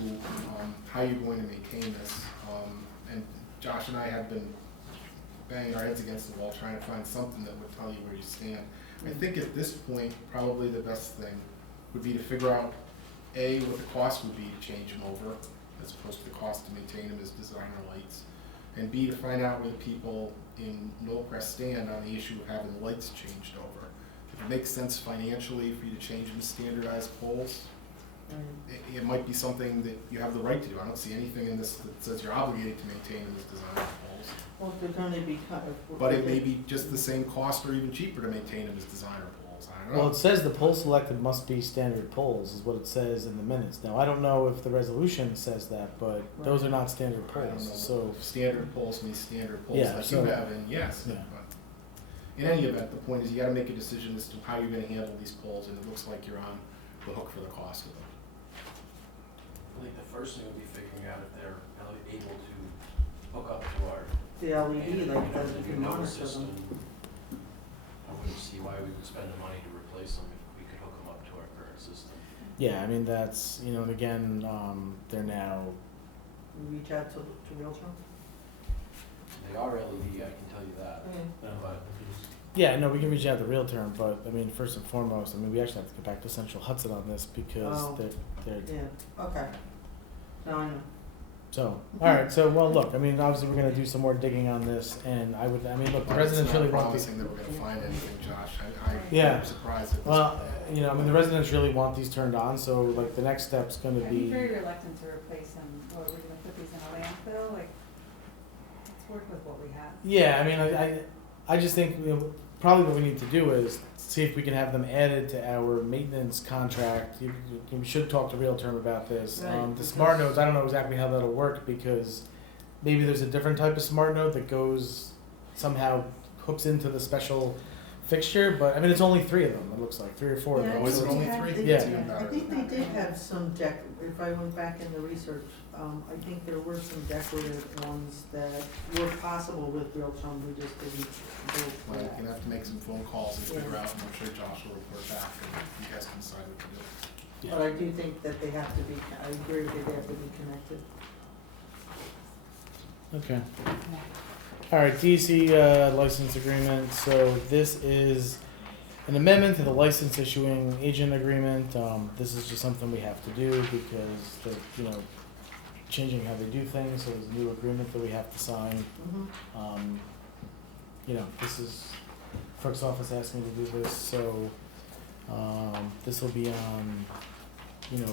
how you're going to maintain this. And Josh and I have been banging our heads against the wall trying to find something that would tell you where you stand. I think at this point, probably the best thing would be to figure out, A, what the cost would be to change them over, as opposed to the cost to maintain them as designer lights, and B, to find out where the people in Knollcrest stand on the issue of having the lights changed over. If it makes sense financially for you to change them to standardized poles, it might be something that you have the right to do. I don't see anything in this that says you're obligated to maintain them as designer poles. Well, if they're gonna be kind of. But it may be just the same cost or even cheaper to maintain them as designer poles. I don't know. Well, it says the poles selected must be standard poles, is what it says in the minutes. Now, I don't know if the resolution says that, but those are not standard I don't know. poles. So Standard poles means standard poles Yeah, like so- you have, and yes. Yeah. But in any event, the point is you gotta make a decision as to how you're gonna handle these poles, and it looks like you're on the hook for the cost of them. I think the first thing would be figuring out if they're able to hook up to our. The LED, like the the new number monitor system. them. I wouldn't see why we would spend the money to replace them if we could hook them up to our current system. yeah, I mean that's and again, they're now. Reach out to Realtron? They are LED, I can tell you that. But Yeah, no, we can reach out to Realtor, but I mean, first and foremost, I mean, we actually have to get back to Central Hudson on this because Oh. they're. Yeah, okay. Now I know. So, all right. So, well, look. I mean, obviously, we're gonna do some more digging on this, and I mean, look, the But residents it's not really want these. promising that we're gonna find anything, Josh. Yeah. I'm surprised at this. Well, I mean, the residents really want these turned on, so like the next step's gonna I'm be. very reluctant to replace them, or we're gonna put these in a landfill, like, let's work with what we have. Yeah, I mean, I just think probably what we need to do is see if we can have them added to our maintenance contract. We should talk to Realtor about this. Right, The smart nodes, I don't know exactly how that'll work because maybe there's a different type of smart node that goes somehow hooks into the special fixture, but I mean it's only 3 of them. It looks like 3 or 4 of them. Oh, is it So only it's- 3? Yeah. I think they did have some if I went back in the research, I think there were some decorative ones that were possible with Realtron, we just didn't go for Well, you're that. gonna have to make some phone calls and figure Yeah. out, and I'm sure Josh will report back, and you guys can decide what to do. But I do think that they have to be, I agree that they have to be connected. Okay. All right, DC license agreement. So this is an amendment to the license issuing agent agreement. This is just something we have to do because they're, changing how they do things. So there's a new agreement that we have to sign. This is clerk's office asking me to do this, so this will be on,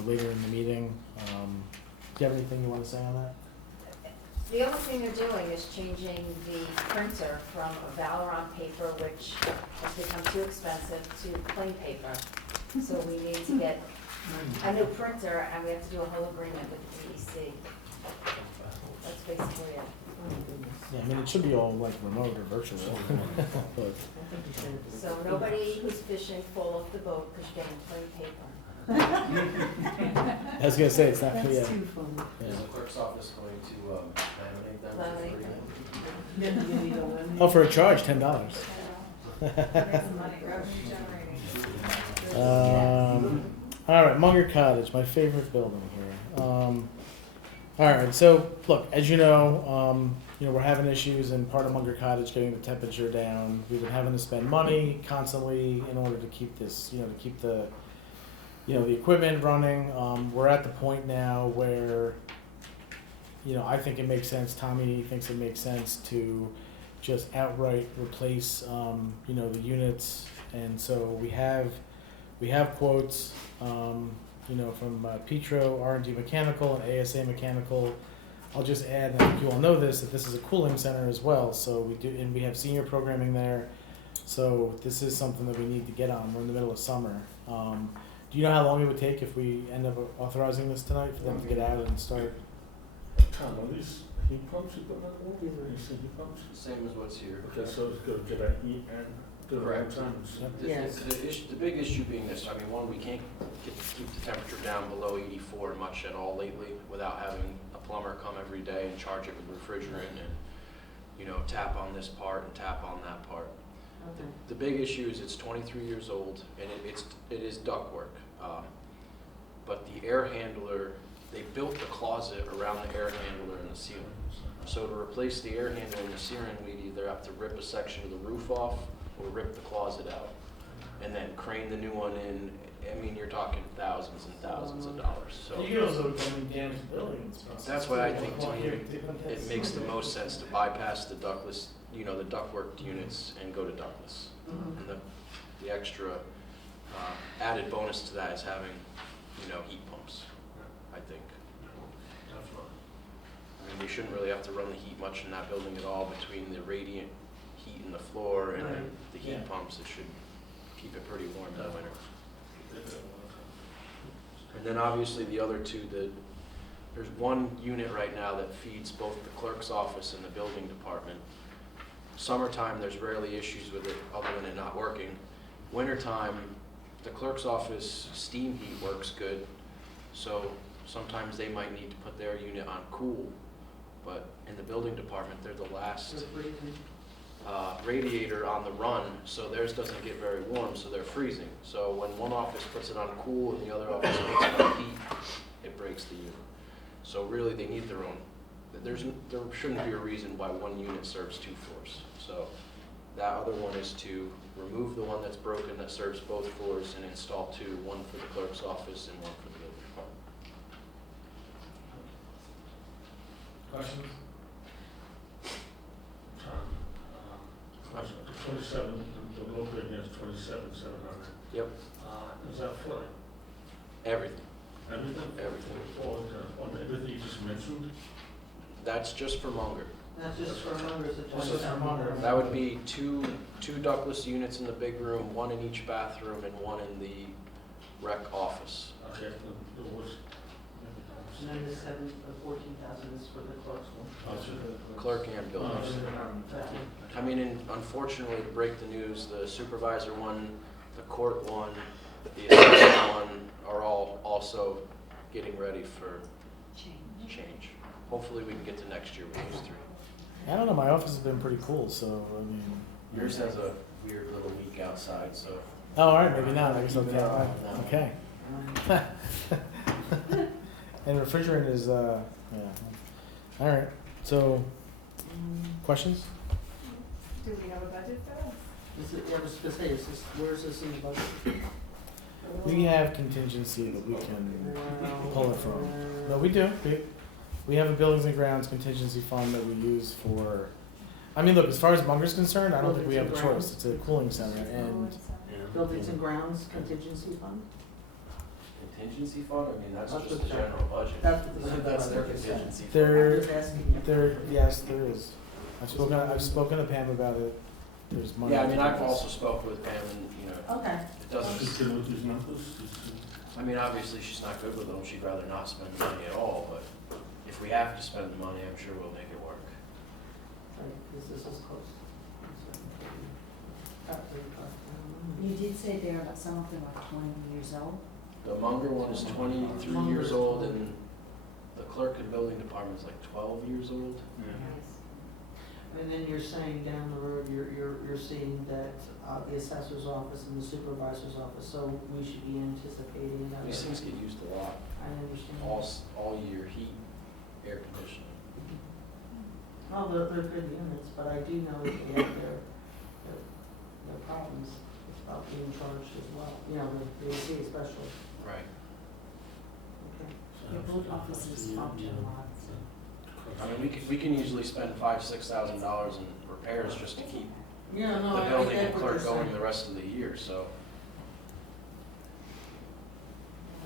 later in the meeting. Do you have anything you want to say on that? The only thing they're doing is changing the printer from Valoron paper, which has become too expensive, to plain paper. So we need to get a new printer, and we have to do a whole agreement with the DEC. That's basically it. Yeah, I mean, it should be all like remote or virtual, but. So nobody who's fishing fall off the boat because you're getting plain paper. I was gonna say, it's not, That's yeah. too funny. is the clerk's office going to laminate them? Laminate them. Then you need a limit. Oh, for a charge, $10. Make some money, revenue generating. All right, Munger Cottage, my favorite building here. All right, so look, as you know, we're having issues in part of Munger Cottage getting the temperature down. We've been having to spend money constantly in order to keep this, to keep the, the equipment running. We're at the point now where, I think it makes sense. Tommy thinks it makes sense to just outright replace, the units. And so we have quotes, from Petro, R&D Mechanical, and ASA Mechanical. I'll just add, and I think you all know this, that this is a cooling center as well. So we have senior programming there. So this is something that we need to get on. We're in the middle of summer. Do you know how long it would take if we end up authorizing this tonight for them to get out and start? Tom, are these heat pumps you put on the wall? These are heat pumps? Same as what's here. Okay, so it's going to get that heat and do the right Correct. times. Yes. The big issue being this, I mean, one, we can't keep the temperature down below 84 much at all lately without having a plumber come every day and charge it with refrigerant and, tap on this part and tap on that part. Okay. The big issue is it's 23 years old and it is ductwork. But the air handler, they built the closet around the air handler in the ceiling. So to replace the air handler in the ceiling, we'd either have to rip a section of the roof off or rip the closet out and then crane the new one in. I mean, you're talking thousands and thousands of dollars. So You can also damage the buildings. that's why I think to me it makes the most sense to bypass the ductless, the ductwork units and go to ductless. And the extra added bonus to that is having, heat pumps, I think. I mean, we shouldn't really have to run the heat much in that building at all between the radiant heat in the floor and the heat pumps. It should keep it pretty warm in the winter. And then obviously the other two, there's one unit right now that feeds both the clerk's office and the building department. Summertime, there's rarely issues with it other than it not working. Wintertime, the clerk's office steam heat works good, so sometimes they might need to put their unit on cool, but in the building department, they're the last radiator on the run, so theirs doesn't get very warm, so they're freezing. So when one office puts it on cool and the other office puts it on heat, it breaks the unit. So really, they need their own. There shouldn't be a reason why one unit serves two floors. So that other one is to remove the one that's broken that serves both floors and install two, one for the clerk's office and one for the building department. Questions? Question, 27, the low bid here is 27,700. Yep. Is that for Everything. everything? Everything. On everything you just mentioned? That's just for Munger. That's just for Munger's That's just for Munger. That would be two ductless units in the big room, one in each bathroom and one in the rec office. Okay, the worst. And then the 14,000 is for the clerk's one. Clerk and buildings. I mean, and unfortunately, to break the news, the supervisor one, the court one, the assistant one are all also getting ready for change. Hopefully, we can get to next year with those three. I don't know, my office has been pretty cool, so, I mean. Yours has a weird little leak outside, so. Oh, all right, maybe not, I guess I'll get one. Okay. And refrigerant is, yeah. All right, so, questions? Do we have a budget for this? Is it, I was gonna say, where's this in the budget? We have contingency that we can pull it from. No, we do. We have a buildings and grounds contingency fund that we use for, I mean, look, as far as Munger's concerned, I don't think we have a choice. It's a cooling center and. Buildings and grounds contingency fund? Contingency fund, I mean, that's That's just what the they're- general budget. That's what the That's their budget is. contingency fund. There, I'm just asking you. yes, there is. I've spoken to Pam about it. There's money. Yeah, I mean, I've also spoken with Pam and, Okay. it doesn't, Is it with these numbers? I mean, obviously, she's not good with them. She'd rather not spend the money at all, but if we have to spend the money, I'm sure we'll make it work. Right, this is close. You did say there, some of them are 20 years old. The Munger one is 23 years old, and the clerk and building department is like 12 years old. And then you're saying down the road, you're seeing that the assessor's office and the supervisor's office, so we should be anticipating that. These things get used a lot, I understand. all year, heat, air conditioning. Well, they're good units, but I do know that they have their problems. It's about being charged as well, you know, the AC especially. Right. Okay. Your both offices function a lot, so. I mean, we can usually spend $5,000-6,000 in repairs just to keep Yeah, no, the I building get and what clerk you're going saying. the rest of the year, so.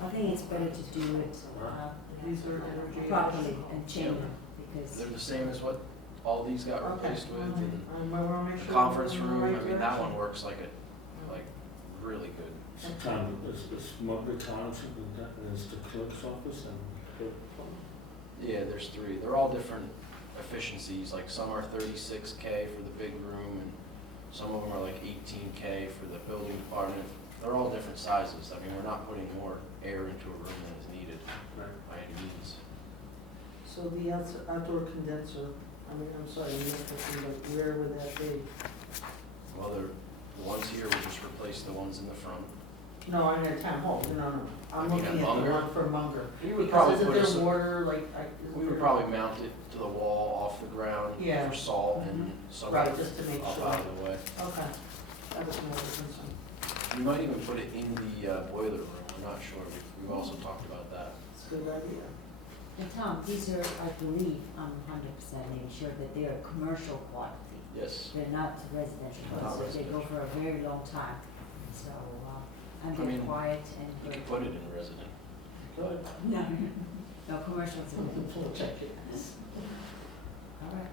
I think it's better to do it These are energy. properly and chain them, because They're the same as what all these got Okay. replaced with, and I wanna make the sure conference we're in the room, right I mean, that direction. one works like really good. Tom, it's Mugby Township and it's the clerk's office and the Yeah, there's 3. They're all different efficiencies, like some are 36K for the big room, and some of them are like 18K for the building department. They're all different sizes. I mean, we're not putting more air into a room than is needed by any means. So the outdoor condenser, I mean, I'm sorry, I'm not thinking, but where would that be? Well, the ones here will just replace the ones in the front. No, I had town hall, no. I'm You mean looking at at the Munger? one for Munger. We would Because probably isn't put there some- water, like, We would probably mount it to the wall off the ground Yeah. for salt and some Right, just to make up sure. out of the way. Okay, that was more of a concern. We might even put it in the boiler room. We're not sure. We've also talked about that. It's a good idea. And Tom, these are, I believe, I'm 100% sure that they are commercial quality. Yes. They're not residential, Not so they go residential. for a very long time. So, and I they're mean, quiet and You good. could put it in resident. Good. No, no commercials. We'll check it. All right.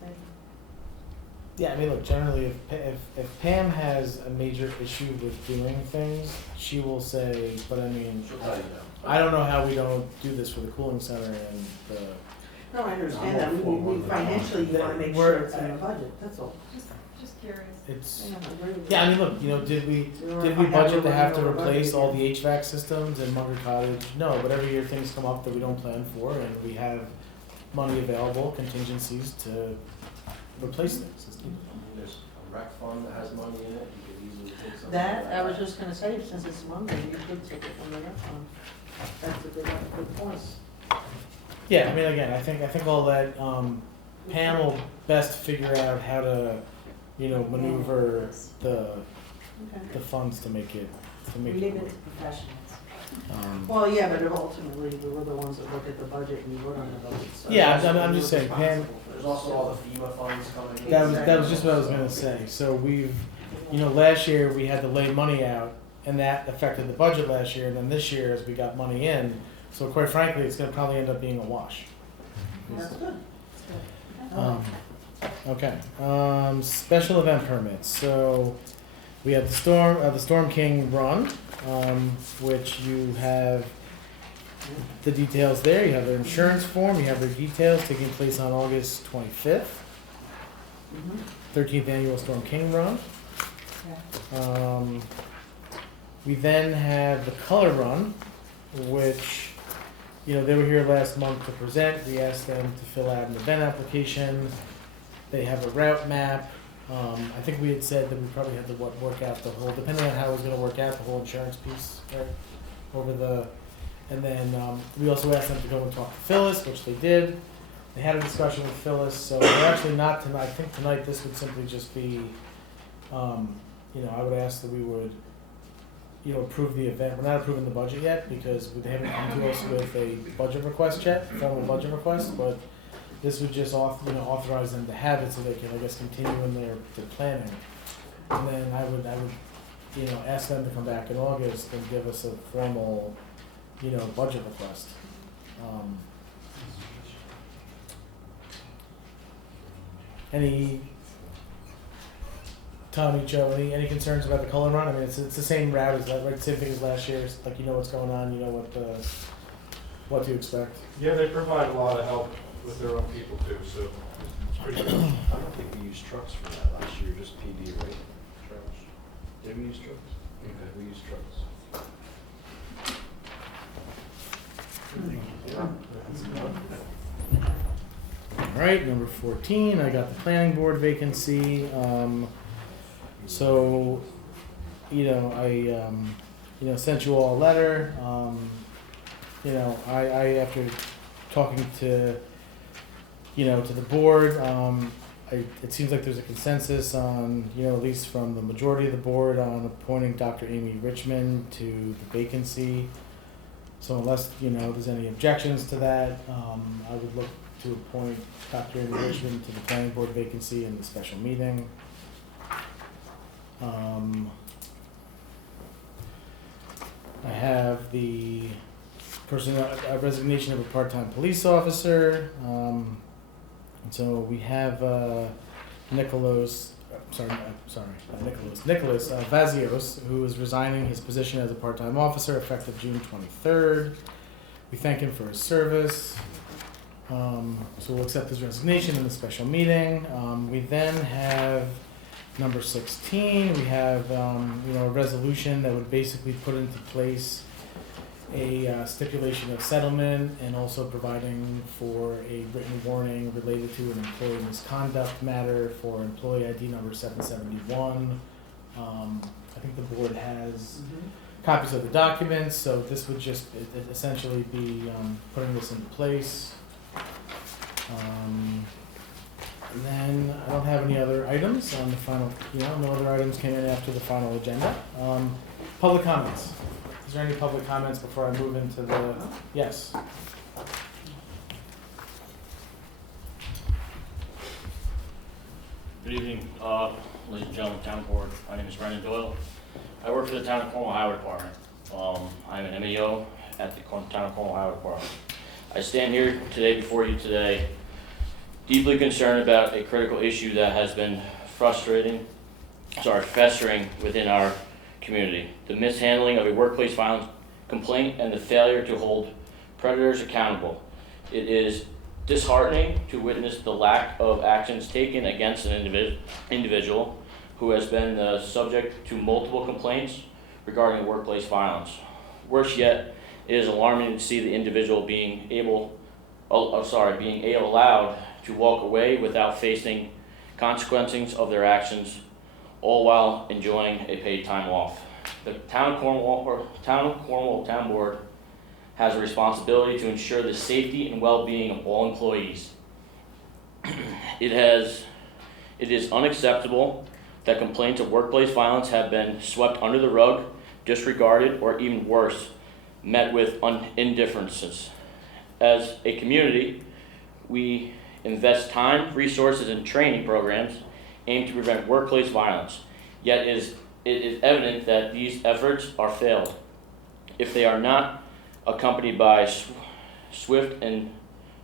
Thank you. Yeah, I mean, look, generally, if Pam has a major issue with doing things, she will say, but I mean, She'll tell you no. I don't know how we don't do this for the cooling center and the. No, I understand that. We financially, you wanna make We're- sure it's in the budget, that's all. Just curious. It's, Yeah, I agree with yeah, I you. mean, look, you know, did we wanna budget find out to we're have to running over replace budget all again. the HVAC systems in Munger Cottage? No, but every year things come up that we don't plan for, and we have money available, contingencies to replace things. as needed. There's a rec fund that has money in it. You could easily take some. That, I was just gonna say, since it's Monday, you could take it from the next one. That's a good point. Yeah, I mean, again, I think all that, Pam will best figure out how to, you know, maneuver the Okay. funds to make it We leave it to professionals. Well, yeah, but ultimately, we're the ones that look at the budget and we vote on the budget, so. Yeah, I'm just saying, Pam, There's also all the FEMA funds coming in. that was just what I was gonna say. So we've, you know, last year we had to lay money out, and that affected the budget last year, and then this year as we got money in, so quite frankly, it's gonna probably end up being a wash. That's good. Okay, special event permits, so we have the Storm King Run, which you have the details there, you have their insurance form, you have their details, taking place on August 25th, 13th Annual Storm King Run. We then have the Color Run, which, you know, they were here last month to present. We asked them to fill out an event application. They have a route map. I think we had said that we probably had to work out the whole, depending on how it was gonna work out, the whole insurance piece, right? And then, we also asked them to go and talk to Phyllis, which they did. They had a discussion with Phyllis, so they're actually not tonight. I think tonight this would simply just be, you know, I would ask that we would, you know, approve the event. We're not approving the budget yet because they haven't come to us with a budget request yet, formal budget request, but this would just authorize them to have it so they can, I guess, continue in their planning. And then I would, you know, ask them to come back in August and give us a formal, you know, budget request. Tommy, Joe, any concerns about the color run? I mean, it's the same route as that, right? Same thing as last year. It's like, you know what's going on, you know what to expect. Yeah, they provide a lot of help with their own people too, so it's pretty good. I don't think we used trucks for that last year, just PD, right? Trucks. Did we use trucks? Okay, we used trucks. All right, number 14, I got the planning board vacancy. So, you know, I sent you all a letter. You know, I after talking to, to the board, it seems like there's a consensus on, at least from the majority of the board, on appointing Dr. Amy Richmond to the vacancy. So unless, there's any objections to that, I would look to appoint Dr. Amy Richmond to the planning board vacancy in the special meeting. I have the resignation of a part-time police officer. And so we have Nicholas Vazios, who is resigning his position as a part-time officer effective June 23rd. We thank him for his service. So we'll accept his resignation in the special meeting. We then have number 16. We have a resolution that would basically put into place a stipulation of settlement and also providing for a written warning related to an employee misconduct matter for employee ID number 771. I think the board has copies of the documents, so this would just essentially be putting this into place. And then I don't have any other items on the final, no other items came in after the final agenda. Public comments. Is there any public comments before I move into the, yes? Good evening, ladies and gentlemen, town board. My name is Brendan Doyle. I work for the town of Cornwall Highway Department. I'm an MEO at the town of Cornwall Highway Department. I stand here today before you today, deeply concerned about a critical issue that has been festering within our community. The mishandling of a workplace violence complaint and the failure to hold predators accountable. It is disheartening to witness the lack of actions taken against an individual who has been the subject to multiple complaints regarding workplace violence. Worse yet, it is alarming to see the individual being allowed to walk away without facing consequences of their actions, all while enjoying a paid time off. The Town of Cornwall Town Board has a responsibility to ensure the safety and well-being of all employees. It is unacceptable that complaints of workplace violence have been swept under the rug, disregarded, or even worse, met with indifferences. As a community, we invest time, resources, and training programs aimed to prevent workplace violence. Yet it is evident that these efforts are failed if they are not accompanied by swift and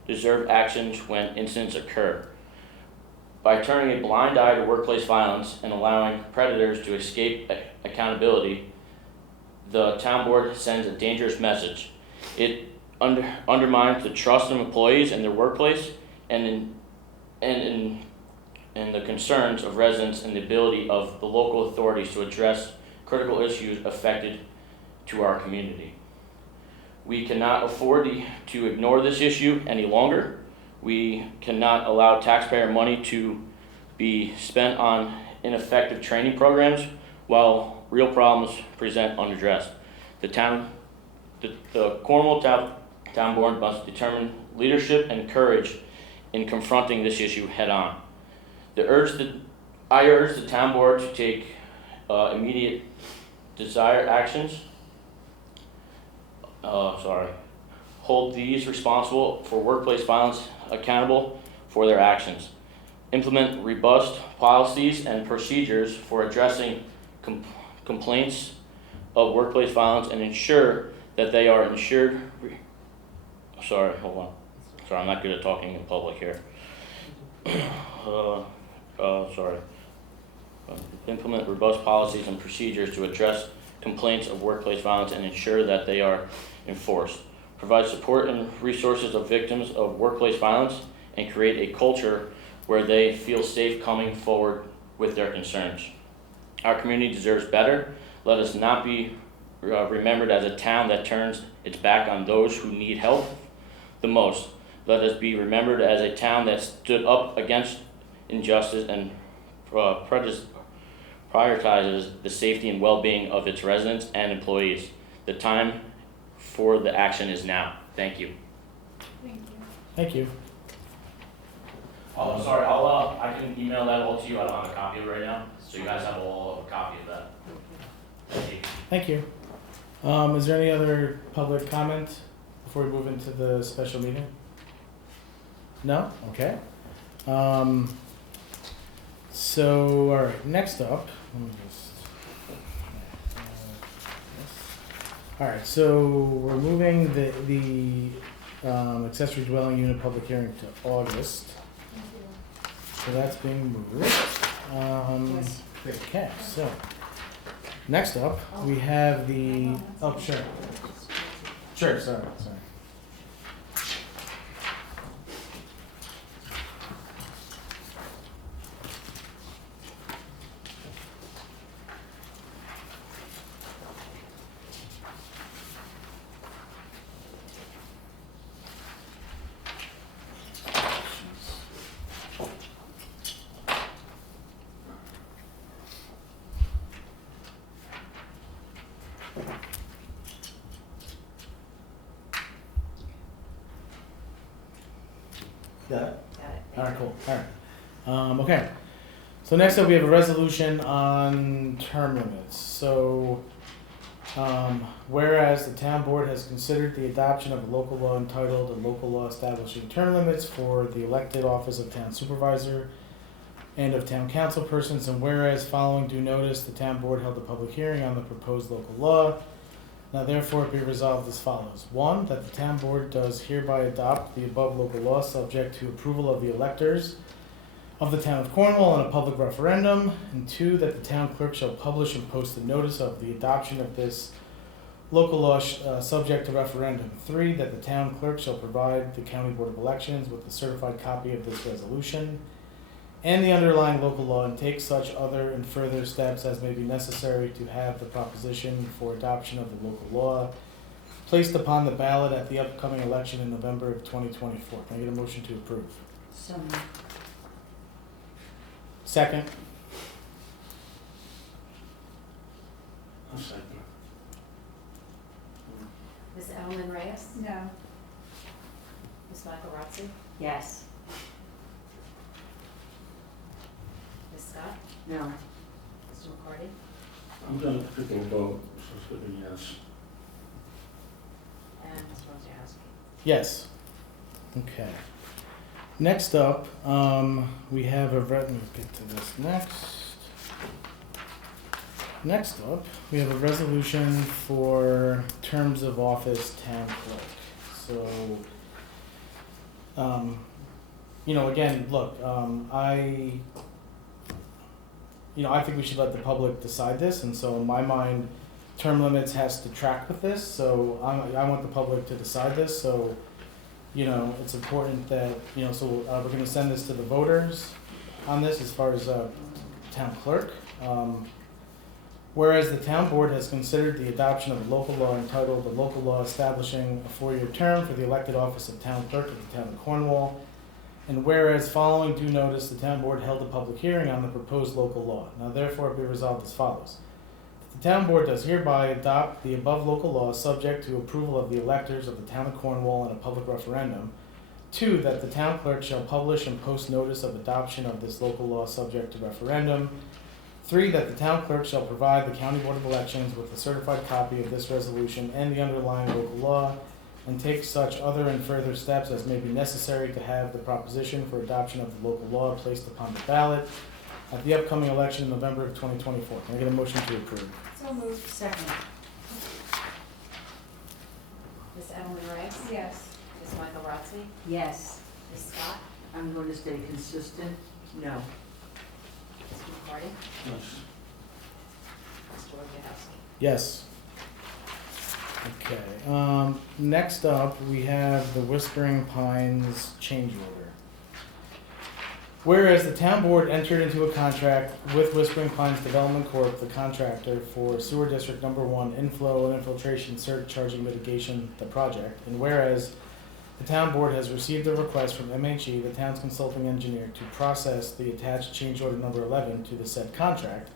deserved actions when incidents occur. By turning a blind eye to workplace violence and allowing predators to escape accountability, the town board sends a dangerous message. It undermines the trust of employees in their workplace and the concerns of residents and the ability of the local authorities to address critical issues affected to our community. We cannot afford to ignore this issue any longer. We cannot allow taxpayer money to be spent on ineffective training programs while real problems present unaddressed. The Cornwall Town Board must determine leadership and courage in confronting this issue head on. I urge the town board to take immediate desired actions. Hold these responsible for workplace violence accountable for their actions. Implement robust policies and procedures for addressing complaints of workplace violence and ensure that they are ensured. I'm not good at talking in public here. Implement robust policies and procedures to address complaints of workplace violence and ensure that they are enforced. Provide support and resources of victims of workplace violence and create a culture where they feel safe coming forward with their concerns. Our community deserves better. Let us not be remembered as a town that turns its back on those who need help the most. Let us be remembered as a town that stood up against injustice and prioritizes the safety and well-being of its residents and employees. The time for the action is now. Thank you. Thank you. Thank you. Oh, I'm sorry, I can email that all to you, I don't have a copy of it right now, so you guys have all a copy of that. Thank you. Thank you. Is there any other public comment before we move into the special meeting? No? Okay. So, all right, next up, let me just, all right, so we're moving the accessory dwelling unit public hearing to August. So that's being moved. Yes. Okay, so, next up, we have the, oh, sure. Sure, sorry. Got it? Got it. All right, cool. All right. Okay. So next up, we have a resolution on term limits. So, whereas the town board has considered the adoption of a local law entitled "A Local Law Establishing Term Limits for the Elected Office of Town Supervisor and of Town Council Persons," and whereas following due notice, the town board held a public hearing on the proposed local law. Now therefore be resolved as follows. 1, that the town board does hereby adopt the above local law subject to approval of the electors of the town of Cornwall in a public referendum. And 2, that the town clerk shall publish and post a notice of the adoption of this local law subject to referendum. 3, that the town clerk shall provide the county board of elections with a certified copy of this resolution and the underlying local law, and take such other and further steps as may be necessary to have the proposition for adoption of the local law placed upon the ballot at the upcoming election in November of 2024. Can I get a motion to approve? So, Second. I'll second. Ms. Edelman Reyes? No. Ms. Michaelozzi? yes. Ms. Scott? No. Mr. McCarty? I'm gonna pick a vote, so it's gonna be yes. And Ms. Wojciechowski? Yes. Okay. Next up, we have let me get to this next. Next up, we have a resolution for terms of office town clerk. So, again, look, I think we should let the public decide this, and so in my mind, term limits has to track with this, so I want the public to decide this, so, it's important that, we're gonna send this to the voters on this as far as, town clerk. Whereas the town board has considered the adoption of a local law entitled "The Local Law Establishing a 4-Year Term for the Elected Office of Town Clerk of the Town of Cornwall," and whereas following due notice, the town board held a public hearing on the proposed local law. Now therefore be resolved as follows. The town board does hereby adopt the above local law subject to approval of the electors of the town of Cornwall in a public referendum. 2, that the town clerk shall publish and post notice of adoption of this local law subject to referendum. 3, that the town clerk shall provide the county board of elections with a certified copy of this resolution and the underlying local law, and take such other and further steps as may be necessary to have the proposition for adoption of the local law placed upon the ballot at the upcoming election in November of 2024. Can I get a motion to approve? So moved. Second. Ms. Edelman Reyes? Yes. Ms. Michaelozzi? Yes. Ms. Scott? I'm going to stay consistent. No. Mr. McCarty? Yes. Mr. Wojciechowski? Yes. Okay, next up, we have the Whispering Pines change order. Whereas the town board entered into a contract with Whispering Pines Development Corp., the contractor, for Sewer District Number 1 inflow and infiltration surcharging mitigation, the project, and whereas the town board has received a request from MHE, the town's consulting engineer, to process the attached change order number 11 to the said contract,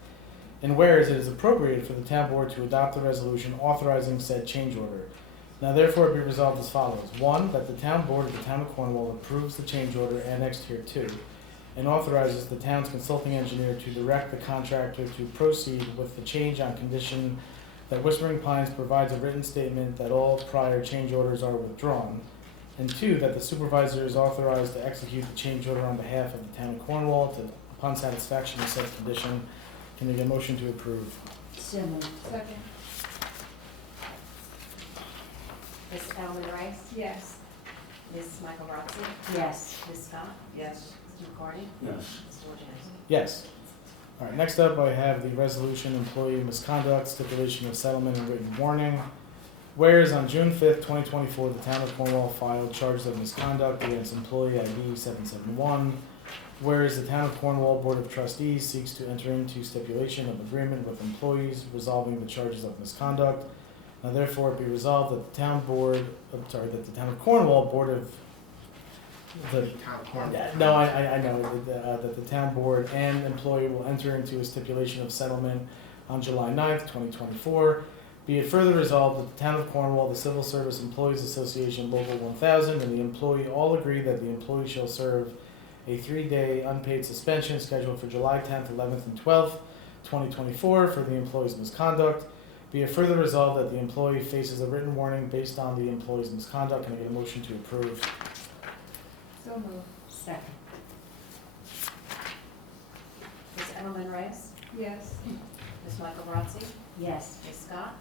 and whereas it is appropriate for the town board to adopt the resolution authorizing said change order. Now therefore be resolved as follows. 1, that the town board of the town of Cornwall approves the change order annexed here 2, and authorizes the town's consulting engineer to direct the contractor to proceed with the change on condition that Whispering Pines provides a written statement that all prior change orders are withdrawn. And 2, that the supervisor is authorized to execute the change order on behalf of the town of Cornwall upon satisfaction of said condition. Can I get a motion to approve? So moved. Second. Ms. Edelman Rice? Yes. Ms. Michael Rotzi? Yes. Ms. Scott? Yes. Mr. McCarty? Yes. Mr. Wojciechowski? Yes. All right, next up, I have the resolution employee misconduct, stipulation of settlement and written warning. Whereas on June 5th, 2024, the town of Cornwall filed charges of misconduct against employee ID 771. Whereas the town of Cornwall Board of Trustees seeks to enter into stipulation of agreement with employees resolving the charges of misconduct. Now therefore be resolved that the town of Cornwall Board of Town of Cornwall. Yeah, no, I know that the town board and employee will enter into a stipulation of settlement on July 9th, 2024. Be it further resolved that the town of Cornwall, the Civil Service Employees Association Local 1000, and the employee all agree that the employee shall serve a 3-day unpaid suspension scheduled for July 10th, 11th, and 12th, 2024 for the employee's misconduct. Be it further resolved that the employee faces a written warning based on the employee's misconduct. Can I get a motion to approve? So moved. Second. Ms. Edelman Rice? Yes. Ms. Michael Rotzi? Yes. Ms. Scott?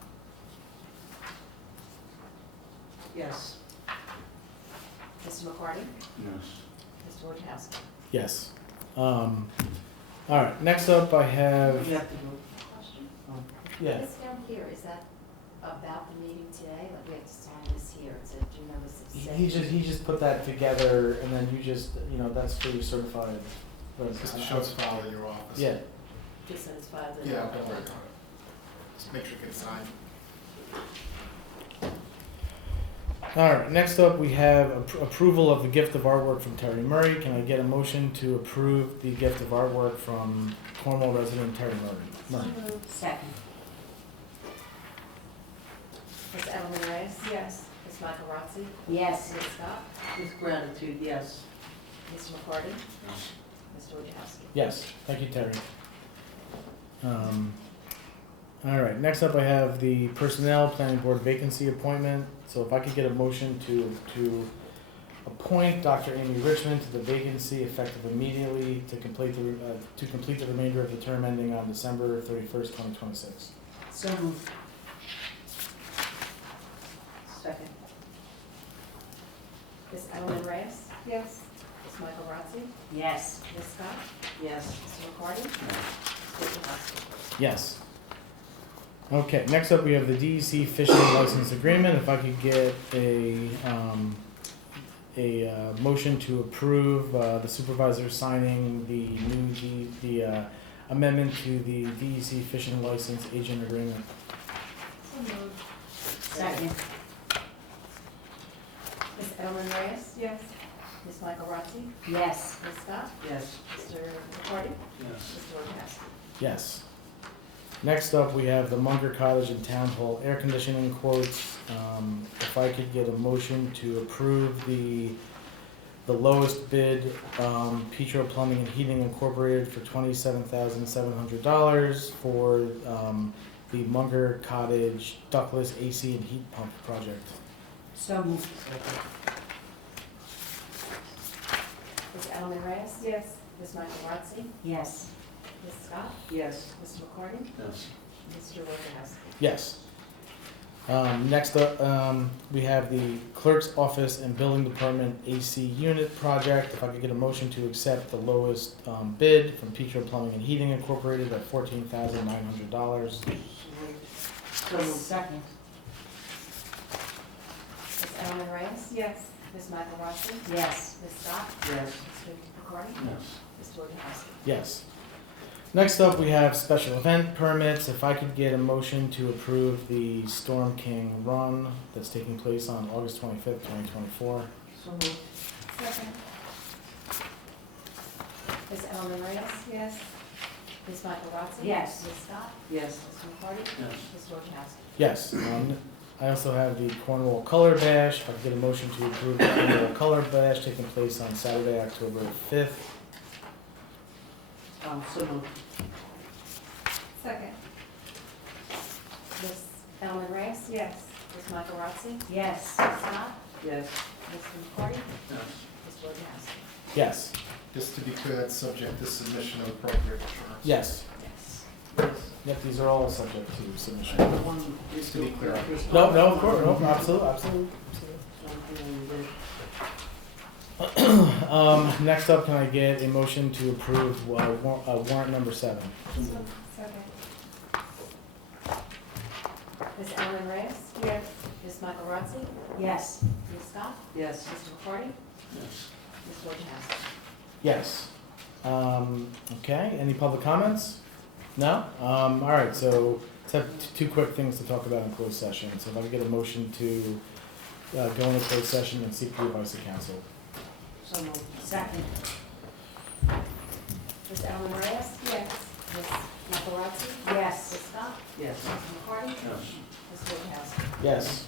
Yes. Mr. McCarty? Yes. Mr. Wojciechowski? Yes. All right, next up I have, You have to go. Question? yeah, This down here, is that about the meeting today? Like we have to sign this here, it's a, do you notice it's he just put that together and then you just, that's for your certified. Just to show it's filed in your office. Yeah, Just that it's filed in. Yeah, I'll work on it. Just make sure it gets signed. all right, next up we have approval of the gift of artwork from Terry Murray. Can I get a motion to approve the gift of artwork from Cornwall resident Terry Murray? Second. Ms. Edelman Rice? Yes. Ms. Michael Rotzi? Yes. Ms. Scott? With gratitude, yes. Mr. McCarty? Mr. Wojciechowski? Yes, thank you, Terry. All right, next up I have the Personnel Planning Board vacancy appointment. So if I could get a motion to appoint Dr. Amy Richmond to the vacancy effective immediately to complete the remainder of the term ending on December 31st, 2026. So moved. Second. Ms. Edelman Rice? Yes. Ms. Michael Rotzi? Yes. Ms. Scott? Yes. Mr. McCarty? Mr. Wojciechowski? Yes. Okay, next up we have the DEC fishing license agreement. If I could get a motion to approve the supervisor signing the amendment to the DEC fishing license agent agreement. So moved. Second. Ms. Edelman Reyes? Yes. Ms. Michael Rotzi? Yes. Ms. Scott? Yes. Mr. McCarty? Yes. Mr. Wojciechowski? Yes. Next up, we have the Munger Cottage and Town Hall air conditioning quotes. If I could get a motion to approve the lowest bid, Petro Plumbing and Heating Incorporated for $27,700 for the Munger Cottage ductless AC and heat pump project. So moved. Ms. Edelman Reyes? Yes. Ms. Michael Rotzi? Yes. Ms. Scott? Yes. Mr. McCarty? Yes. Mr. Wojciechowski? Yes. Next up, we have the clerk's office and building department AC unit project. If I could get a motion to accept the lowest bid from Petro Plumbing and Heating Incorporated at $14,900. So moved. Second. Ms. Edelman Reyes? Yes. Ms. Michael Rotzi? Yes. Ms. Scott? Yes. Mr. McCarty? Yes. Mr. Wojciechowski? Yes. Next up, we have special event permits. If I could get a motion to approve the Storm King Run that's taking place on August 25th, 2024. So moved. Second. Ms. Edelman Reyes? Yes. Ms. Michael Rotzi? Yes. Ms. Scott? Yes. Mr. McCarty? Yes. Mr. Wojciechowski? Yes. I also have the Cornwall Color Bash. If I could get a motion to approve the Cornwall Color Bash taking place on Saturday, October 5th. So moved. Second. Ms. Ellen Reyes? Yes. Ms. Michaelozzi? Yes. Ms. Scott? Yes. Mr. McCarty? Yes. Mr. Wojciechowski? Yes. Just to be clear, that's subject to submission of appropriate insurance. Yes. Yes. Yep, these are all subject to submission. Just to be clear. No, of course, no, absolutely. Next up, can I get a motion to approve warrant number 7? Second. Ms. Ellen Reyes? Yes. Ms. Michaelozzi? Yes. Ms. Scott? Yes. Mr. McCarty? Yes. Mr. Wojciechowski? Yes. Okay, any public comments? No? All right, so let's have two quick things to talk about in closed session. So if I could get a motion to go into closed session and seek the advice of counsel. So moved. Second. Ms. Ellen Reyes? Yes. Ms. Michaelozzi? Yes. Ms. Scott? Yes. Mr. McCarty? Yes. Mr. Wojciechowski? Yes.